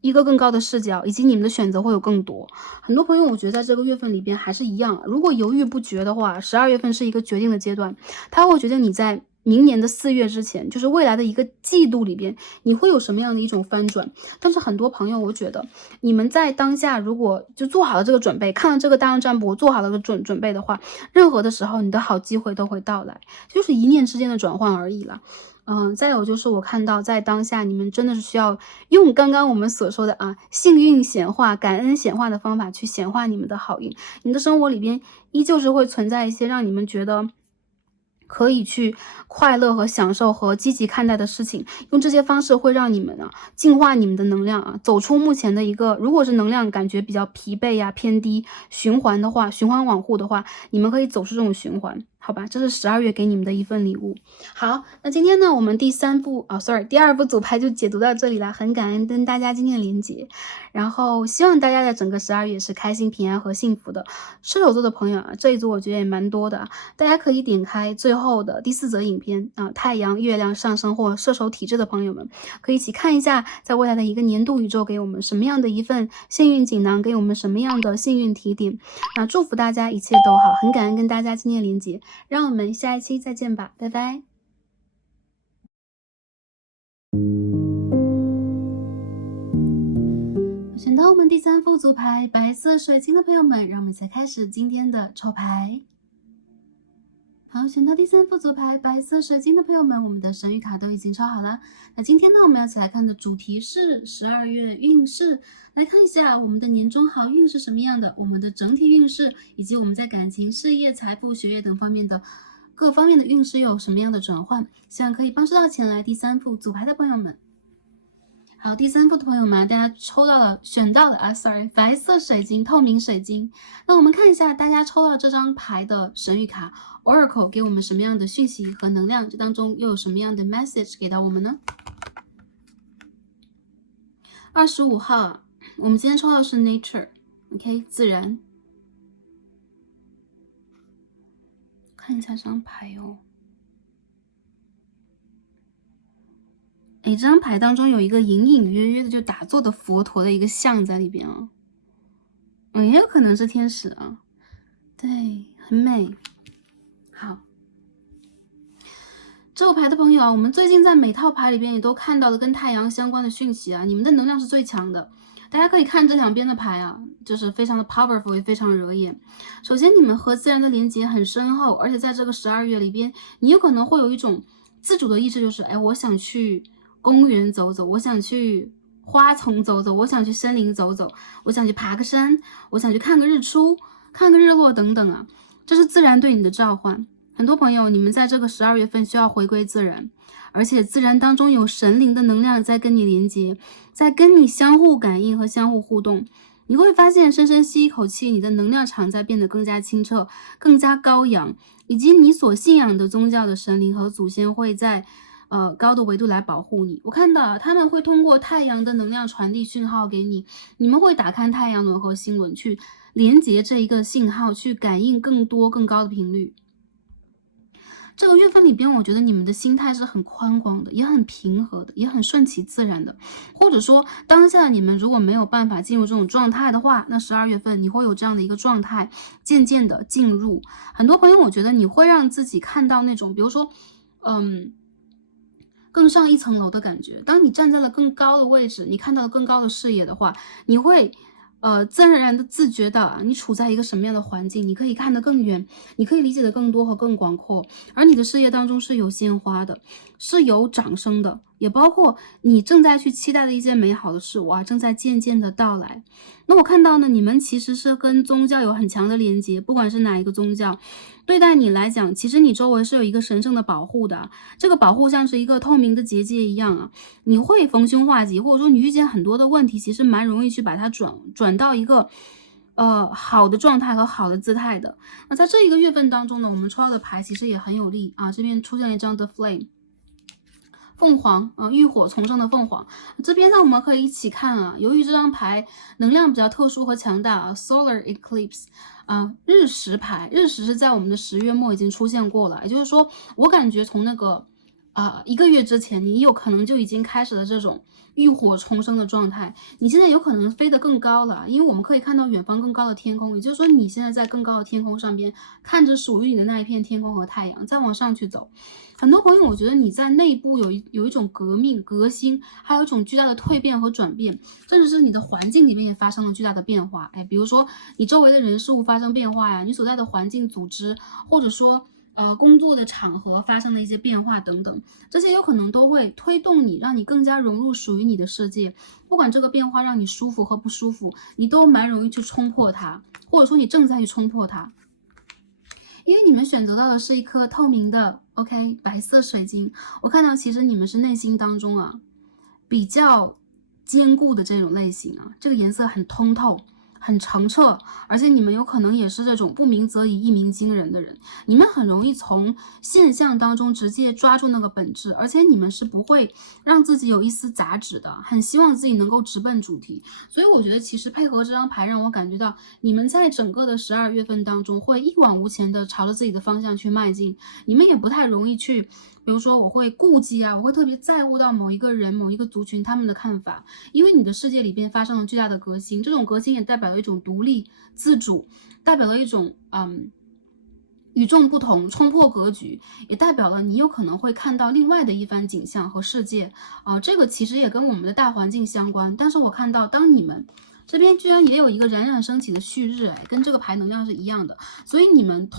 一个更高的视角，以及你们的选择会有更多。很多朋友我觉得在这个月份里边还是一样，如果犹豫不决的话，12月份是一个决定的阶段，它会决定你在明年的4月之前，就是未来的一个季度里边，你会有什么样的一种翻转。但是很多朋友，我觉得你们在当下如果就做好了这个准备，看了这个大量占卜，做好了个准备的话，任何的时候你的好机会都会到来，就是一念之间的转换而已了。再有就是我看到在当下你们真的是需要用刚刚我们所说的幸运显化、感恩显化的方法去显化你们的好运。你的生活里边依旧是会存在一些让你们觉得可以去快乐和享受和积极看待的事情，用这些方式会让你们净化你们的能量走出目前的一个，如果是能量感觉比较疲惫偏低循环的话，循环往复的话，你们可以走出这种循环。好吧，这是12月给你们的一份礼物。好，那今天呢，我们第二副组牌就解读到这里了，很感恩跟大家今天的连接，然后希望大家在整个12月是开心、平安和幸福的。射手座的朋友这一组我觉得也蛮多的大家可以点开最后的第4则影片太阳、月亮上升或射手体质的朋友们，可以一起看一下，在未来的一个年度宇宙给我们什么样的一份幸运锦囊，给我们什么样的幸运提点。祝福大家一切都好，很感恩跟大家今天的连接。让我们下一期再见吧，拜拜。选到我们第3副组牌白色水晶的朋友们，让我们再开始今天的抽牌。好，选到第3副组牌白色水晶的朋友们，我们的神谕卡都已经抽好了。那今天呢，我们要一起来看的主题是12月运势，来看一下我们的年终好运是什么样的，我们的整体运势，以及我们在感情、事业、财富、学业等方面的各方面的运势有什么样的转换，希望可以帮助到前来第3副组牌的朋友们。好，第3副的朋友们，大家选到了白色水晶、透明水晶。那我们看一下大家抽到这张牌的神谕卡 Oracle 给我们什么样的讯息和能量，这当中又有什么样的 message 给到我们呢？25号我们今天抽到的是 Nature， OK， 自然。看一下这张牌这张牌当中有一个隐隐约约的就打坐的佛陀的一个像在里边也有可能是天使对，很美。好，这个牌的朋友我们最近在每套牌里边也都看到了跟太阳相关的讯息你们的能量是最强的。大家可以看这两边的牌就是非常的 powerful， 也非常惹眼。首先，你们和自然的连接很深厚，而且在这个12月里边，你有可能会有一种自主的意识，就是我想去公园走走，我想去花丛走走，我想去森林走走，我想去爬个山，我想去看个日出，看个日落等等这是自然对你的召唤。很多朋友，你们在这个12月份需要回归自然，而且自然当中有神灵的能量在跟你连接，在跟你相互感应和相互互动。你会发现深深吸一口气，你的能量场在变得更加清澈，更加高扬，以及你所信仰的宗教的神灵和祖先会在高的维度来保护你。我看到他们会通过太阳的能量传递讯号给你，你们会打开太阳轮和星轮去连接这一个信号，去感应更多更高的频率。这个月份里边，我觉得你们的心态是很宽广的，也很平和的，也很顺其自然的。或者说，当下你们如果没有办法进入这种状态的话，那12月份你会有这样的一个状态，渐渐的进入。很多朋友，我觉得你会让自己看到那种，比如说，更上一层楼的感觉。当你站在了更高的位置，你看到了更高的视野的话，你会自然而然的自觉到你处在一个什么样的环境，你可以看得更远，你可以理解的更多和更广阔，而你的事业当中是有鲜花的，是有掌声的，也包括你正在去期待的一些美好的事物正在渐渐的到来。那我看到呢，你们其实是跟宗教有很强的连接，不管是哪一个宗教，对待你来讲，其实你周围是有一个神圣的保护的，这个保护像是一个透明的结界一样你会逢凶化吉，或者说你遇见很多的问题，其实蛮容易去把它转到一个好的状态和好的姿态的。那在这一个月份当中呢，我们抽到的牌其实也很有利这边出现了一张 The Flame。凤凰浴火重生的凤凰，这边呢我们可以一起看由于这张牌能量比较特殊和强大Solar Eclipse 日食牌，日食是在我们的10月末已经出现过了，也就是说，我感觉从那个1个月之前，你有可能就已经开始了这种浴火重生的状态。你现在有可能飞得更高了，因为我们可以看到远方更高的天空，也就是说你现在在更高的天空上边，看着属于你的那一片天空和太阳，再往上去走。很多朋友，我觉得你在内部有一种革命、革新，还有一种巨大的蜕变和转变，甚至是你的环境里面也发生了巨大的变化。比如说你周围的人事物发生变化呀，你所在的环境、组织，或者说工作的场合发生的一些变化等等，这些有可能都会推动你，让你更加融入属于你的世界。不管这个变化让你舒服和不舒服，你都蛮容易去冲破它，或者说你正在去冲破它。因为你们选择到的是一颗透明的 OK 白色水晶，我看到其实你们是内心当中比较坚固的这种类型这个颜色很通透，很澄澈，而且你们有可能也是这种不鸣则已，一鸣惊人的人。你们很容易从现象当中直接抓住那个本质，而且你们是不会让自己有一丝杂质的，很希望自己能够直奔主题。所以我觉得其实配合这张牌让我感觉到你们在整个的12月份当中会一往无前的朝着自己的方向去迈进，你们也不太容易去比如说我会顾忌我会特别在乎到某一个人某一个族群他们的看法，因为你的世界里边发生了巨大的革新，这种革新也代表了一种独立自主，代表了一种与众不同，冲破格局，也代表了你有可能会看到另外的一番景象和世界这个其实也跟我们的大环境相关。但是我看到当你们这边居然也有一个冉冉升起的旭日跟这个牌能量是一样的，所以你们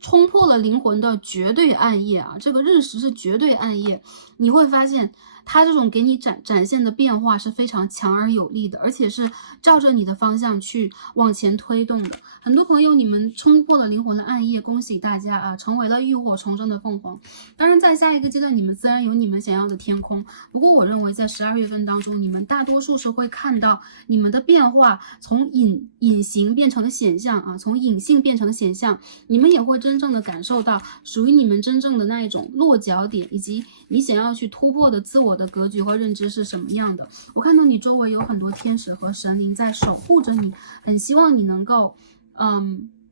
冲破了灵魂的绝对暗夜这个日食是绝对暗夜，你会发现它这种给你展现的变化是非常强而有力的，而且是照着你的方向去往前推动的。很多朋友，你们冲破了灵魂的暗夜，恭喜大家成为了浴火重生的凤凰。当然，在下一个阶段，你们自然有你们想要的天空。不过，我认为在12月份当中，你们大多数是会看到你们的变化从隐形变成显象从隐性变成显象，你们也会真正的感受到属于你们真正的那一种落脚点，以及你想要去突破的自我的格局和认知是什么样的。我看到你周围有很多天使和神灵在守护着你，很希望你能够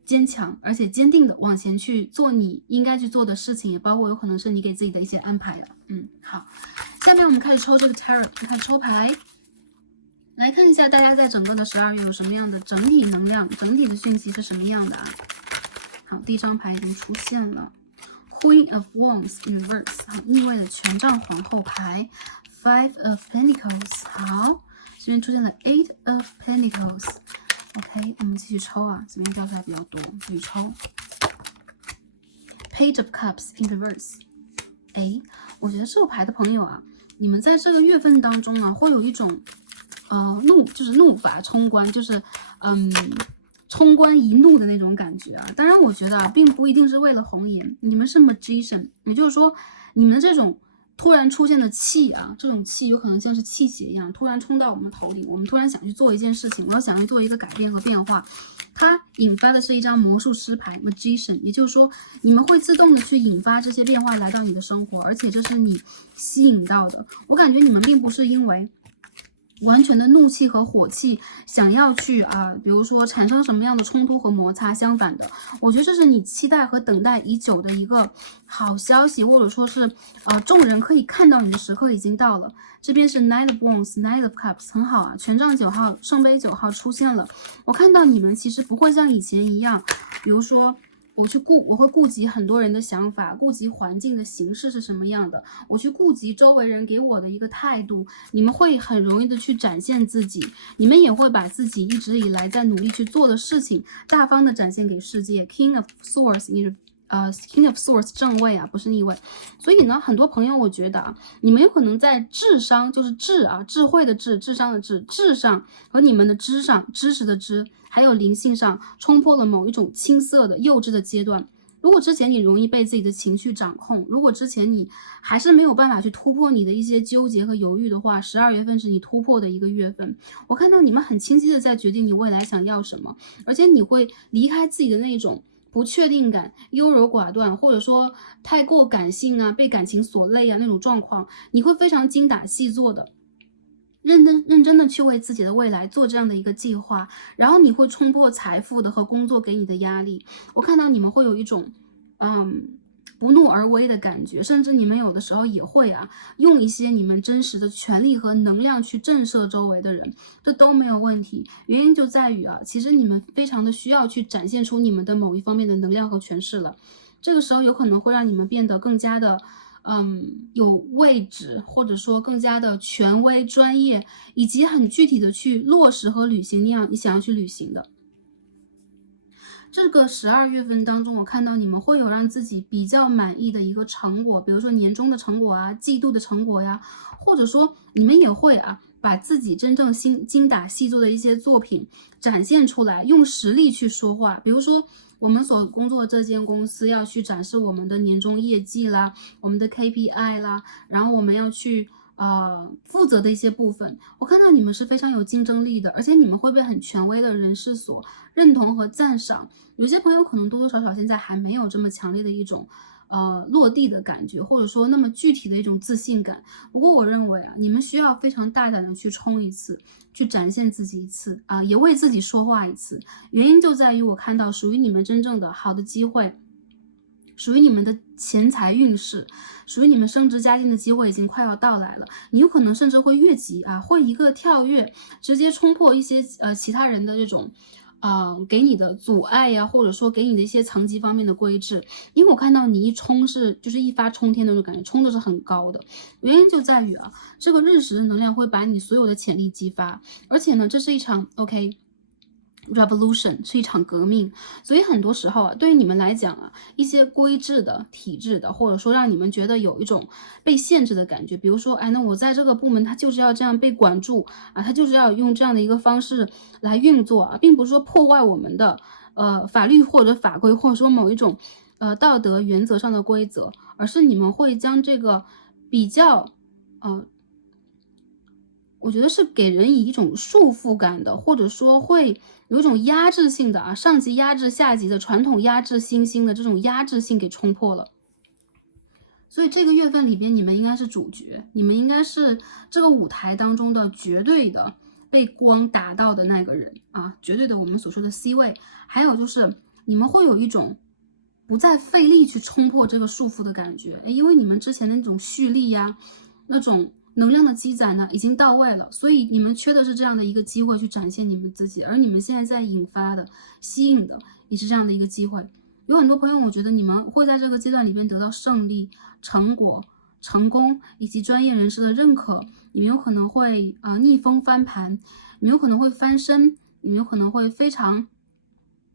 坚强而且坚定的往前去做你应该去做的事情，也包括有可能是你给自己的一些安排好，下面我们开始抽这个 tarot， 开始抽牌，来看一下大家在整个的12月有什么样的整体能量，整体的讯息是什么样的好，第一张牌已经出现了 Queen of Wands in reverse， 逆位的权杖皇后牌 Five of Pentacles， 好，这边出现了 Eight of Pentacles。OK， 我们继续抽这边掉下来比较多，继续抽。Page of Cups in reverse。我觉得这个牌的朋友你们在这个月份当中会有一种就是怒发冲冠，就是冲冠一怒的那种感觉当然，我觉得并不一定是为了红颜，你们是 Magician， 也就是说，你们这种突然出现的气这种气有可能像是气血一样，突然冲到我们头顶，我们突然想去做一件事情，我要想去做一个改变和变化，它引发的是一张魔术师牌 Magician， 也就是说，你们会自动的去引发这些变化来到你的生活，而且这是你吸引到的。我感觉你们并不是因为完全的怒气和火气想要去比如说产生什么样的冲突和摩擦，相反的，我觉得这是你期待和等待已久的一个好消息，或者说是众人可以看到你的时刻已经到了。这边是 Knight of Wands Knight of Cups， 很好权杖9号圣杯9号出现了。我看到你们其实不会像以前一样，比如说我会顾及很多人的想法，顾及环境的形式是什么样的，我去顾及周围人给我的一个态度，你们会很容易的去展现自己，你们也会把自己一直以来在努力去做的事情大方的展现给世界。 King of Swords King of Swords 正位不是逆位，所以呢，很多朋友我觉得你们有可能在智商，就是智慧的智，智商的智上和你们的知上，知识的知，还有灵性上冲破了某一种青涩的幼稚的阶段。如果之前你容易被自己的情绪掌控，如果之前你还是没有办法去突破你的一些纠结和犹豫的话，12月份是你突破的一个月份。我看到你们很清晰的在决定你未来想要什么，而且你会离开自己的那种不确定感、优柔寡断，或者说太过感性被感情所累那种状况，你会非常精打细做的认真的去为自己的未来做这样的一个计划，然后你会冲破财富的和工作给你的压力。我看到你们会有一种不怒而威的感觉，甚至你们有的时候也会用一些你们真实的权利和能量去震慑周围的人，这都没有问题。原因就在于其实你们非常的需要去展现出你们的某一方面的能量和权势了，这个时候有可能会让你们变得更加的有位置，或者说更加的权威、专业，以及很具体的去落实和履行你想要去履行的。这个12月份当中，我看到你们会有让自己比较满意的一个成果，比如说年终的成果季度的成果呀，或者说你们也会把自己真正精打细做的一些作品展现出来，用实力去说话。比如说我们所工作的这间公司要去展示我们的年终业绩啦，我们的 KPI 啦，然后我们要去负责的一些部分，我看到你们是非常有竞争力的，而且你们会被很权威的人士所认同和赞赏。有些朋友可能多多少少现在还没有这么强烈的一种落地的感觉，或者说那么具体的一种自信感。不过我认为你们需要非常大胆的去冲一次，去展现自己一次也为自己说话一次。原因就在于我看到属于你们真正的好的机会，属于你们的钱财运势，属于你们升职加薪的机会已经快要到来了。你有可能甚至会越级会一个跳跃，直接冲破一些其他人的这种给你的阻碍呀，或者说给你的一些层级方面的规制。因为我看到你一冲就是一发冲天的那种感觉，冲的是很高的。原因就在于这个日食的能量会把你所有的潜力激发，而且呢，这是一场 revolution， 是一场革命。所以很多时候对于你们来讲一些规制的、体制的，或者说让你们觉得有一种被限制的感觉，比如说那我在这个部门它就是要这样被管住它就是要用这样的一个方式来运作并不是说破坏我们的法律或者法规，或者说某一种道德原则上的规则，而是你们会将这个比较我觉得是给人以一种束缚感的，或者说会有一种压制性的上级压制下级的传统压制新兴的这种压制性给冲破了。所以这个月份里边，你们应该是主角，你们应该是这个舞台当中的绝对的被光打到的那个人绝对的我们所说的 C 位。还有就是你们会有一种不再费力去冲破这个束缚的感觉，因为你们之前的那种蓄力呀，那种能量的积攒呢已经到位了，所以你们缺的是这样的一个机会去展现你们自己，而你们现在在引发的、吸引的也是这样的一个机会。有很多朋友，我觉得你们会在这个阶段里边得到胜利、成果、成功以及专业人士的认可。你们有可能会逆风翻盘，你们有可能会翻身，你们有可能会非常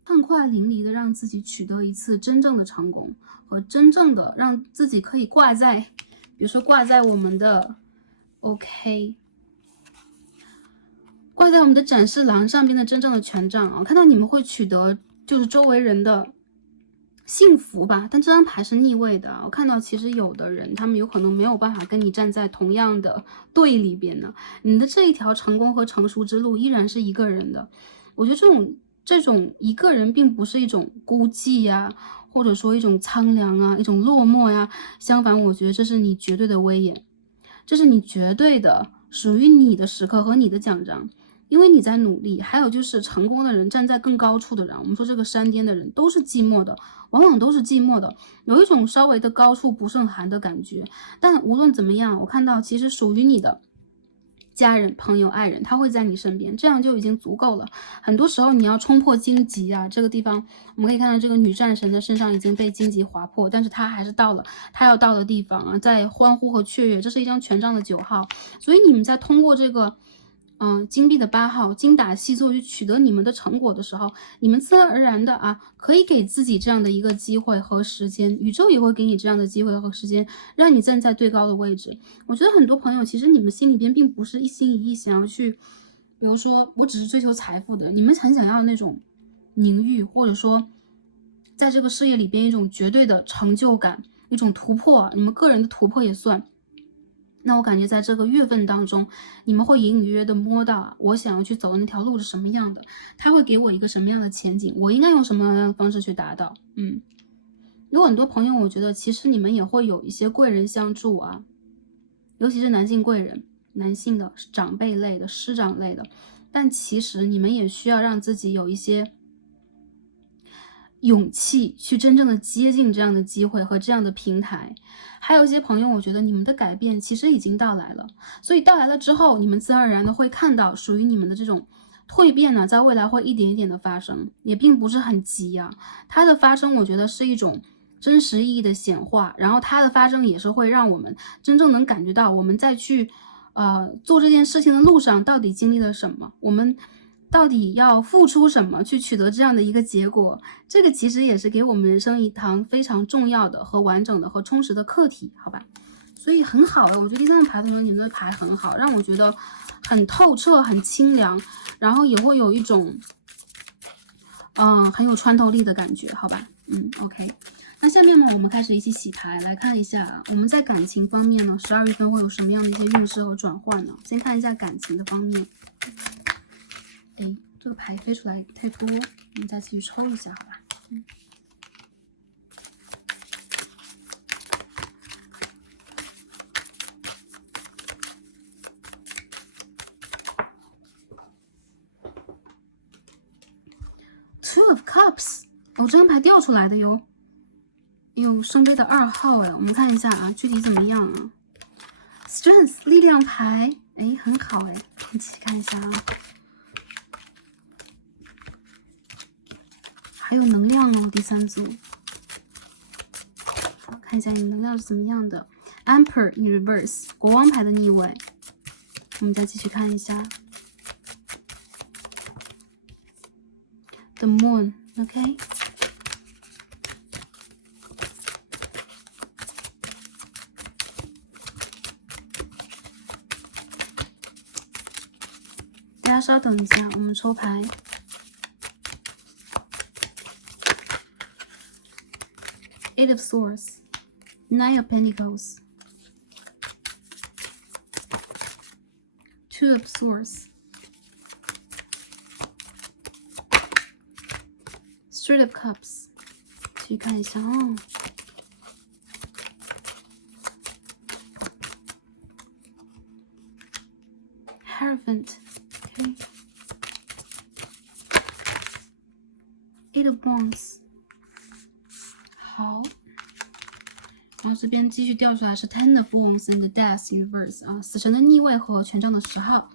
畅快淋漓的让自己取得一次真正的成功，和真正的让自己可以挂在，比如说挂在我们的挂在我们的展示栏上边的真正的权杖看到你们会取得就是周围人的幸福吧，但这张牌是逆位的我看到其实有的人他们有可能没有办法跟你站在同样的队里边呢，你的这一条成功和成熟之路依然是一个人的。我觉得这种一个人并不是一种孤寂呀，或者说一种苍凉一种落寞呀，相反我觉得这是你绝对的威严，这是你绝对的属于你的时刻和你的奖章。因为你在努力，还有就是成功的人，站在更高处的人，我们说这个山巅的人都是寂寞的，往往都是寂寞的，有一种稍微的高处不胜寒的感觉。但无论怎么样，我看到其实属于你的家人、朋友、爱人，他会在你身边，这样就已经足够了。很多时候你要冲破荆棘这个地方我们可以看到这个女战神的身上已经被荆棘划破，但是她还是到了她要到的地方在欢呼和雀跃。这是一张权杖的9号，所以你们在通过这个金币的8号精打细做去取得你们的成果的时候，你们自然而然的可以给自己这样的一个机会和时间，宇宙也会给你这样的机会和时间，让你站在最高的位置。我觉得很多朋友其实你们心里边并不是一心一意想要去，比如说我只是追求财富的，你们很想要那种宁郁，或者说在这个事业里边一种绝对的成就感，一种突破，你们个人的突破也算。那我感觉在这个月份当中，你们会隐隐约约的摸到我想要去走的那条路是什么样的，它会给我一个什么样的前景，我应该用什么样的方式去达到。有很多朋友我觉得其实你们也会有一些贵人相助尤其是男性贵人，男性的长辈类的、师长类的，但其实你们也需要让自己有一些勇气去真正的接近这样的机会和这样的平台。还有一些朋友，我觉得你们的改变其实已经到来了，所以到来了之后，你们自然而然的会看到属于你们的这种蜕变呢，在未来会一点一点的发生，也并不是很急啊。它的发生，我觉得是一种真实意义的显化，然后它的发生也是会让我们真正能感觉到我们再去做这件事情的路上到底经历了什么，我们到底要付出什么去取得这样的一个结果。这个其实也是给我们人生一堂非常重要的和完整的和充实的课题，好吧？所以很好的，我觉得第三个牌同学你们的牌很好，让我觉得很透彻很清凉，然后也会有一种很有穿透力的感觉，好吧？OK。那下面呢，我们开始一起洗牌，来看一下我们在感情方面呢，12月份会有什么样的一些运势和转换呢？先看一下感情的方面。这个牌飞出来太多，我们再继续抽一下，好吧？Two of Cups， 这张牌掉出来的哟。有圣杯的2号我们看一下啊，具体怎么样啊 ？Strength 力量牌，很好一起看一下啊。还有能量哦，第3组，看一下你能量是怎么样的。Emperor in reverse， 国王牌的逆位，我们再继续看一下。The Moon，OK。大家稍等一下，我们抽牌。Eight of Swords, Nine of Pentacles, Two of Swords, Three of Cups， 去看一下哦。Hierophant，OK， Eight of Wands。好，然后这边继续掉出来是 Ten of Wands and Death in reverse 啊，死神的逆位和权杖的10号。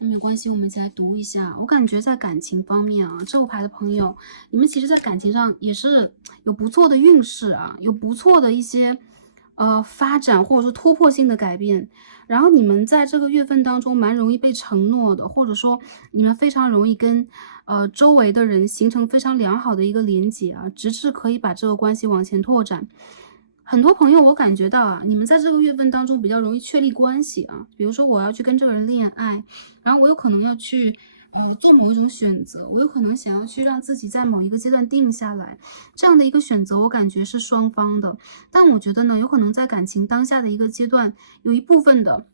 那没有关系，我们一起来读一下。我感觉在感情方面啊，这副牌的朋友，你们其实在感情上也是有不错的运势啊，有不错的一些发展或者说突破性的改变。然后你们在这个月份当中蛮容易被承诺的，或者说你们非常容易跟周围的人形成非常良好的一个连结啊，直至可以把这个关系往前拓展。很多朋友我感觉到啊，你们在这个月份当中比较容易确立关系啊，比如说我要去跟这个人恋爱，然后我有可能要去做某一种选择，我有可能想要去让自己在某一个阶段定下来，这样的一个选择我感觉是双方的。但我觉得呢，有可能在感情当下的一个阶段，有一部分的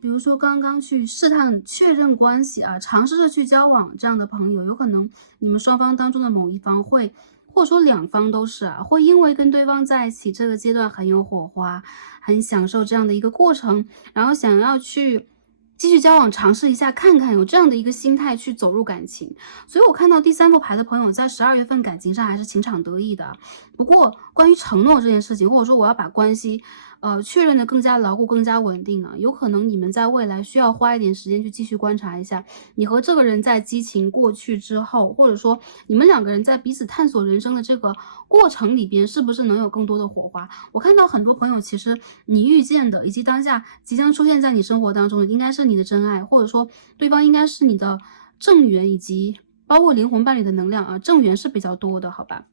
比如说刚刚去试探确认关系啊，尝试着去交往这样的朋友，有可能你们双方当中的某一方会，或者说两方都是啊，会因为跟对方在一起这个阶段很有火花，很享受这样的一个过程，然后想要去继续交往，尝试一下看看，有这样的一个心态去走入感情。所以我看到第3副牌的朋友在12月份感情上还是情场得意的。不过关于承诺这件事情，或者说我要把关系确认的更加牢固更加稳定啊，有可能你们在未来需要花一点时间去继续观察一下，你和这个人在激情过去之后，或者说你们两个人在彼此探索人生的这个过程里边，是不是能有更多的火花。我看到很多朋友其实你遇见的以及当下即将出现在你生活当中的应该是你的真爱，或者说对方应该是你的正缘，以及包括灵魂伴侣的能量啊，正缘是比较多的，好吧。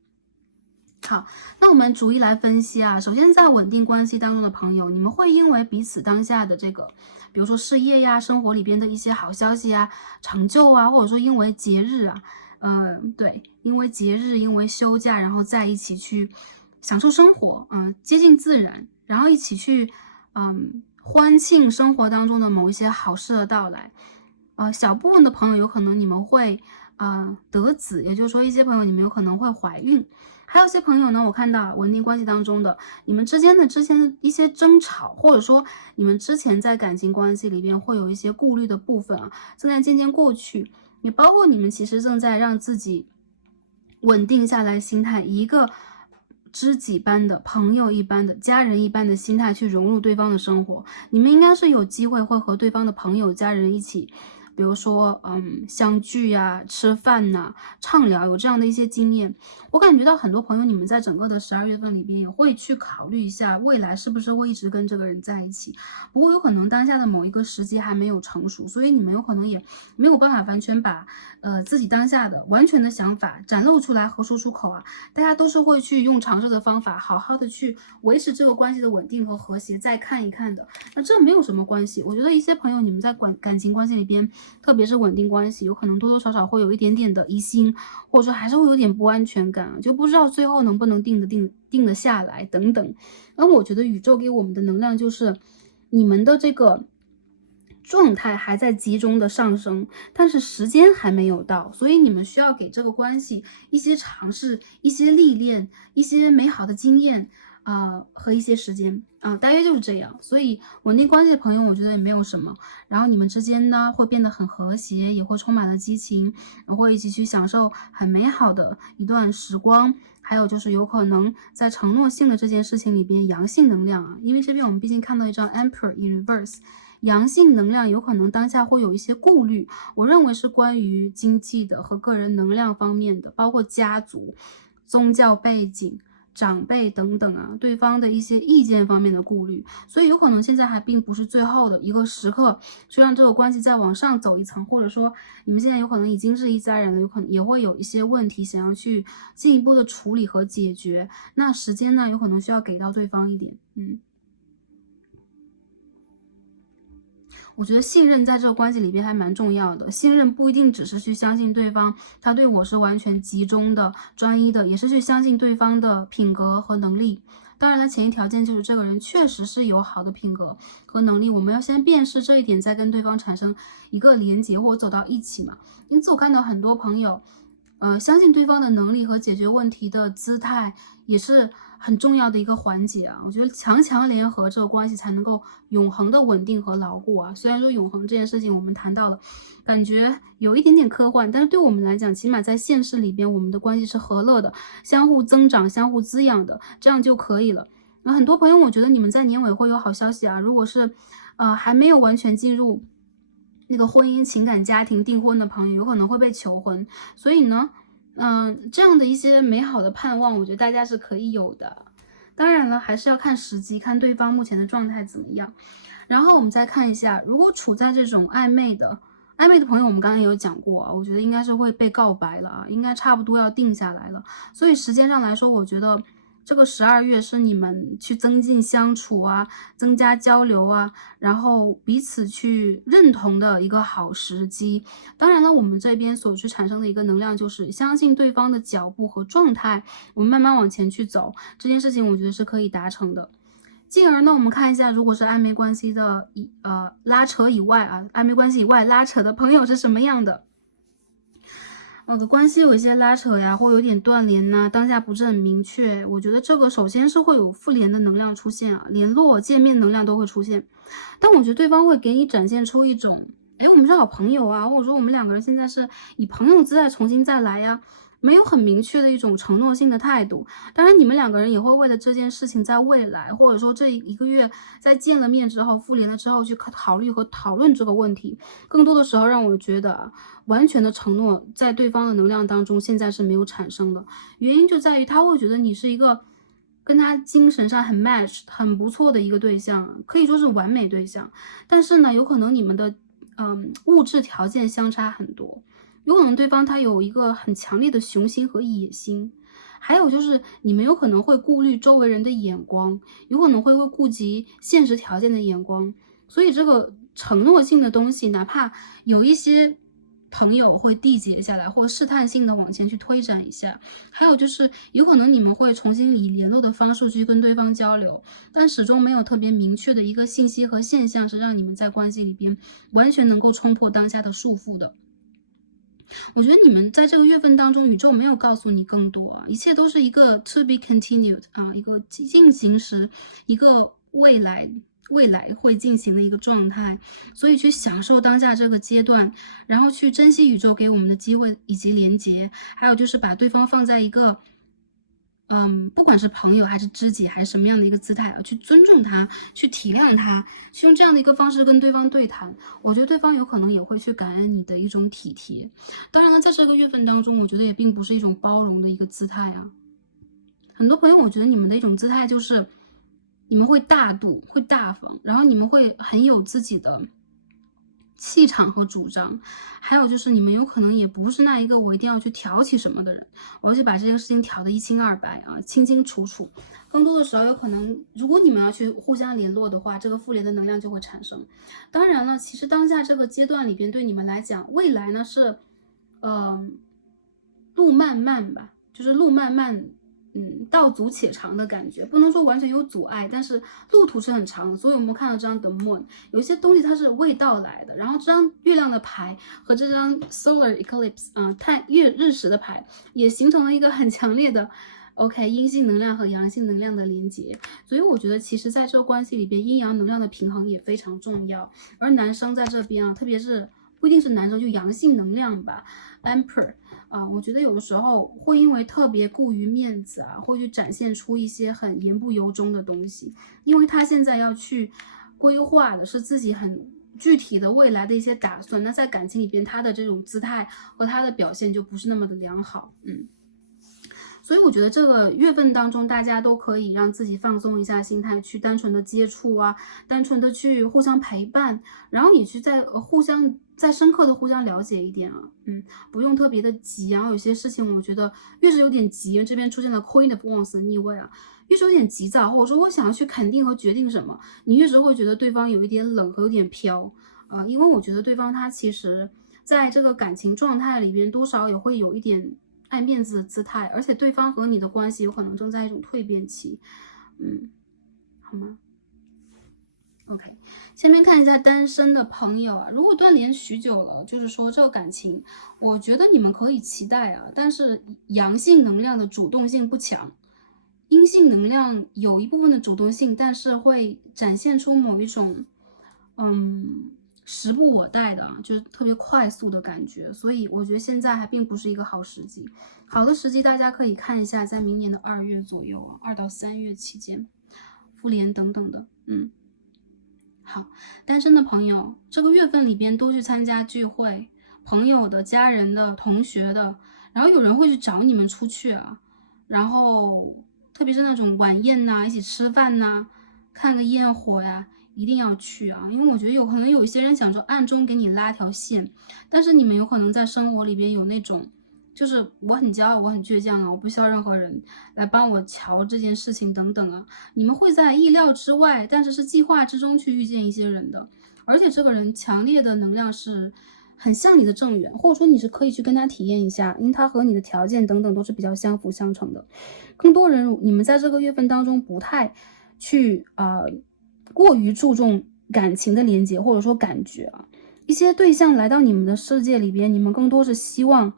好，那我们逐一来分析啊。首先，在稳定关系当中的朋友，你们会因为彼此当下的这个，比如说事业呀、生活里边的一些好消息啊、成就啊，或者说因为节日啊，对，因为节日、因为休假，然后在一起去享受生活，接近自然，然后一起去，欢庆生活当中的某一些好事的到来。小部分的朋友有可能你们会得子，也就是说一些朋友你们有可能会怀孕。还有些朋友呢，我看到稳定关系当中的你们之前的一些争吵，或者说你们之前在感情关系里边会有一些顾虑的部分啊，正在渐渐过去。也包括你们其实正在让自己稳定下来心态，一个知己般的、朋友一般的、家人一般的心态去融入对方的生活。你们应该是有机会会和对方的朋友、家人一起，比如说，相聚呀、吃饭呐、畅聊，有这样的一些经验。我感觉到很多朋友，你们在整个的12月份里边也会去考虑一下，未来是不是会一直跟这个人在一起。不过有可能当下的某一个时机还没有成熟，所以你们有可能也没有办法完全把自己当下的完全的想法展露出来和说出口啊。大家都是会去用尝试的方法，好好的去维持这个关系的稳定和和谐，再看一看的。那这没有什么关系。我觉得一些朋友，你们在感情关系里边，特别是稳定关系，有可能多多少少会有一点点的疑心，或者说还是会有点不安全感，就不知道最后能不能定得下来等等。而我觉得宇宙给我们的能量就是，你们的这个状态还在集中的上升，但是时间还没有到，所以你们需要给这个关系一些尝试、一些历练、一些美好的经验和一些时间大约就是这样。所以稳定关系的朋友，我觉得也没有什么。然后你们之间呢会变得很和谐，也会充满了激情，然后会一起去享受很美好的一段时光。还有就是有可能在承诺性的这件事情里边，阳性能量因为这边我们毕竟看到一张 Emperor in Reverse。阳性能量有可能当下会有一些顾虑，我认为是关于经济的和个人能量方面的，包括家族、宗教背景、长辈等等对方的一些意见方面的顾虑，所以有可能现在还并不是最后的一个时刻，去让这个关系再往上走一层，或者说你们现在有可能已经是一家人了，有可能也会有一些问题想要去进一步的处理和解决，那时间呢有可能需要给到对方一点。我觉得信任在这个关系里边还蛮重要的，信任不一定只是去相信对方，他对我是完全集中的、专一的，也是去相信对方的品格和能力。当然了，前提条件就是这个人确实是有好的品格和能力，我们要先辨识这一点，再跟对方产生一个连结或走到一起嘛。因此我看到很多朋友相信对方的能力和解决问题的姿态也是很重要的一个环节我觉得强强联合这个关系才能够永恒的稳定和牢固虽然说永恒这件事情我们谈到了，感觉有一点点科幻，但是对我们来讲，起码在现实里边，我们的关系是和乐的，相互增长、相互滋养的，这样就可以了。那很多朋友，我觉得你们在年尾会有好消息如果是还没有完全进入那个婚姻、情感、家庭、订婚的朋友，有可能会被求婚。所以呢，这样的一些美好的盼望，我觉得大家是可以有的。当然了，还是要看时机，看对方目前的状态怎么样。然后我们再看一下，如果处在这种暧昧的朋友，我们刚刚也有讲过我觉得应该是会被告白了应该差不多要定下来了。所以时间上来说，我觉得这个12月是你们去增进相处增加交流然后彼此去认同的一个好时机。当然了，我们这边所去产生的一个能量就是相信对方的脚步和状态，我们慢慢往前去走，这件事情我觉得是可以达成的。进而呢，我们看一下，如果是暧昧关系的拉扯以外暧昧关系以外拉扯的朋友是什么样的。我的关系有一些拉扯或有点断联当下不是很明确。我觉得这个首先是会有复联的能量出现联络、见面能量都会出现。但我觉得对方会给你展现出一种，我们是好朋友或者说我们两个人现在是以朋友姿态重新再来没有很明确的一种承诺性的态度。当然你们两个人也会为了这件事情在未来或者说这一个月在见了面之后复联了之后去考虑和讨论这个问题。更多的时候让我觉得完全的承诺在对方的能量当中现在是没有产生的。原因就在于他会觉得你是一个跟他精神上很 match 很不错的一个对象，可以说是完美对象。但是呢有可能你们的物质条件相差很多，有可能对方他有一个很强烈的雄心和野心，还有就是你们有可能会顾虑周围人的眼光，有可能会顾及现实条件的眼光。所以这个承诺性的东西，哪怕有一些朋友会缔结下来，或试探性的往前去推展一下。还有就是有可能你们会重新以联络的方式去跟对方交流，但始终没有特别明确的一个信息和现象是让你们在关系里边完全能够冲破当下的束缚的。我觉得你们在这个月份当中，宇宙没有告诉你更多一切都是一个 to be continued一个进行时，一个未来未来会进行的一个状态，所以去享受当下这个阶段，然后去珍惜宇宙给我们的机会以及连接，还有就是把对方放在一个不管是朋友还是知己还是什么样的一个姿态啊，去尊重他，去体谅他，去用这样的一个方式跟对方对谈，我觉得对方有可能也会去感恩你的一种体贴。当然了，在这个月份当中，我觉得也并不是一种包容的一个姿态啊。很多朋友，我觉得你们的一种姿态就是，你们会大度，会大方，然后你们会很有自己的气场和主张，还有就是你们有可能也不是那一个我一定要去挑起什么的人，我要去把这件事情挑得一清二白啊，清清楚楚。更多的时候，有可能如果你们要去互相联络的话，这个复联的能量就会产生。当然了，其实当下这个阶段里边，对你们来讲，未来呢是，路漫漫吧，就是路漫漫。道阻且长的感觉，不能说完全有阻碍，但是路途是很长的。所以我们看到这张 The Moon， 有一些东西它是未到来的。然后这张月亮的牌和这张 Solar Eclipse 日食的牌也形成了一个很强烈的 OK 阴性能量和阳性能量的连接。所以我觉得其实在这个关系里边，阴阳能量的平衡也非常重要。而男生在这边啊，特别是不一定是男生，就阳性能量吧 Emperor。我觉得有的时候会因为特别顾于面子啊，会去展现出一些很言不由衷的东西，因为他现在要去规划的是自己很具体的未来的一些打算，那在感情里边，他的这种姿态和他的表现就不是那么的良好，所以我觉得这个月份当中，大家都可以让自己放松一下心态，去单纯的接触啊，单纯的去互相陪伴，然后也去再深刻的互相了解一点啊，不用特别的急。然后有些事情，我觉得越是有点急，这边出现了 Queen of Wands 的逆位啊，越是有点急躁，或者说我想要去肯定和决定什么，你越是会觉得对方有一点冷和有点飘啊，因为我觉得对方他其实在这个感情状态里边，多少也会有一点爱面子的姿态，而且对方和你的关系有可能正在一种蜕变期，好吗？OK，下面看一下单身的朋友啊，如果断联许久了，就是说这个感情，我觉得你们可以期待啊，但是阳性能量的主动性不强，阴性能量有一部分的主动性，但是会展现出某一种，时不我待的，就是特别快速的感觉，所以我觉得现在还并不是一个好时机。好的时机大家可以看一下，在明年的2月左右啊，2到3月期间，复联等等的，好，单身的朋友，这个月份里边多去参加聚会，朋友的、家人的、同学的，然后有人会去找你们出去啊，然后特别是那种晚宴呐、一起吃饭呐、看个焰火呀，一定要去啊，因为我觉得有可能有一些人想着暗中给你拉条线，但是你们有可能在生活里边有那种。就是我很骄傲，我很倔强啊，我不需要任何人来帮我瞧这件事情等等啊。你们会在意料之外，但是计划之中去遇见一些人的，而且这个人强烈的能量是很像你的正缘，或者说你是可以去跟他体验一下，因为他和你的条件等等都是比较相辅相成的。更多人你们在这个月份当中不太去过于注重感情的连接，或者说感觉啊，一些对象来到你们的世界里边，你们更多是希望。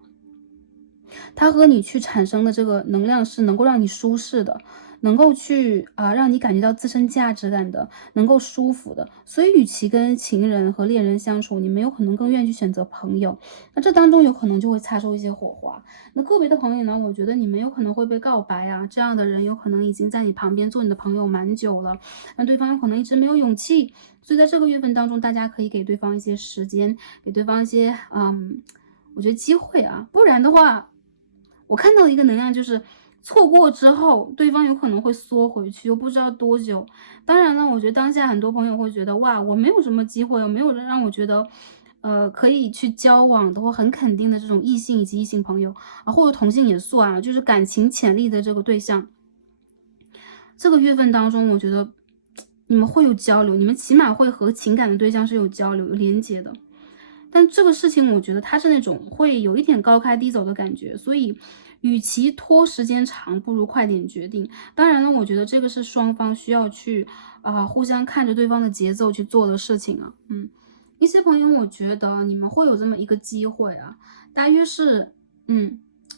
它和你去产生的这个能量是能够让你舒适的，能够去让你感觉到自身价值感的，能够舒服的。所以，与其跟情人和恋人相处，你们有可能更愿意去选择朋友。那这当中有可能就会擦出一些火花。那个别的朋友呢，我觉得你们有可能会被告白啊，这样的人有可能已经在你旁边做你的朋友蛮久了，那对方有可能一直没有勇气。所以在这个月份当中，大家可以给对方一些时间，给对方一些我觉得机会啊，不然的话。我看到一个能量就是错过之后，对方有可能会缩回去，又不知道多久。当然了，我觉得当下很多朋友会觉得，哇，我没有什么机会，没有人让我觉得，可以去交往的或很肯定的这种异性以及异性朋友啊，或者同性也算啊，就是感情潜力的这个对象。这个月份当中，我觉得你们会有交流，你们起码会和情感的对象是有交流、有连接的。但这个事情，我觉得它是那种会有一点高开低走的感觉，所以与其拖时间长，不如快点决定。当然了，我觉得这个是双方需要去互相看着对方的节奏去做的事情啊。一些朋友，我觉得你们会有这么一个机会啊，大约是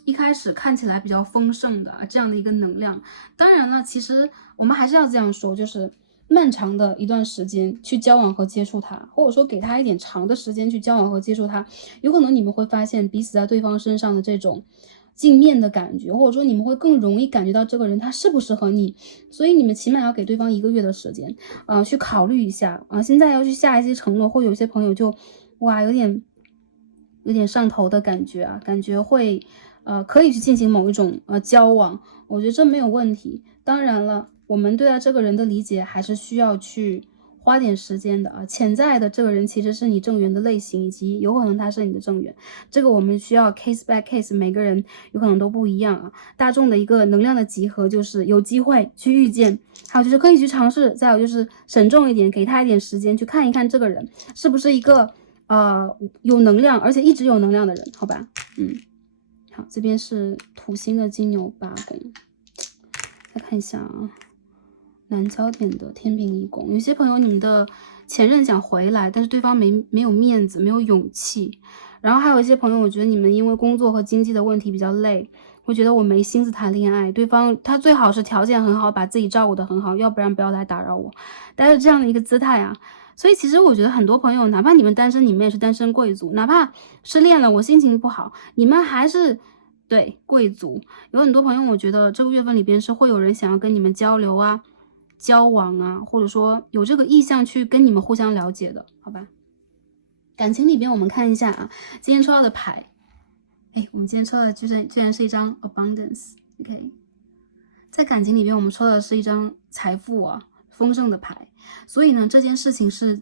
一开始看起来比较丰盛的这样的一个能量。当然了，其实我们还是要这样说，就是漫长的一段时间去交往和接触他，或者说给他一点长的时间去交往和接触他，有可能你们会发现彼此在对方身上的这种镜面的感觉，或者说你们会更容易感觉到这个人他适不适合你，所以你们起码要给对方1个月的时间，去考虑一下啊。现在要去下一些承诺，或有些朋友就哇有点上头的感觉啊，感觉会可以去进行某一种交往，我觉得这没有问题。当然了，我们对待这个人的理解还是需要去花点时间的啊。潜在的这个人其实是你正缘的类型，以及有可能他是你的正缘，这个我们需要 case by case， 每个人有可能都不一样啊。大众的一个能量的集合就是有机会去遇见，还有就是可以去尝试，再有就是慎重一点，给他一点时间去看一看这个人是不是一个有能量而且一直有能量的人，好吧。好，这边是土星的金牛8宫，再看一下啊，南焦点的天平1宫。有些朋友你们的前任想回来，但是对方没有面子，没有勇气。然后还有一些朋友，我觉得你们因为工作和经济的问题比较累，会觉得我没心思谈恋爱，对方他最好是条件很好，把自己照顾得很好，要不然不要来打扰我，带着这样的一个姿态啊。所以其实我觉得很多朋友，哪怕你们单身，你们也是单身贵族，哪怕失恋了，我心情不好，你们还是对贵族。有很多朋友，我觉得这个月份里边是会有人想要跟你们交流啊、交往啊，或者说有这个意向去跟你们互相了解的，好吧？感情里边我们看一下啊，今天抽到的牌，我们今天抽到的居然是一张 abundance，OK，在感情里边我们抽到的是一张财富啊，丰盛的牌。所以呢，这件事情是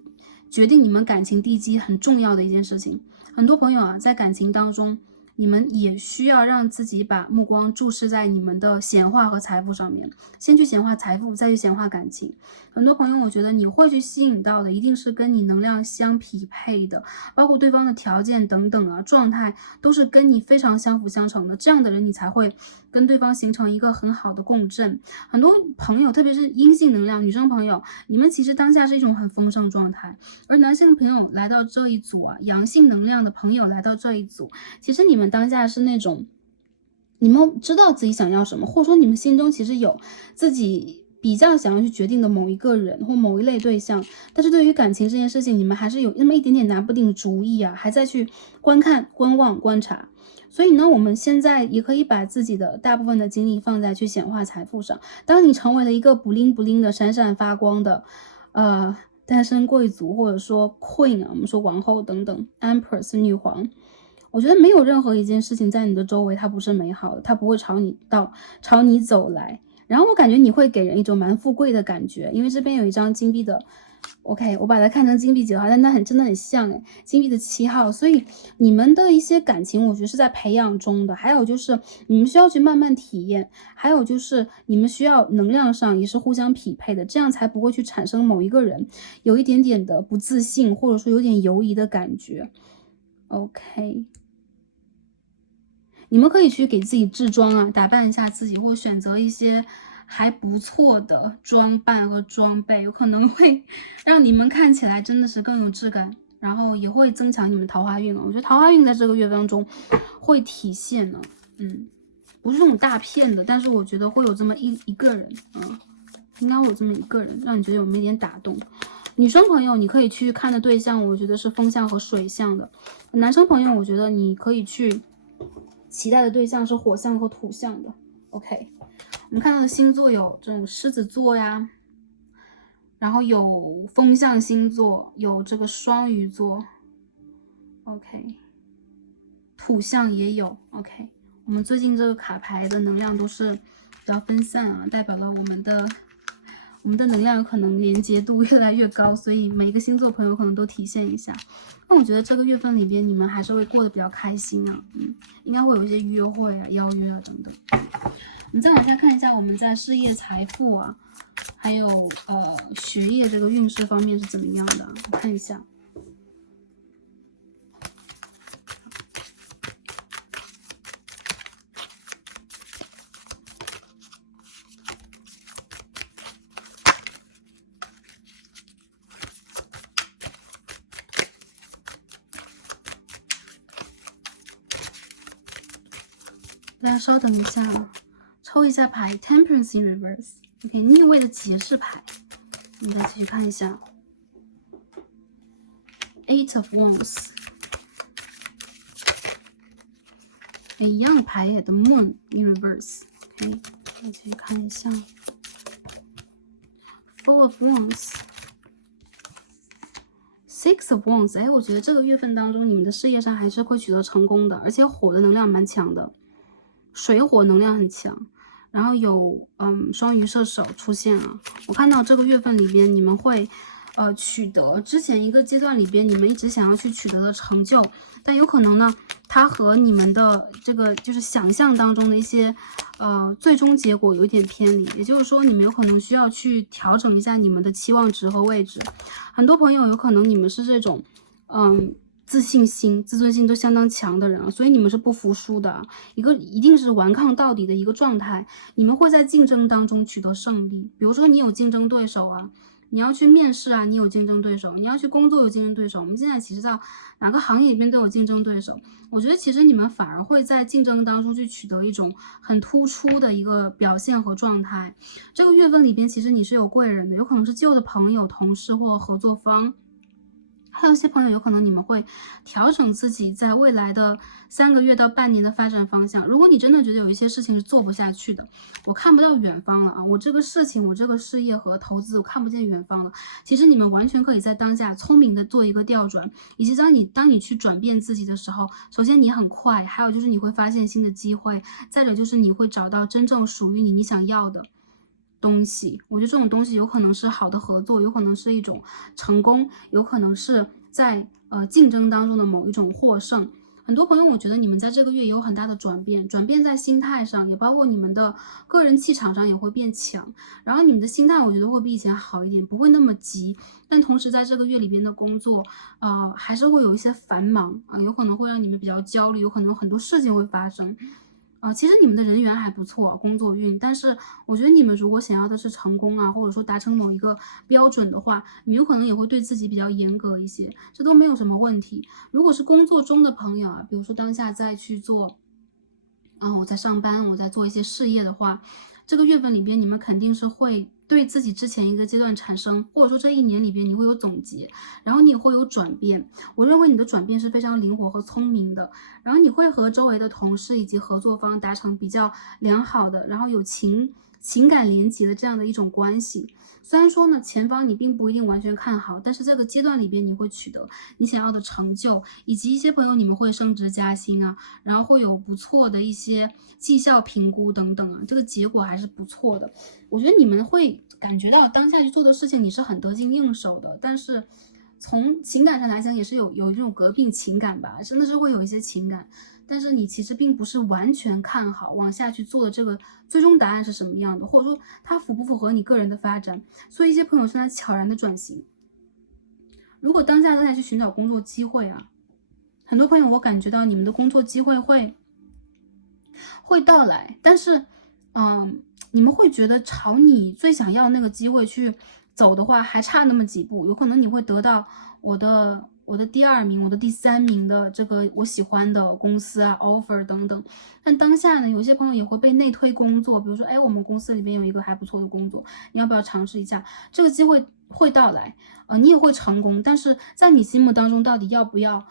决定你们感情地基很重要的一件事情。很多朋友啊，在感情当中，你们也需要让自己把目光注视在你们的显化和财富上面，先去显化财富，再去显化感情。很多朋友，我觉得你会去吸引到的，一定是跟你能量相匹配的，包括对方的条件等等啊，状态都是跟你非常相辅相成的。这样的人，你才会跟对方形成一个很好的共振。很多朋友，特别是阴性能量女生朋友，你们其实当下是一种很丰盛状态，而男性朋友来到这一组啊，阳性能量的朋友来到这一组，其实你们当下是那种，你们知道自己想要什么，或者说你们心中其实有自己比较想要去决定的某一个人或某一类对象，但是对于感情这件事情，你们还是有那么一点点拿不定主意啊，还在去观看、观望、观察。所以呢，我们现在也可以把自己的大部分的精力放在去显化财富上。当你成为了一个不灵不灵的、闪闪发光的，单身贵族，或者说 queen 啊，我们说王后等等 ，empress 女皇。我觉得没有任何一件事情在你的周围它不是美好的，它不会朝你走来。然后我感觉你会给人一种蛮富贵的感觉，因为这边有一张金币的 OK， 我把它看成金币几号，但它真的很像金币的7号。所以你们的一些感情，我觉得是在培养中的。还有就是你们需要去慢慢体验，还有就是你们需要能量上也是互相匹配的，这样才不会去产生某一个人有一点点的不自信，或者说有点犹疑的感觉。OK。你们可以去给自己制装啊，打扮一下自己，或者选择一些还不错的装扮和装备，有可能会让你们看起来真的是更有质感，然后也会增强你们桃花运了。我觉得桃花运在这个月当中会体现呢，不是这种大片的，但是我觉得会有这么一个人，应该会有这么一个人，让你觉得有没点打动。女生朋友，你可以去看的对象，我觉得是风象和水象的；男生朋友，我觉得你可以去期待的对象是火象和土象的。OK， 我们看到的星座有这种狮子座呀，然后有风象星座，有这个双鱼座。OK， 土象也有。OK， 我们最近这个卡牌的能量都是比较分散啊，代表了我们的能量可能连接度越来越高，所以每一个星座朋友可能都体现一下。那我觉得这个月份里边你们还是会过得比较开心啊，应该会有一些约会啊、邀约啊等等。我们再往下看一下我们在事业、财富啊，还有学业这个运势方面是怎么样的，我看一下。大家稍等一下，抽一下牌 Temperance in Reverse， OK， 逆位的节制牌。我们再继续看一下 Eight of Wands， 一样牌也的 Moon in reverse。OK， 我们继续看一下 Four of Wands。Six of Wands， 我觉得这个月份当中，你们的事业上还是会取得成功的，而且火的能量蛮强的，水火能量很强，然后有双鱼射手出现了。我看到这个月份里边，你们会取得之前一个阶段里边你们一直想要去取得的成就，但有可能呢，它和你们的这个就是想象当中的一些最终结果有一点偏离，也就是说你们有可能需要去调整一下你们的期望值和位置。很多朋友有可能你们是这种自信心、自尊心都相当强的人啊，所以你们是不服输的，一定是顽抗到底的一个状态。你们会在竞争当中取得胜利，比如说你有竞争对手啊，你要去面试啊，你有竞争对手；你要去工作有竞争对手。我们现在其实到哪个行业里面都有竞争对手。我觉得其实你们反而会在竞争当中去取得一种很突出的一个表现和状态。这个月份里边，其实你是有贵人的，有可能是旧的朋友、同事或合作方。还有一些朋友有可能你们会调整自己在未来的3个月到半年的发展方向。如果你真的觉得有一些事情是做不下去的，我看不到远方了啊，我这个事情，我这个事业和投资我看不见远方了，其实你们完全可以在当下聪明的做一个调转，以及当你去转变自己的时候，首先你很快，还有就是你会发现新的机会，再者就是你会找到真正属于你想要的东西。我觉得这种东西有可能是好的合作，有可能是一种成功，有可能是在竞争当中的某一种获胜。很多朋友，我觉得你们在这个月也有很大的转变在心态上，也包括你们的个人气场上也会变强。然后你们的心态，我觉得会比以前好一点，不会那么急。但同时在这个月里边的工作，还是会有一些繁忙啊，有可能会让你们比较焦虑，有可能有很多事情会发生。其实你们的人缘还不错，工作运，但是我觉得你们如果想要的是成功啊，或者说达成某一个标准的话，你有可能也会对自己比较严格一些，这都没有什么问题。如果是工作中的朋友啊，比如说当下在去做，我在上班，我在做一些事业的话，这个月份里边你们肯定是会对自己之前一个阶段产生，或者说这一年里边你会有总结，然后你也会有转变。我认为你的转变是非常灵活和聪明的，然后你会和周围的同事以及合作方达成比较良好的，然后有情感连结的这样的一种关系。虽然说呢，前方你并不一定完全看好，但是这个阶段里边你会取得你想要的成就，以及一些朋友你们会升职加薪啊，然后会有不错的一些绩效评估等等啊，这个结果还是不错的。我觉得你们会感觉到当下去做的事情你是很得心应手的，但是从情感上来讲也是有这种革命情感吧，真的是会有一些情感，但是你其实并不是完全看好往下去做的这个最终答案是什么样的，或者说它符不符合你个人的发展。所以一些朋友正在悄然的转型。如果当下正在去寻找工作机会啊，很多朋友我感觉到你们的工作机会会到来，但是你们会觉得朝你最想要那个机会去走的话还差那么几步，有可能你会得到我的第2名，我的第3名的这个我喜欢的公司啊 offer 等等。但当下呢，有些朋友也会被内推工作，比如说我们公司里边有一个还不错的工作，你要不要尝试一下？这个机会会到来，你也会成功，但是在你心目当中到底要不要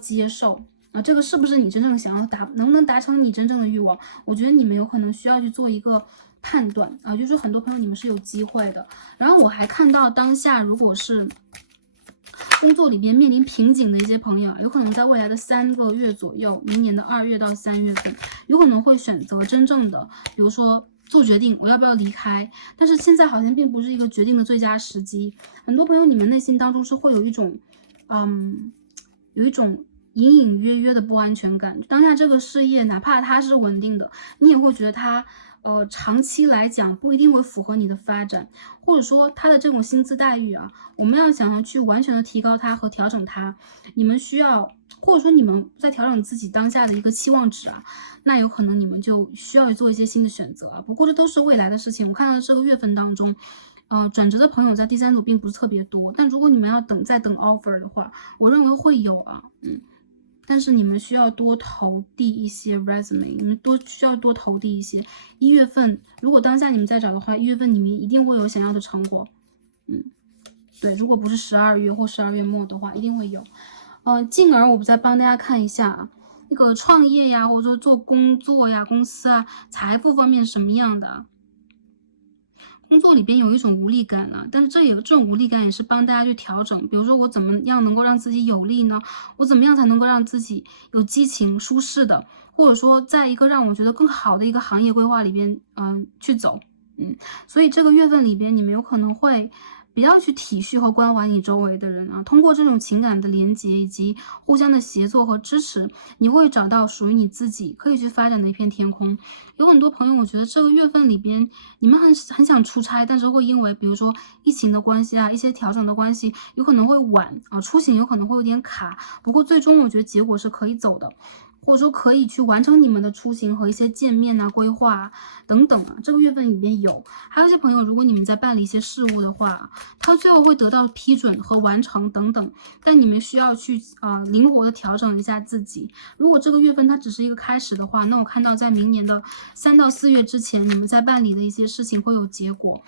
接受这个是不是你真正想要能不能达成你真正的欲望？我觉得你们有可能需要去做一个判断啊，就是很多朋友你们是有机会的。然后我还看到当下如果是工作里边面临瓶颈的一些朋友，有可能在未来的3个月左右，明年的2月到3月份，有可能会选择真正的，比如说做决定，我要不要离开？但是现在好像并不是一个决定的最佳时机。很多朋友你们内心当中是会有一种隐隐约约的不安全感。当下这个事业哪怕它是稳定的，你也会觉得它长期来讲不一定会符合你的发展，或者说它的这种薪资待遇啊，我们要想要去完全的提高它和调整它，你们需要，或者说你们在调整自己当下的一个期望值啊，那有可能你们就需要做一些新的选择啊。不过这都是未来的事情。我看到这个月份当中转职的朋友在第3组并不是特别多，但如果你们要再等 offer 的话，我认为会有啊。但是你们需要多投递一些 resume， 你们需要多投递一些。1月份，如果当下你们在找的话，1月份你们一定会有想要的成果。对，如果不是12月或12月末的话，一定会有。进而我再帮大家看一下啊，那个创业呀，或者说做工作呀、公司啊、财富方面是什么样的？工作里边有一种无力感啊，但是这种无力感也是帮大家去调整。比如说我怎么样能够让自己有力呢？我怎么样才能够让自己有激情、舒适的，或者说在一个让我觉得更好的一个行业规划里边，去走。所以这个月份里边，你们有可能会比较去体恤和关怀你周围的人啊，通过这种情感的连接以及互相的协作和支持，你会找到属于你自己可以去发展的一片天空。有很多朋友，我觉得这个月份里边，你们很想出差，但是会因为比如说疫情的关系啊，一些调整的关系，有可能会晚啊，出行有可能会有点卡。不过最终我觉得结果是可以走的。或者说可以去完成你们的出行和一些见面啊、规划啊等等啊，这个月份里边有。还有一些朋友，如果你们在办理一些事务的话，他最后会得到批准和完成等等，但你们需要去灵活的调整一下自己。如果这个月份它只是一个开始的话，那我看到在明年的3到4月之前，你们在办理的一些事情会有结果。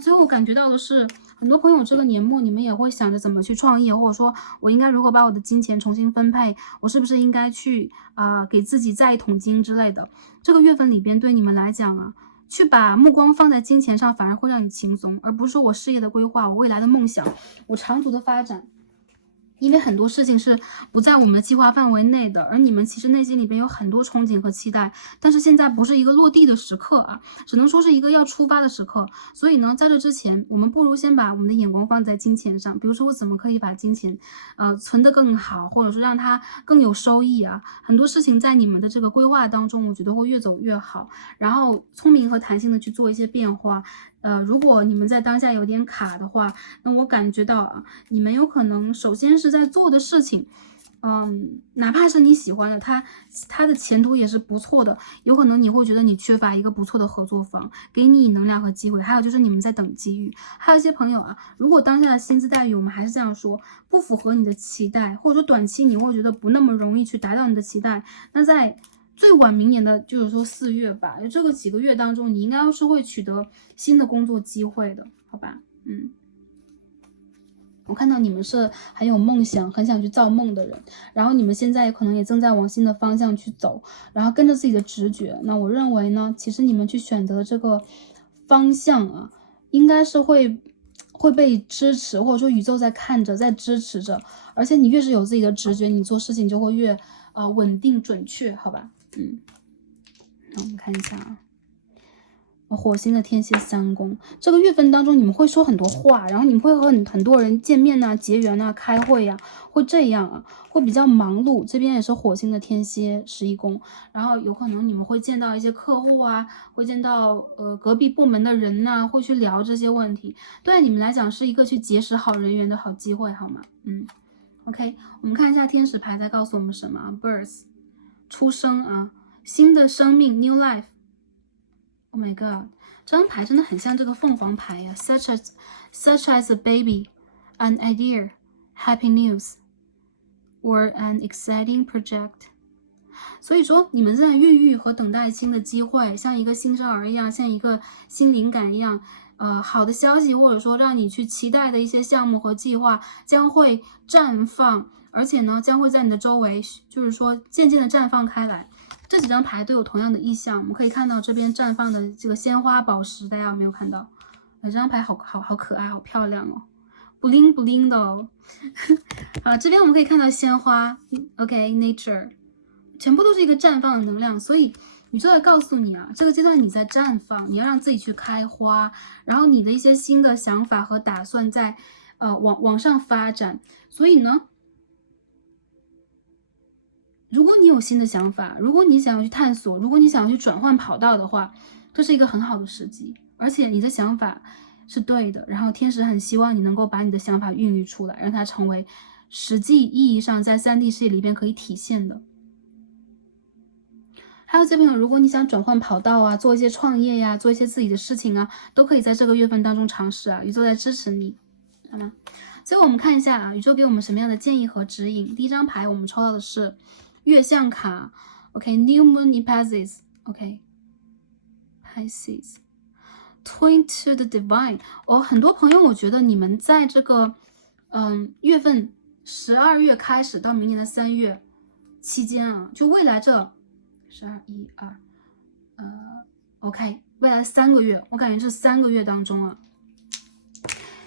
最后感觉到的是，很多朋友这个年末你们也会想着怎么去创业，或者说我应该如何把我的金钱重新分配，我是不是应该去给自己再一桶金之类的。这个月份里边对你们来讲啊，去把目光放在金钱上，反而会让你轻松，而不是说我事业的规划，我未来的梦想，我长足的发展。因为很多事情是不在我们的计划范围内的，而你们其实内心里边有很多憧憬和期待，但是现在不是一个落地的时刻啊，只能说是一个要出发的时刻。所以呢，在这之前，我们不如先把我们的眼光放在金钱上，比如说我怎么可以把金钱，存得更好，或者说让它更有收益啊。很多事情在你们的这个规划当中，我觉得会越走越好，然后聪明和弹性的去做一些变化。如果你们在当下有点卡的话，那我感觉到啊，你们有可能首先是在做的事情，哪怕是你喜欢的，它的前途也是不错的，有可能你会觉得你缺乏一个不错的合作方，给你能量和机会。还有就是你们在等机遇。还有一些朋友啊，如果当下的薪资待遇，我们还是这样说，不符合你的期待，或者说短期你会觉得不那么容易去达到你的期待，那在最晚明年的就是说4月吧，这个几个月当中，你应该是会取得新的工作机会的，好吧？我看到你们是很有梦想，很想去造梦的人，然后你们现在可能也正在往新的方向去走，然后跟着自己的直觉。那我认为呢，其实你们去选择这个方向啊，应该是会被支持，或者说宇宙在看着，在支持着。而且你越是有自己的直觉，你做事情就会越稳定准确，好吧？那我们看一下啊。火星的天蝎3宫，这个月份当中你们会说很多话，然后你们会和很多人见面啊、结缘啊、开会啊，会这样啊，会比较忙碌。这边也是火星的天蝎11宫，然后有可能你们会见到一些客户啊，会见到隔壁部门的人呐，会去聊这些问题，对你们来讲是一个去结识好人缘的好机会，好吗？OK， 我们看一下天使牌在告诉我们什么 ？Birth， 出生啊，新的生命 ，New Life。Oh my god， 这张牌真的很像这个凤凰牌呀，such as a baby, an idea, happy news, or an exciting project。所以说，你们在孕育和等待新的机会，像一个新生儿一样，像一个新灵感一样，好的消息或者说让你去期待的一些项目和计划将会绽放，而且呢，将会在你的周围，就是说渐渐的绽放开来。这几张牌都有同样的意象，我们可以看到这边绽放的这个鲜花宝石，大家有没有看到？这张牌好可爱，好漂亮哦，bling bling 的哦。好，这边我们可以看到鲜花 ，OK，nature，全部都是一个绽放的能量，所以宇宙在告诉你啊，这个阶段你在绽放，你要让自己去开花，然后你的一些新的想法和打算在往上发展，所以呢。如果你有新的想法，如果你想要去探索，如果你想要去转换跑道的话，这是一个很好的时机，而且你的想法是对的，然后天使很希望你能够把你的想法孕育出来，让它成为实际意义上在3D 世界里边可以体现的。还有这朋友，如果你想转换跑道啊，做一些创业呀，做一些自己的事情啊，都可以在这个月份当中尝试啊，宇宙在支持你，好吗？最后我们看一下啊，宇宙给我们什么样的建议和指引。第一张牌我们抽到的是月相卡 ，OK，New Moon in Pisces，OK，Pisces。Twin to the divine， 很多朋友，我觉得你们在这个月份12月开始到明年的3月期间啊，就未来这12、1、2，OK， 未来3个月，我感觉这3个月当中啊，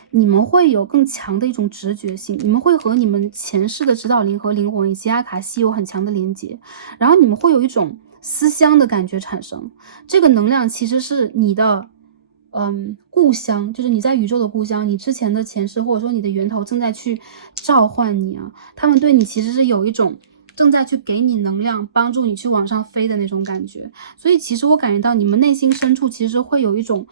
你们会有更强的一种直觉性，你们会和你们前世的指导灵和灵魂以及阿卡西有很强的连接，然后你们会有一种思乡的感觉产生，这个能量其实是你的。故乡，就是你在宇宙的故乡，你之前的前世或者说你的源头正在去召唤你啊，他们对你其实是有一种正在去给你能量，帮助你去往上飞的那种感觉。所以其实我感觉到你们内心深处其实会有一种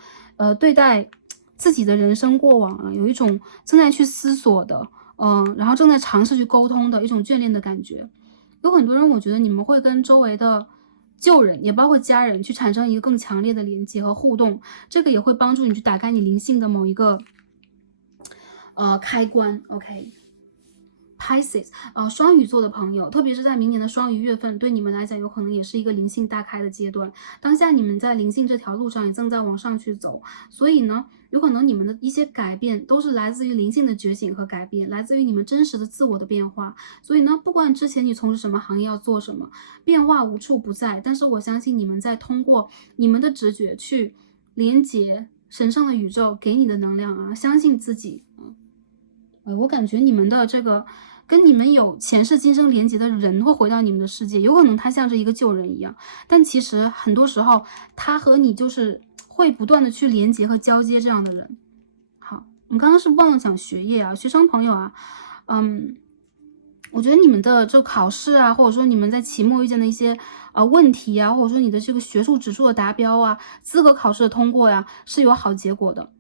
对待自己的人生过往啊，有一种正在去思索的，然后正在尝试去沟通的一种眷恋的感觉。有很多人，我觉得你们会跟周围的旧人也包括家人去产生一个更强烈的连接和互动，这个也会帮助你去打开你灵性的某一个开关。 OK，Pisces， 双鱼座的朋友，特别是在明年的双鱼月份，对你们来讲有可能也是一个灵性大开的阶段。当下你们在灵性这条路上也正在往上去走，所以呢，有可能你们的一些改变都是来自于灵性的觉醒和改变，来自于你们真实的自我的变化。所以呢，不管之前你从事什么行业要做什么，变化无处不在。但是我相信你们在通过你们的直觉去连接神圣的宇宙给你的能量啊，相信自己。我感觉你们的这个跟你们有前世今生连接的人会回到你们的世界，有可能他像是一个旧人一样，但其实很多时候他和你就是会不断的去连接和交接这样的人。好，我们刚刚是忘了讲学业啊，学生朋友啊，我觉得你们的这个考试啊，或者说你们在期末遇见的一些问题啊，或者说你的这个学术指数的达标啊，资格考试的通过呀，是有好结果的。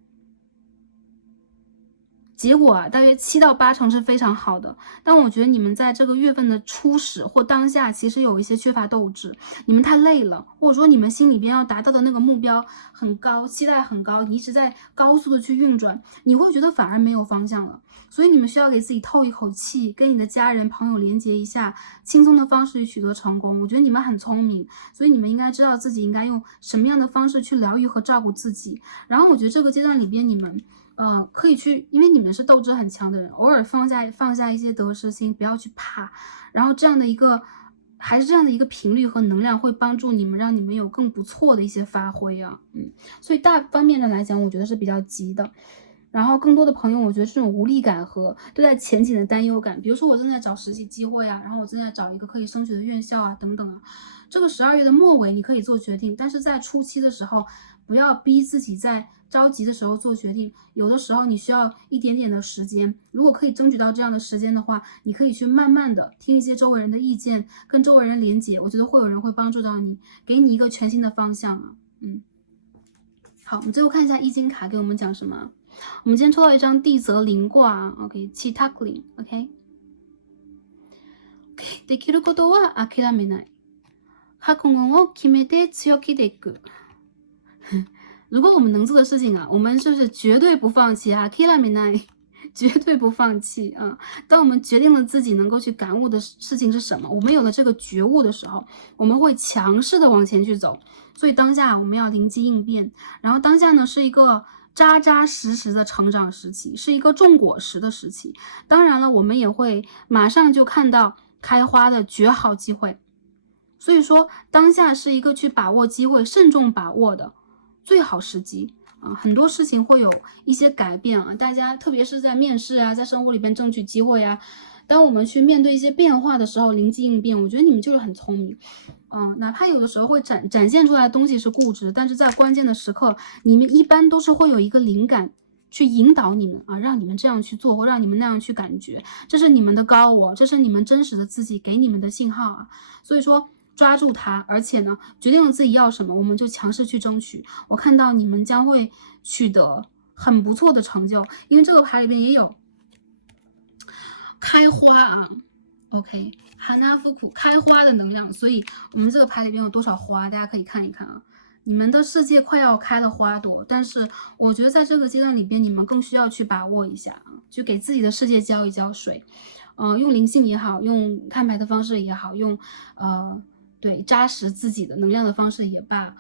结果啊，大约7到8成是非常好的，但我觉得你们在这个月份的初始或当下，其实有一些缺乏斗志，你们太累了，或者说你们心里边要达到的那个目标很高，期待很高，你一直在高速的去运转，你会觉得反而没有方向了，所以你们需要给自己透一口气，跟你的家人朋友连接一下，轻松的方式去取得成功。我觉得你们很聪明，所以你们应该知道自己应该用什么样的方式去疗愈和照顾自己。然后我觉得这个阶段里边，你们可以去，因为你们是斗志很强的人，偶尔放下一些得失心，不要去怕，然后这样的一个频率和能量会帮助你们，让你们有更不错的一些发挥啊。所以大方面的来讲，我觉得是比较急的。然后更多的朋友，我觉得这种无力感和对待前景的担忧感，比如说我正在找实习机会啊，然后我正在找一个可以升学的院校啊，等等啊。这个12月的末尾你可以做决定，但是在初期的时候，不要逼自己在着急的时候做决定，有的时候你需要一点点的时间。如果可以争取到这样的时间的话，你可以去慢慢的听一些周围人的意见，跟周围人连接，我觉得会有人会帮助到你，给你一个全新的方向啊。好，我们最后看一下易经卡给我们讲什么。我们今天抽到一张地泽临卦 ，OK， 七塔克林 ，OK， できることは諦めない。覚悟を決めて強気でいく。如果我们能做的事情啊，我们是不是绝对不放弃啊？諦めない，绝对不放弃啊！当我们决定了自己能够去感悟的事情是什么，我们有了这个觉悟的时候，我们会强势的往前去走。所以当下我们要灵机应变，然后当下呢是一个扎扎实实的成长时期，是一个种果实的时期。当然了，我们也会马上就看到开花的绝好机会。所以说，当下是一个去把握机会、慎重把握的最好时机啊！很多事情会有一些改变啊，大家特别是在面试啊，在生活里边争取机会啊，当我们去面对一些变化的时候，灵机应变，我觉得你们就是很聪明。哪怕有的时候会展现出来的东西是固执，但是在关键的时刻，你们一般都是会有一个灵感去引导你们啊，让你们这样去做，或让你们那样去感觉，这是你们的高我，这是你们真实的自己给你们的信号啊。所以说抓住它，而且呢，决定了自己要什么，我们就强势去争取。我看到你们将会取得很不错的成就，因为这个牌里面也有开花啊。OK， 哈纳夫库开花的能量，所以我们这个牌里边有多少花，大家可以看一看啊。你们的世界快要开了花朵，但是我觉得在这个阶段里边，你们更需要去把握一下啊，就给自己的世界浇一浇水。用灵性也好，用看牌的方式也好，用对扎实自己的能量的方式也罢，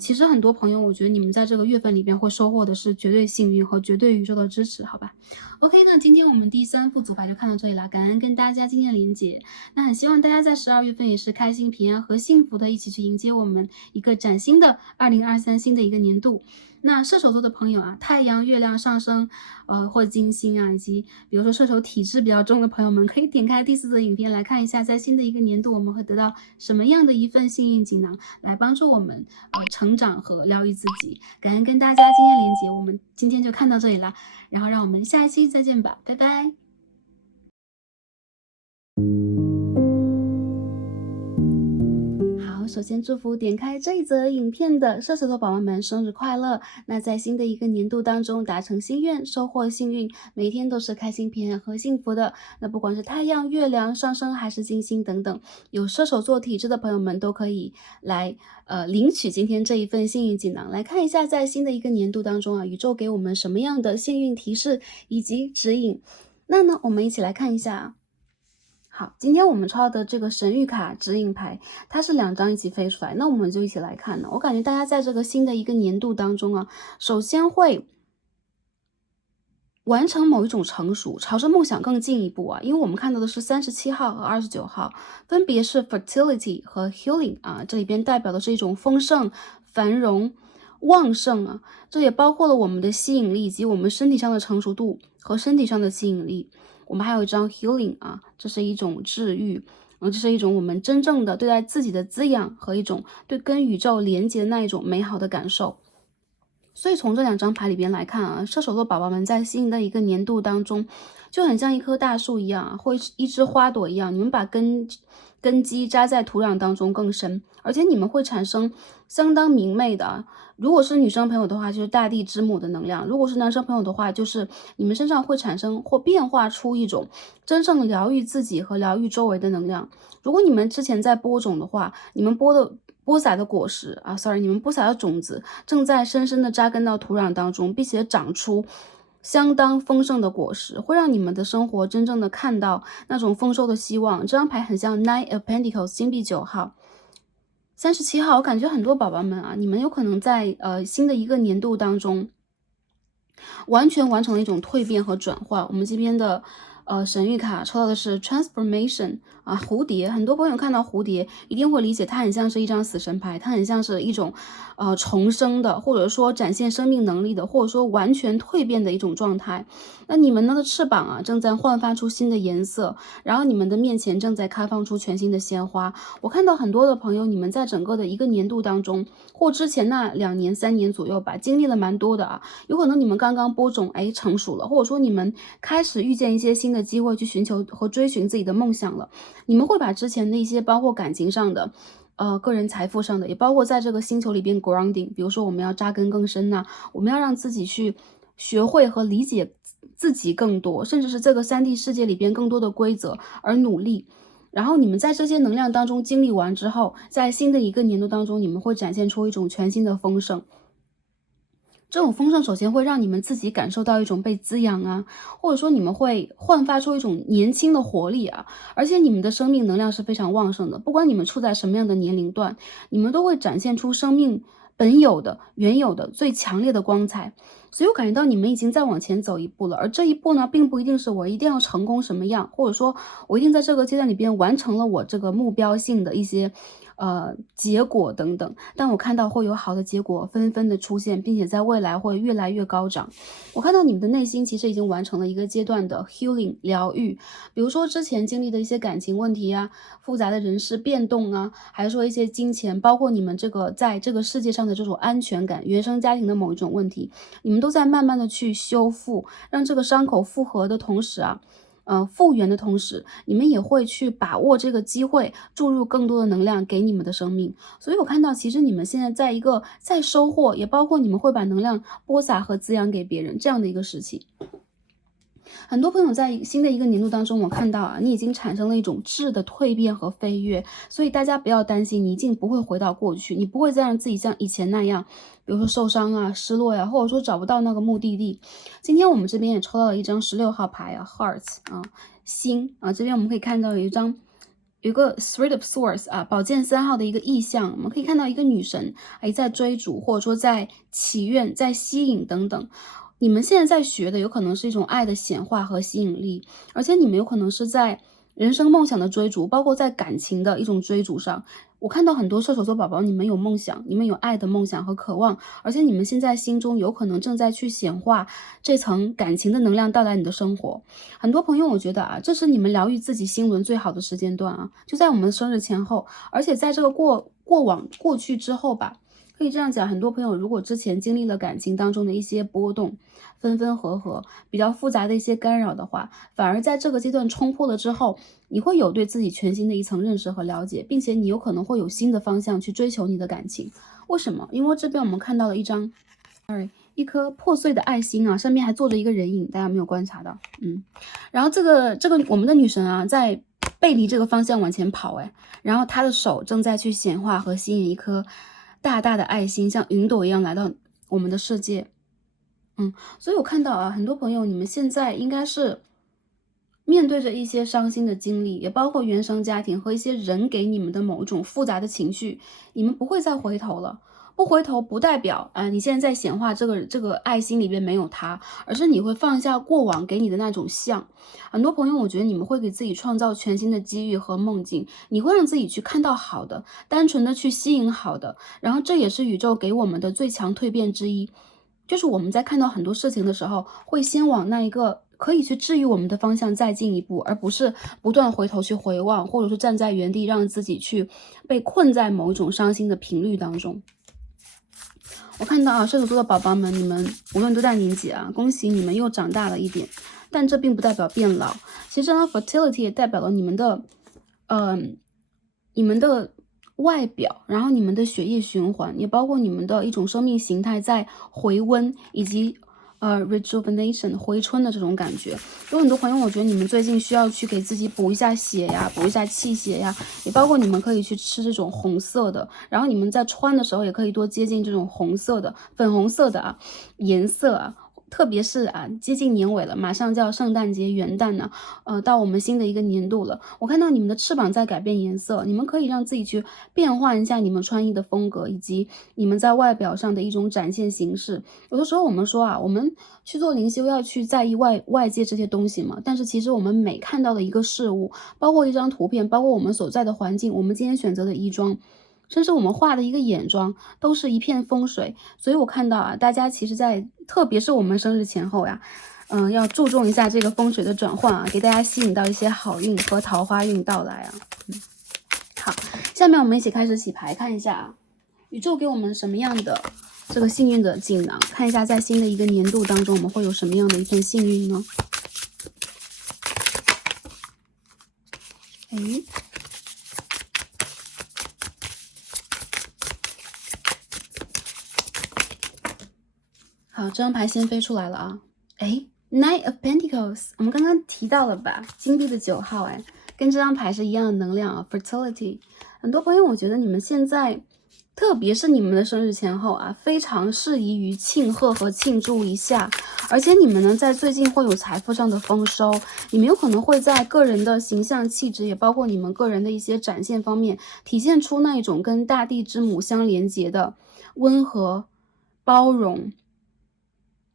其实很多朋友，我觉得你们在这个月份里边会收获的是绝对幸运和绝对宇宙的支持，好吧？OK，那今天我们第3副组牌就看到这里啦，感恩跟大家今天的连结。那很希望大家在12月份也是开心、平安和幸福的，一起去迎接我们一个崭新的2023新的一个年度。那射手座的朋友啊，太阳、月亮上升，或者金星啊，以及比如说射手体质比较重的朋友们，可以点开第4则影片来看一下，在新的一个年度我们会得到什么样的一份幸运锦囊，来帮助我们成长和疗愈自己。感恩跟大家今天连结，我们今天就看到这里啦，然后让我们下一期再见吧，拜拜。首先祝福点开这一则影片的射手座宝宝们生日快乐！那在新的一个年度当中达成心愿，收获幸运，每一天都是开心、平安和幸福的。那不管是太阳、月亮上升还是金星等等，有射手座体质的朋友们都可以来领取今天这一份幸运锦囊。来看一下在新的一个年度当中啊，宇宙给我们什么样的幸运提示以及指引。那呢，我们一起来看一下啊。好，今天我们抽到的这个神谕卡指引牌，它是2张一起飞出来，那我们就一起来看呢。我感觉大家在这个新的一个年度当中啊，首先会完成某一种成熟，朝着梦想更进一步啊。因为我们看到的是37号和29号，分别是 fertility 和 healing 啊，这里边代表的是一种丰盛、繁荣、旺盛啊。这也包括了我们的吸引力以及我们身体上的成熟度和身体上的吸引力。我们还有一张 healing 啊，这是一种治愈，这是一种我们真正的对待自己的滋养和一种对跟宇宙连接的那一种美好的感受。所以从这2张牌里边来看啊，射手座宝宝们在新的一个年度当中，就很像一棵大树一样啊，或一枝花朵一样，你们把根基扎在土壤当中更深，而且你们会产生相当明媚的，如果是女生朋友的话，就是大地之母的能量；如果是男生朋友的话，就是你们身上会产生或变化出一种真正疗愈自己和疗愈周围的能量。如果你们之前在播种的话，你们播撒的果实啊你们播撒的种子正在深深的扎根到土壤当中，并且长出相当丰盛的果实，会让你们的生活真正的看到那种丰收的希望。这张牌很像 Nine of Pentacles 金币9号。37号，我感觉很多宝宝们啊，你们有可能在新的一个年度当中，完全完成了一种蜕变和转换。我们这边的神谕卡抽到的是 transformation 啊，蝴蝶。很多朋友看到蝴蝶一定会理解，它很像是一张死神牌，它很像是一种重生的，或者说展现生命能力的，或者说完全蜕变的一种状态。那你们的翅膀啊正在焕发出新的颜色，然后你们的面前正在开放出全新的鲜花。我看到很多的朋友，你们在整个的一个年度当中，或之前那2年3年左右吧，经历了蛮多的啊。有可能你们刚刚播种成熟了，或者说你们开始遇见一些新的机会去寻求和追寻自己的梦想了。你们会把之前的一些包括感情上的个人财富上的，也包括在这个星球里边 grounding， 比如说我们要扎根更深呐，我们要让自己去学会和理解自己更多，甚至是这个3D 世界里边更多的规则而努力。然后你们在这些能量当中经历完之后，在新的一个年度当中，你们会展现出一种全新的丰盛。这种丰盛首先会让你们自己感受到一种被滋养啊，或者说你们会焕发出一种年轻的活力啊，而且你们的生命能量是非常旺盛的，不管你们处在什么样的年龄段，你们都会展现出生命本有的、原有的最强烈的光彩。所以我感觉到你们已经在往前走一步了，而这一步呢，并不一定是我一定要成功什么样，或者说我一定在这个阶段里边完成了我这个目标性的一些结果等等，但我看到会有好的结果纷纷的出现，并且在未来会越来越高涨。我看到你们的内心其实已经完成了一个阶段的 healing 疗愈，比如说之前经历的一些感情问题啊，复杂的人事变动啊，还是说一些金钱，包括你们这个在这个世界上的这种安全感，原生家庭的某一种问题，你们都在慢慢的去修复，让这个伤口复合的同时啊，复原的同时，你们也会去把握这个机会，注入更多的能量给你们的生命。所以我看到其实你们现在在一个在收获，也包括你们会把能量播撒和滋养给别人这样的一个时期。很多朋友在新的一个年度当中，我看到啊，你已经产生了一种质的蜕变和飞跃，所以大家不要担心，你已经不会回到过去，你不会再让自己像以前那样，比如说受伤啊、失落呀、或者说找不到那个目的地。今天我们这边也抽到了一张16号牌啊 ，Hearts 啊，心啊，这边我们可以看到有一个 Three of Swords 啊，宝剑3号的一个意象，我们可以看到一个女神在追逐，或者说在祈愿、在吸引等等。你们现在在学的有可能是一种爱的显化和吸引力，而且你们有可能是在人生梦想的追逐，包括在感情的一种追逐上。我看到很多射手座宝宝，你们有梦想，你们有爱的梦想和渴望，而且你们现在心中有可能正在去显化这层感情的能量到来你的生活。很多朋友，我觉得啊，这是你们疗愈自己心轮最好的时间段啊，就在我们的生日前后，而且在这个过去之后吧。可以这样讲，很多朋友如果之前经历了感情当中的一些波动，分分合合，比较复杂的一些干扰的话，反而在这个阶段冲破了之后，你会有对自己全新的一层认识和了解，并且你有可能会有新的方向去追求你的感情。为什么？因为这边我们看到了一颗破碎的爱心啊，上面还坐着一个人影，大家没有观察到？然后这个我们的女神啊，在背离这个方向往前跑，然后她的手正在去显化和吸引一颗大大的爱心，像云朵一样来到我们的世界。所以我看到啊，很多朋友你们现在应该是面对着一些伤心的经历，也包括原生家庭和一些人给你们的某一种复杂的情绪，你们不会再回头了。不回头不代表你现在在显化这个爱心里边没有他，而是你会放下过往给你的那种像。很多朋友，我觉得你们会给自己创造全新的机遇和梦境，你会让自己去看到好的，单纯的去吸引好的，然后这也是宇宙给我们的最强蜕变之一。就是我们在看到很多事情的时候，会先往那一个可以去治愈我们的方向再进一步，而不是不断回头去回望，或者是站在原地让自己去被困在某一种伤心的频率当中。我看到射手座的宝宝们，你们无论多大年纪恭喜你们又长大了一点，但这并不代表变老。其实呢 fertility 也代表了你们的外表，然后你们的血液循环，也包括你们的一种生命形态在回温，以及rejuvenation 回春的这种感觉。有很多朋友，我觉得你们最近需要去给自己补一下血呀，补一下气血呀，也包括你们可以去吃这种红色的，然后你们在穿的时候也可以多接近这种红色的、粉红色的颜色特别是接近年尾了，马上就要圣诞节、元旦呢，到我们新的一个年度了。我看到你们的翅膀在改变颜色，你们可以让自己去变换一下你们穿衣的风格，以及你们在外表上的一种展现形式。有的时候我们说我们去做灵修要去在意外界这些东西嘛，但是其实我们每看到的一个事物，包括一张图片，包括我们所在的环境，我们今天选择的衣装，甚至我们画的一个眼妆都是一片风水。所以我看到大家其实特别是我们生日前后要注重一下这个风水的转换给大家吸引到一些好运和桃花运到来好，下面我们一起开始洗牌，看一下宇宙给我们什么样的这个幸运的锦囊，看一下在新的一个年度当中我们会有什么样的一份幸运呢？好，这张牌先飞出来了Knight of Pentacles， 我们刚刚提到了吧，金币的9号跟这张牌是一样的能量fertility。很多朋友，我觉得你们现在，特别是你们的生日前后非常适宜于庆贺和庆祝一下，而且你们呢，在最近会有财富上的丰收，你们有可能会在个人的形象气质，也包括你们个人的一些展现方面，体现出那一种跟大地之母相连接的温和、包容、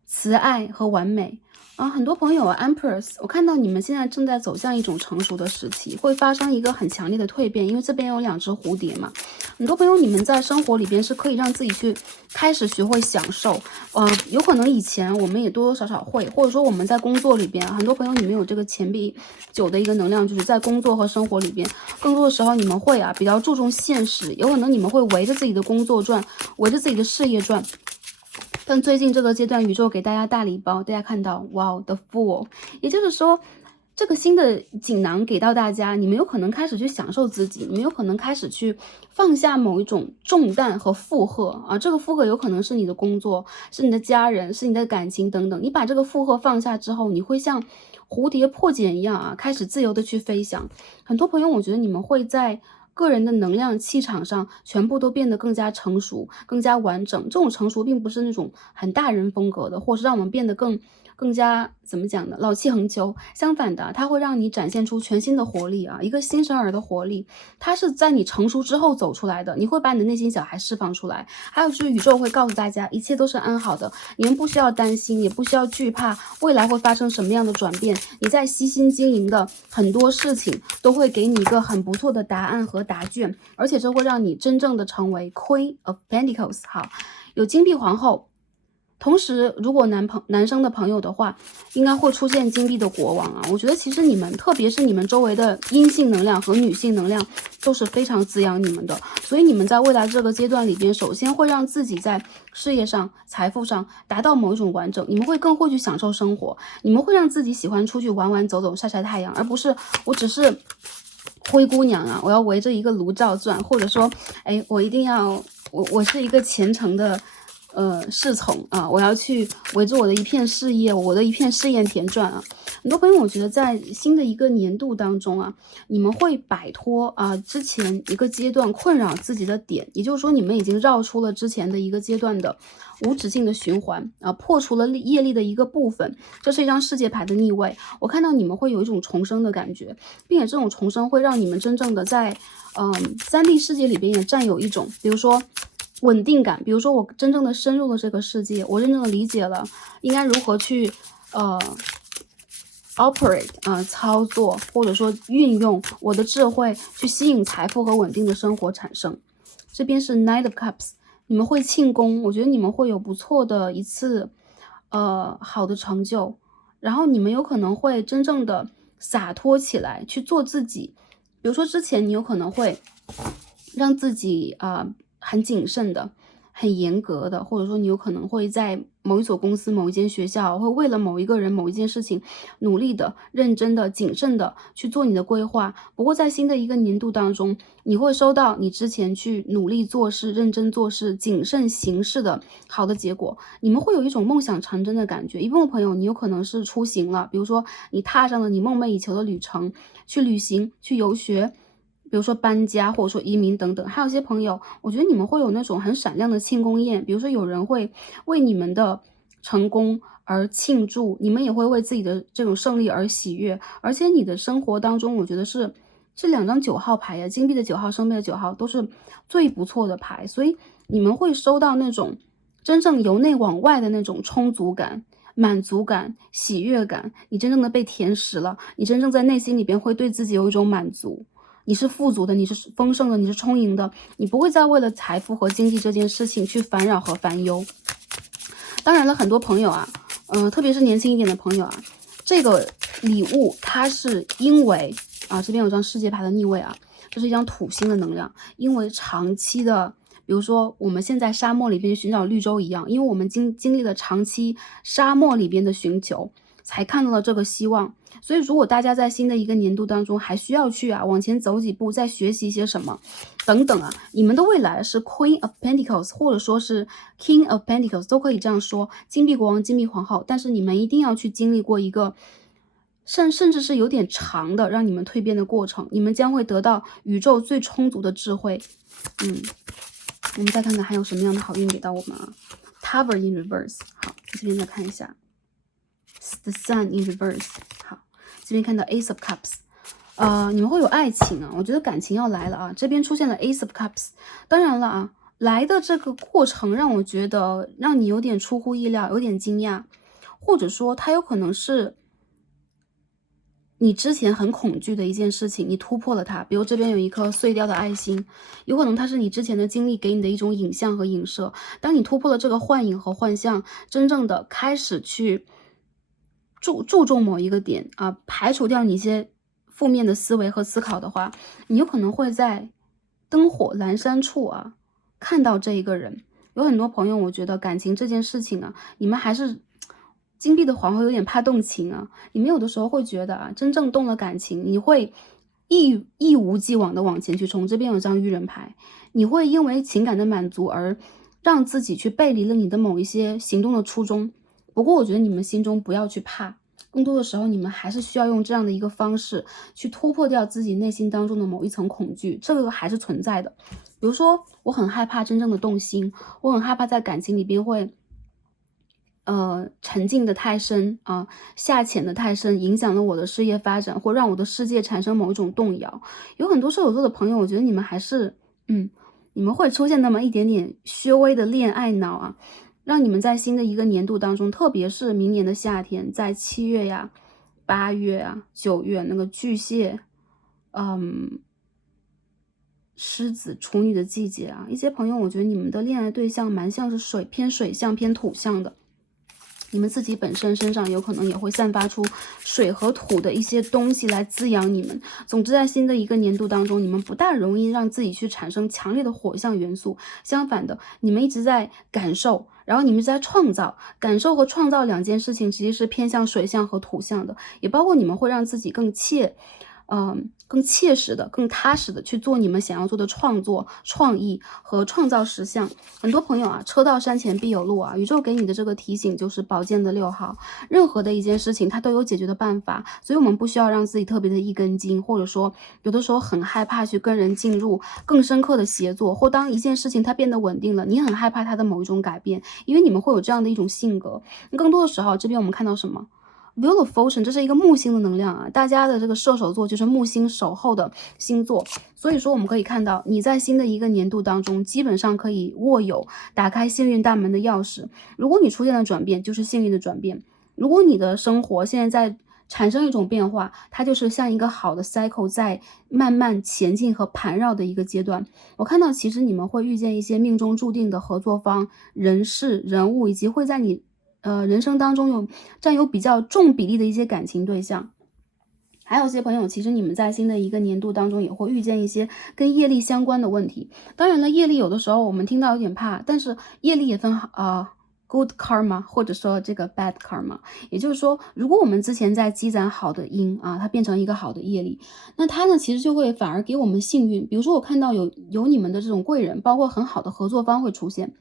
慈爱和完美很多朋友Empress， 我看到你们现在正在走向一种成熟的时期，会发生一个很强烈的蜕变，因为这边有2只蝴蝶嘛。很多朋友你们在生活里边是可以让自己去开始学会享受，有可能以前我们也多多少少会，或者说我们在工作里边，很多朋友你们有这个钱币9的一个能量，就是在工作和生活里边，更多的时候你们会比较注重现实，有可能你们会围着自己的工作转，围着自己的事业转。但最近这个阶段，宇宙给大家大礼包，大家看到，哇，The Fool， 也就是说，这个新的锦囊给到大家，你们有可能开始去享受自己，你们有可能开始去放下某一种重担和负荷啊，这个负荷有可能是你的工作，是你的家人，是你的感情等等。你把这个负荷放下之后，你会像蝴蝶破茧一样啊，开始自由的去飞翔。很多朋友，我觉得你们会在个人的能量气场上全部都变得更加成熟，更加完整。这种成熟并不是那种很大人风格的，或是让我们变得更加怎么讲呢？老气横秋。相反的，它会让你展现出全新的活力啊，一个新生儿的活力。它是在你成熟之后走出来的，你会把你的内心小孩释放出来。还有就是宇宙会告诉大家，一切都是安好的，你们不需要担心，也不需要惧怕未来会发生什么样的转变。你在悉心经营的很多事情都会给你一个很不错的答案和答卷，而且这会让你真正的成为 Queen of Pentacles。好，有金币皇后。同时，如果男生的朋友的话，应该会出现金币的国王啊。我觉得其实你们，特别是你们周围的阴性能量和女性能量，都是非常滋养你们的。所以你们在未来这个阶段里边，首先会让自己在事业上、财富上达到某一种完整，你们会更会去享受生活，你们会让自己喜欢出去玩玩、走走、晒晒太阳，而不是我只是灰姑娘啊，我要围着一个炉灶转，或者说，哎，我一定要，我是一个虔诚的。侍从啊，我要去围着我的一片事业，我的一片试验田转啊。很多朋友，我觉得在新的一个年度当中啊，你们会摆脱啊之前一个阶段困扰自己的点，也就是说，你们已经绕出了之前的一个阶段的无止境的循环啊，破除了业力的一个部分。这是一张世界牌的逆位，我看到你们会有一种重生的感觉，并且这种重生会让你们真正的在3D 世界里边也占有一种，比如说。稳定感，比如说我真正的深入了这个世界，我真正的理解了应该如何去operate 操作，或者说运用我的智慧去吸引财富和稳定的生活产生。这边是 Knight of Cups， 你们会庆功，我觉得你们会有不错的一次好的成就，然后你们有可能会真正的洒脱起来去做自己。比如说之前你有可能会让自己很谨慎的、很严格的，或者说你有可能会在某一所公司、某一间学校，会为了某一个人、某一件事情努力的、认真的、谨慎的去做你的规划。不过在新的一个年度当中，你会收到你之前去努力做事、认真做事、谨慎行事的好的结果。你们会有一种梦想成真的感觉。一部分朋友，你有可能是出行了，比如说你踏上了你梦寐以求的旅程，去旅行、去游学。比如说搬家，或者说移民等等，还有一些朋友，我觉得你们会有那种很闪亮的庆功宴，比如说有人会为你们的成功而庆祝，你们也会为自己的这种胜利而喜悦，而且你的生活当中，我觉得是2张9号牌呀，金币的9号、圣杯的9号都是最不错的牌，所以你们会收到那种真正由内往外的那种充足感。满足感、喜悦感，你真正的被填实了，你真正在内心里边会对自己有一种满足。你是富足的，你是丰盛的，你是充盈的，你不会再为了财富和经济这件事情去烦扰和烦忧。当然了，很多朋友啊，特别是年轻一点的朋友啊，这个礼物它是因为啊，这边有张世界牌的逆位啊，这是一张土星的能量，因为长期的。比如说，我们现在沙漠里边寻找绿洲一样，因为我们经历了长期沙漠里边的寻求，才看到了这个希望。所以，如果大家在新的一个年度当中还需要去往前走几步，再学习一些什么等等你们的未来是 Queen of Pentacles， 或者说是 King of Pentacles， 都可以这样说，金币国王、金币皇后。但是你们一定要去经历过一个甚至是有点长的让你们蜕变的过程，你们将会得到宇宙最充足的智慧。我们再看看还有什么样的好运给到我们Tower in reverse， 好，这边再看一下 The Sun in reverse， 好，这边看到 Ace of Cups， 你们会有爱情我觉得感情要来了这边出现了 Ace of Cups， 当然了来的这个过程让我觉得让你有点出乎意料，有点惊讶，或者说它有可能是你之前很恐惧的一件事情，你突破了它。比如这边有一颗碎掉的爱心，有可能它是你之前的经历给你的一种影像和影射。当你突破了这个幻影和幻象，真正的开始去注重某一个点排除掉你一些负面的思维和思考的话，你有可能会在灯火阑珊处看到这一个人。有很多朋友，我觉得感情这件事情你们还是金币的皇后有点怕动情啊，你们有的时候会觉得啊，真正动了感情，你会一无既往的往前去冲。这边有张愚人牌，你会因为情感的满足而让自己去背离了你的某一些行动的初衷。不过我觉得你们心中不要去怕，更多的时候你们还是需要用这样的一个方式去突破掉自己内心当中的某一层恐惧，这个还是存在的。比如说我很害怕真正的动心，我很害怕在感情里边会沉浸的太深啊，下潜的太深，影响了我的事业发展，或让我的世界产生某一种动摇。有很多射手座的朋友，我觉得你们还是你们会出现那么一点点稍微的恋爱脑啊，让你们在新的一个年度当中，特别是明年的夏天，在7月呀、8月啊、9月那个巨蟹、狮子、处女的季节啊，一些朋友，我觉得你们的恋爱对象蛮像是偏水象、偏土象的。你们自己本身身上有可能也会散发出水和土的一些东西来滋养你们。总之，在新的一个年度当中，你们不大容易让自己去产生强烈的火象元素。相反的，你们一直在感受，然后你们一直在创造。感受和创造两件事情其实是偏向水象和土象的，也包括你们会让自己更切实的、更踏实的去做你们想要做的创作、创意和创造实相。很多朋友啊，车到山前必有路啊，宇宙给你的这个提醒就是宝剑的6号，任何的一件事情它都有解决的办法，所以我们不需要让自己特别的一根筋，或者说有的时候很害怕去跟人进入更深刻的协作，或当一件事情它变得稳定了，你很害怕它的某一种改变，因为你们会有这样的一种性格。更多的时候，这边我们看到什么？Wheel of Fortune， 这是一个木星的能量啊，大家的这个射手座就是木星守候的星座，所以说我们可以看到你在新的一个年度当中，基本上可以握有打开幸运大门的钥匙。如果你出现了转变，就是幸运的转变；如果你的生活现在在产生一种变化，它就是像一个好的 cycle 在慢慢前进和盘绕的一个阶段。我看到其实你们会遇见一些命中注定的合作方、人事、人物，以及会在你人生当中占有比较重比例的一些感情对象。还有些朋友，其实你们在新的一个年度当中也会遇见一些跟业力相关的问题。当然了，业力有的时候我们听到有点怕，但是业力也分good karma 或者说这个 bad karma， 也就是说，如果我们之前在积攒好的因啊，它变成一个好的业力，那它呢其实就会反而给我们幸运。比如说我看到有你们的这种贵人，包括很好的合作方会出现。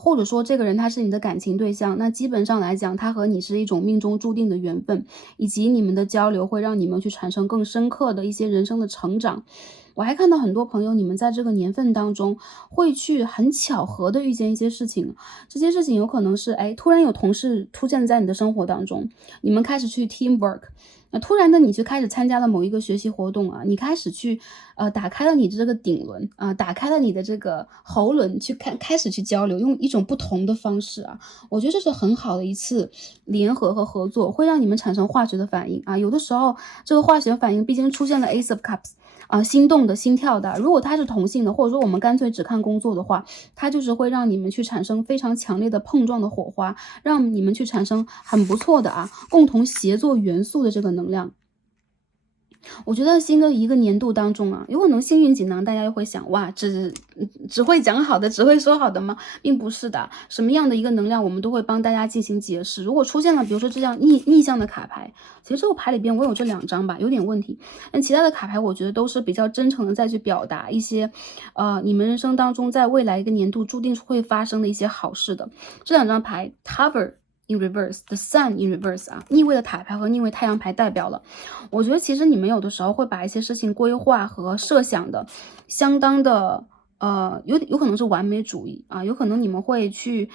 或者说这个人他是你的感情对象，那基本上来讲，他和你是一种命中注定的缘分，以及你们的交流会让你们去产生更深刻的一些人生的成长。我还看到很多朋友，你们在这个年份当中会去很巧合的遇见一些事情，这些事情有可能是突然有同事出现在你的生活当中，你们开始去 teamwork。突然的你就开始参加了某一个学习活动啊，你开始去打开了你的这个顶轮啊，打开了你的这个喉轮，开始去交流，用一种不同的方式啊，我觉得这是很好的一次联合和合作，会让你们产生化学的反应啊。有的时候这个化学反应毕竟出现了 Ace of Cups。心动的、心跳的，如果它是同性的，或者说我们干脆只看工作的话，它就是会让你们去产生非常强烈的碰撞的火花，让你们去产生很不错的共同协作元素的这个能量。我觉得新的一个年度当中啊，有可能幸运锦囊，大家又会想，哇，只会讲好的，只会说好的吗？并不是的，什么样的一个能量，我们都会帮大家进行解释。如果出现了，比如说这样逆向的卡牌，其实这个牌里边我有这2张吧，有点问题。但其他的卡牌，我觉得都是比较真诚的再去表达一些，你们人生当中在未来一个年度注定会发生的一些好事的。这2张牌 ，Tower。in reverse, the sun in reverse 逆位的塔牌和逆位太阳牌代表了，我觉得其实你们有的时候会把一些事情规划和设想的相当的有可能是完美主义啊，有可能你们会去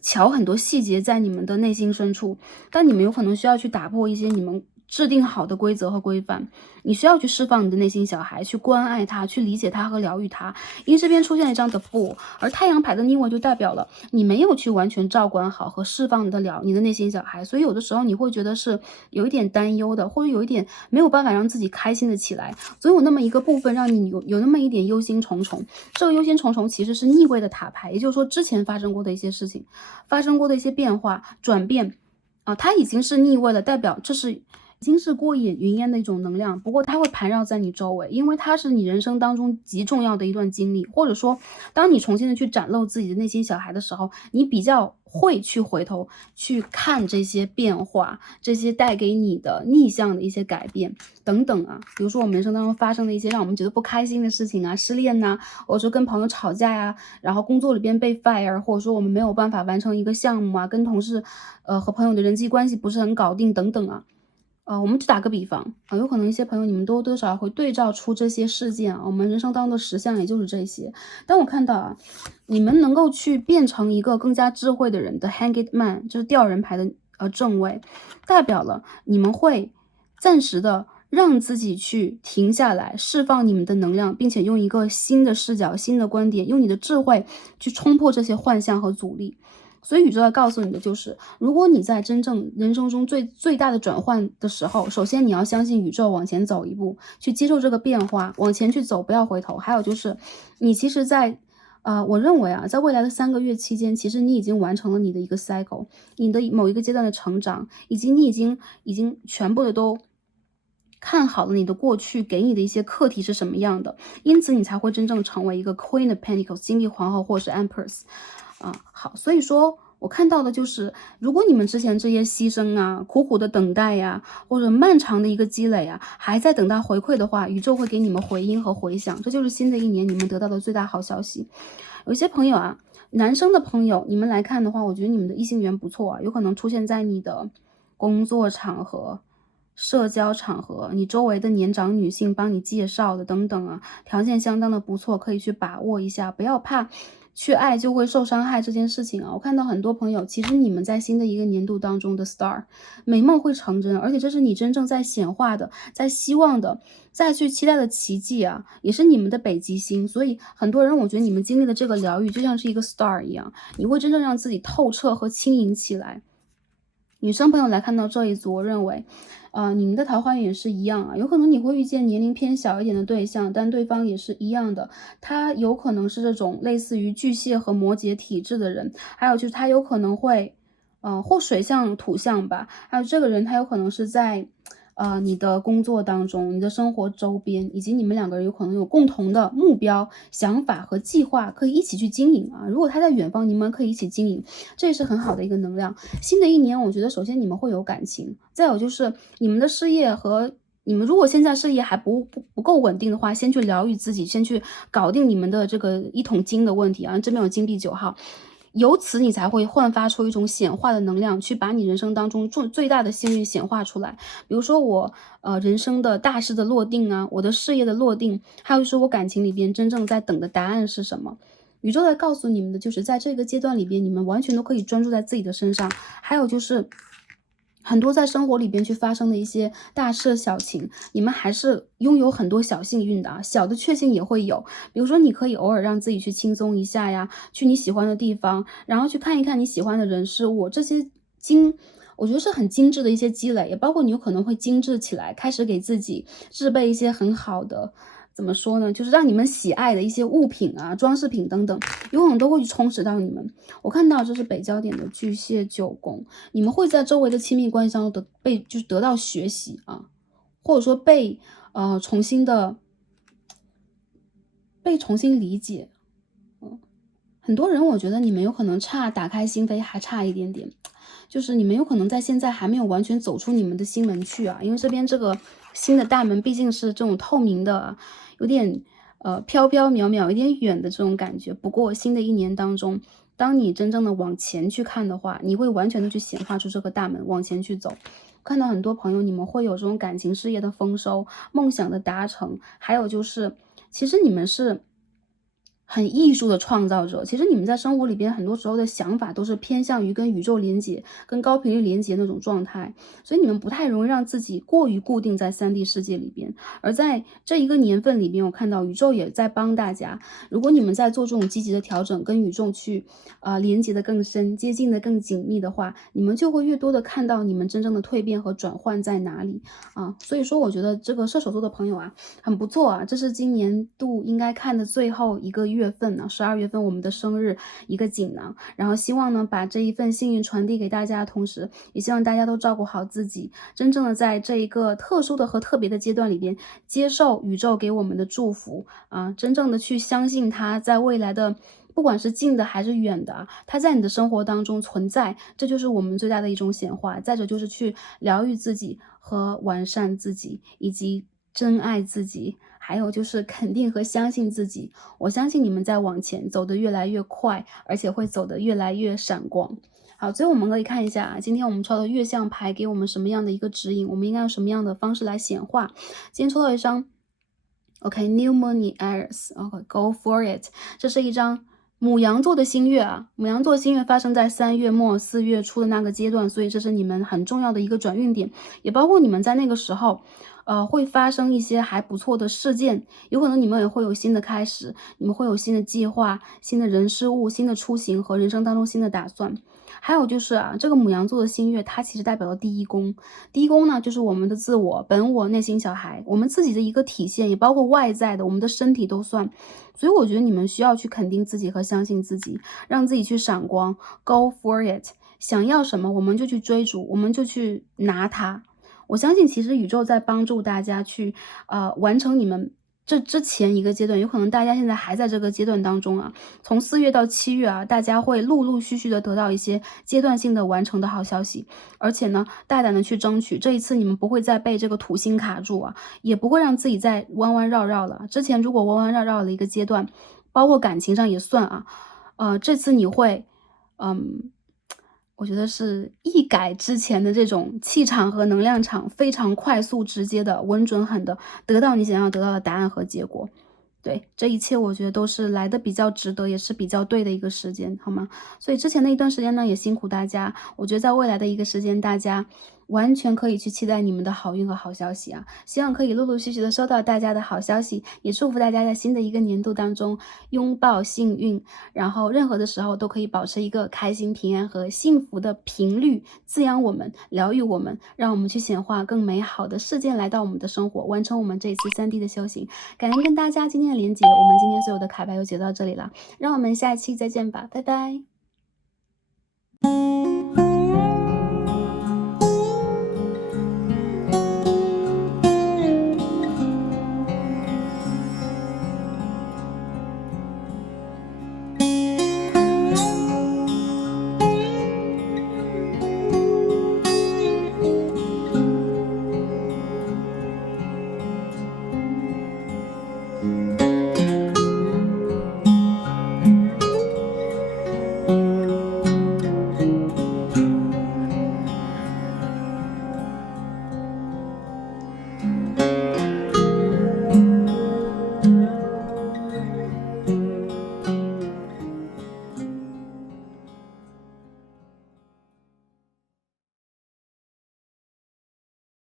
瞧很多细节在你们的内心深处，但你们有可能需要去打破一些你们制定好的规则和规范，你需要去释放你的内心小孩，去关爱他，去理解他和疗愈他。因为这边出现了一张 The Fool， 而太阳牌的逆位就代表了你没有去完全照管好和释放你的内心小孩，所以有的时候你会觉得是有一点担忧的，或者有一点没有办法让自己开心的起来，总有那么一个部分让你有那么一点忧心忡忡。这个忧心忡忡其实是逆位的塔牌，也就是说之前发生过的一些事情，发生过的一些变化转变它已经是逆位了，代表这是已经是过眼云烟的一种能量，不过它会盘绕在你周围，因为它是你人生当中极重要的一段经历，或者说当你重新的去展露自己的内心小孩的时候，你比较会去回头去看这些变化，这些带给你的逆向的一些改变等等啊。比如说我们人生当中发生的一些让我们觉得不开心的事情啊，失恋呐、或者说跟朋友吵架呀、然后工作里边被 fire， 或者说我们没有办法完成一个项目啊，跟同事和朋友的人际关系不是很搞定等等啊。我们就打个比方啊，有可能一些朋友你们多多少少会对照出这些事件啊，我们人生当中的实相也就是这些。当我看到啊，你们能够去变成一个更加智慧的人的 Hanged Man， 就是吊人牌的正位，代表了你们会暂时的让自己去停下来，释放你们的能量，并且用一个新的视角、新的观点，用你的智慧去冲破这些幻象和阻力。所以宇宙要告诉你的就是，如果你在真正人生中最大的转换的时候，首先你要相信宇宙，往前走一步，去接受这个变化，往前去走，不要回头。还有就是，你其实在我认为啊，在未来的3个月期间，其实你已经完成了你的一个 cycle， 你的某一个阶段的成长，以及你已经全部的都看好了你的过去给你的一些课题是什么样的，因此你才会真正成为一个 Queen of Pentacles 金币皇后或者是 Empress。好，所以说我看到的就是，如果你们之前这些牺牲啊、苦苦的等待呀、或者漫长的一个积累啊，还在等待回馈的话，宇宙会给你们回音和回响，这就是新的一年你们得到的最大好消息。有些朋友啊，男生的朋友，你们来看的话，我觉得你们的异性缘不错啊，有可能出现在你的工作场合、社交场合，你周围的年长女性帮你介绍的等等啊，条件相当的不错，可以去把握一下，不要怕去爱就会受伤害这件事情啊。我看到很多朋友，其实你们在新的一个年度当中的 star， 美梦会成真，而且这是你真正在显化的，在希望的，再去期待的奇迹啊，也是你们的北极星。所以很多人，我觉得你们经历的这个疗愈就像是一个 star 一样，你会真正让自己透彻和轻盈起来。女生朋友来看到这一组，我认为，你们的桃花运也是一样啊，有可能你会遇见年龄偏小一点的对象，但对方也是一样的，他有可能是这种类似于巨蟹和摩羯体质的人，还有就是他有可能会，或水象土象吧，还有这个人他有可能是在你的工作当中，你的生活周边，以及你们两个人有可能有共同的目标、想法和计划，可以一起去经营啊。如果他在远方，你们可以一起经营，这也是很好的一个能量。新的一年，我觉得首先你们会有感情，再有就是你们的事业和你们如果现在事业还不够稳定的话，先去疗愈自己，先去搞定你们的这个一桶金的问题啊。这边有金币9号。由此你才会焕发出一种显化的能量，去把你人生当中最大的幸运显化出来。比如说我人生的大事的落定啊，我的事业的落定，还有就是我感情里边真正在等的答案是什么。宇宙在告诉你们的就是在这个阶段里边，你们完全都可以专注在自己的身上。还有就是很多在生活里边去发生的一些大事小情，你们还是拥有很多小幸运的啊，小的确幸也会有。比如说你可以偶尔让自己去轻松一下呀，去你喜欢的地方，然后去看一看你喜欢的人事物，这些我觉得是很精致的一些积累，也包括你有可能会精致起来，开始给自己制备一些很好的怎么说呢，就是让你们喜爱的一些物品啊、装饰品等等，有可能都会去充实到你们。我看到这是北焦点的巨蟹9宫，你们会在周围的亲密关系当中就是得到学习啊，或者说重新理解。很多人我觉得你们有可能差打开心扉还差一点点，就是你们有可能在现在还没有完全走出你们的心门去啊，因为这边这个新的大门毕竟是这种透明的，有点飘飘渺渺有点远的这种感觉。不过新的一年当中，当你真正的往前去看的话，你会完全的去显化出这个大门，往前去走。看到很多朋友你们会有这种感情事业的丰收，梦想的达成，还有就是其实你们是很艺术的创造者，其实你们在生活里边很多时候的想法都是偏向于跟宇宙连接、跟高频率连接那种状态，所以你们不太容易让自己过于固定在3D 世界里边。而在这一个年份里边，我看到宇宙也在帮大家，如果你们在做这种积极的调整，跟宇宙去连接的更深、接近的更紧密的话，你们就会越多的看到你们真正的蜕变和转换在哪里啊。所以说我觉得这个射手座的朋友啊很不错啊，这是今年度应该看的最后一个月月份呢，12月份我们的生日一个锦囊，然后希望呢把这一份幸运传递给大家的同时，也希望大家都照顾好自己，真正的在这一个特殊的和特别的阶段里边，接受宇宙给我们的祝福啊，真正的去相信它在未来的不管是近的还是远的啊，它在你的生活当中存在，这就是我们最大的一种显化。再者就是去疗愈自己和完善自己，以及真爱自己，还有就是肯定和相信自己。我相信你们在往前走得越来越快，而且会走得越来越闪光。好，最后我们可以看一下啊，今天我们抽的月相牌给我们什么样的一个指引，我们应该用什么样的方式来显化。今天抽到一张 OK，New Moon in Aries，OK，Go for it， 这是一张牡羊座的新月啊，牡羊座新月发生在3月末4月初的那个阶段，所以这是你们很重要的一个转运点，也包括你们在那个时候会发生一些还不错的事件，有可能你们也会有新的开始，你们会有新的计划、新的人事物、新的出行和人生当中新的打算。还有就是啊，这个牡羊座的新月，它其实代表了第一宫。第一宫呢，就是我们的自我、本我、内心小孩，我们自己的一个体现，也包括外在的，我们的身体都算。所以我觉得你们需要去肯定自己和相信自己，让自己去闪光 ，Go for it。想要什么，我们就去追逐，我们就去拿它。我相信，其实宇宙在帮助大家去完成你们这之前一个阶段，有可能大家现在还在这个阶段当中啊，从4月到7月啊，大家会陆陆续续的得到一些阶段性的完成的好消息，而且呢，大胆的去争取，这一次你们不会再被这个土星卡住啊，也不会让自己再弯弯绕绕了。之前如果弯弯绕绕的一个阶段，包括感情上也算啊，这次你会，我觉得是一改之前的这种气场和能量场，非常快速、直接的、稳准狠的得到你想要得到的答案和结果。对，这一切我觉得都是来的比较值得，也是比较对的一个时间，好吗？所以之前的一段时间呢，也辛苦大家。我觉得在未来的一个时间，大家完全可以去期待你们的好运和好消息啊！希望可以陆陆续续的收到大家的好消息，也祝福大家在新的一个年度当中拥抱幸运，然后任何的时候都可以保持一个开心、平安和幸福的频率，滋养我们，疗愈我们，让我们去显化更美好的事件来到我们的生活，完成我们这一次3D 的修行。感恩跟大家今天的连结，我们今天所有的卡牌就解到这里了，让我们下期再见吧，拜拜。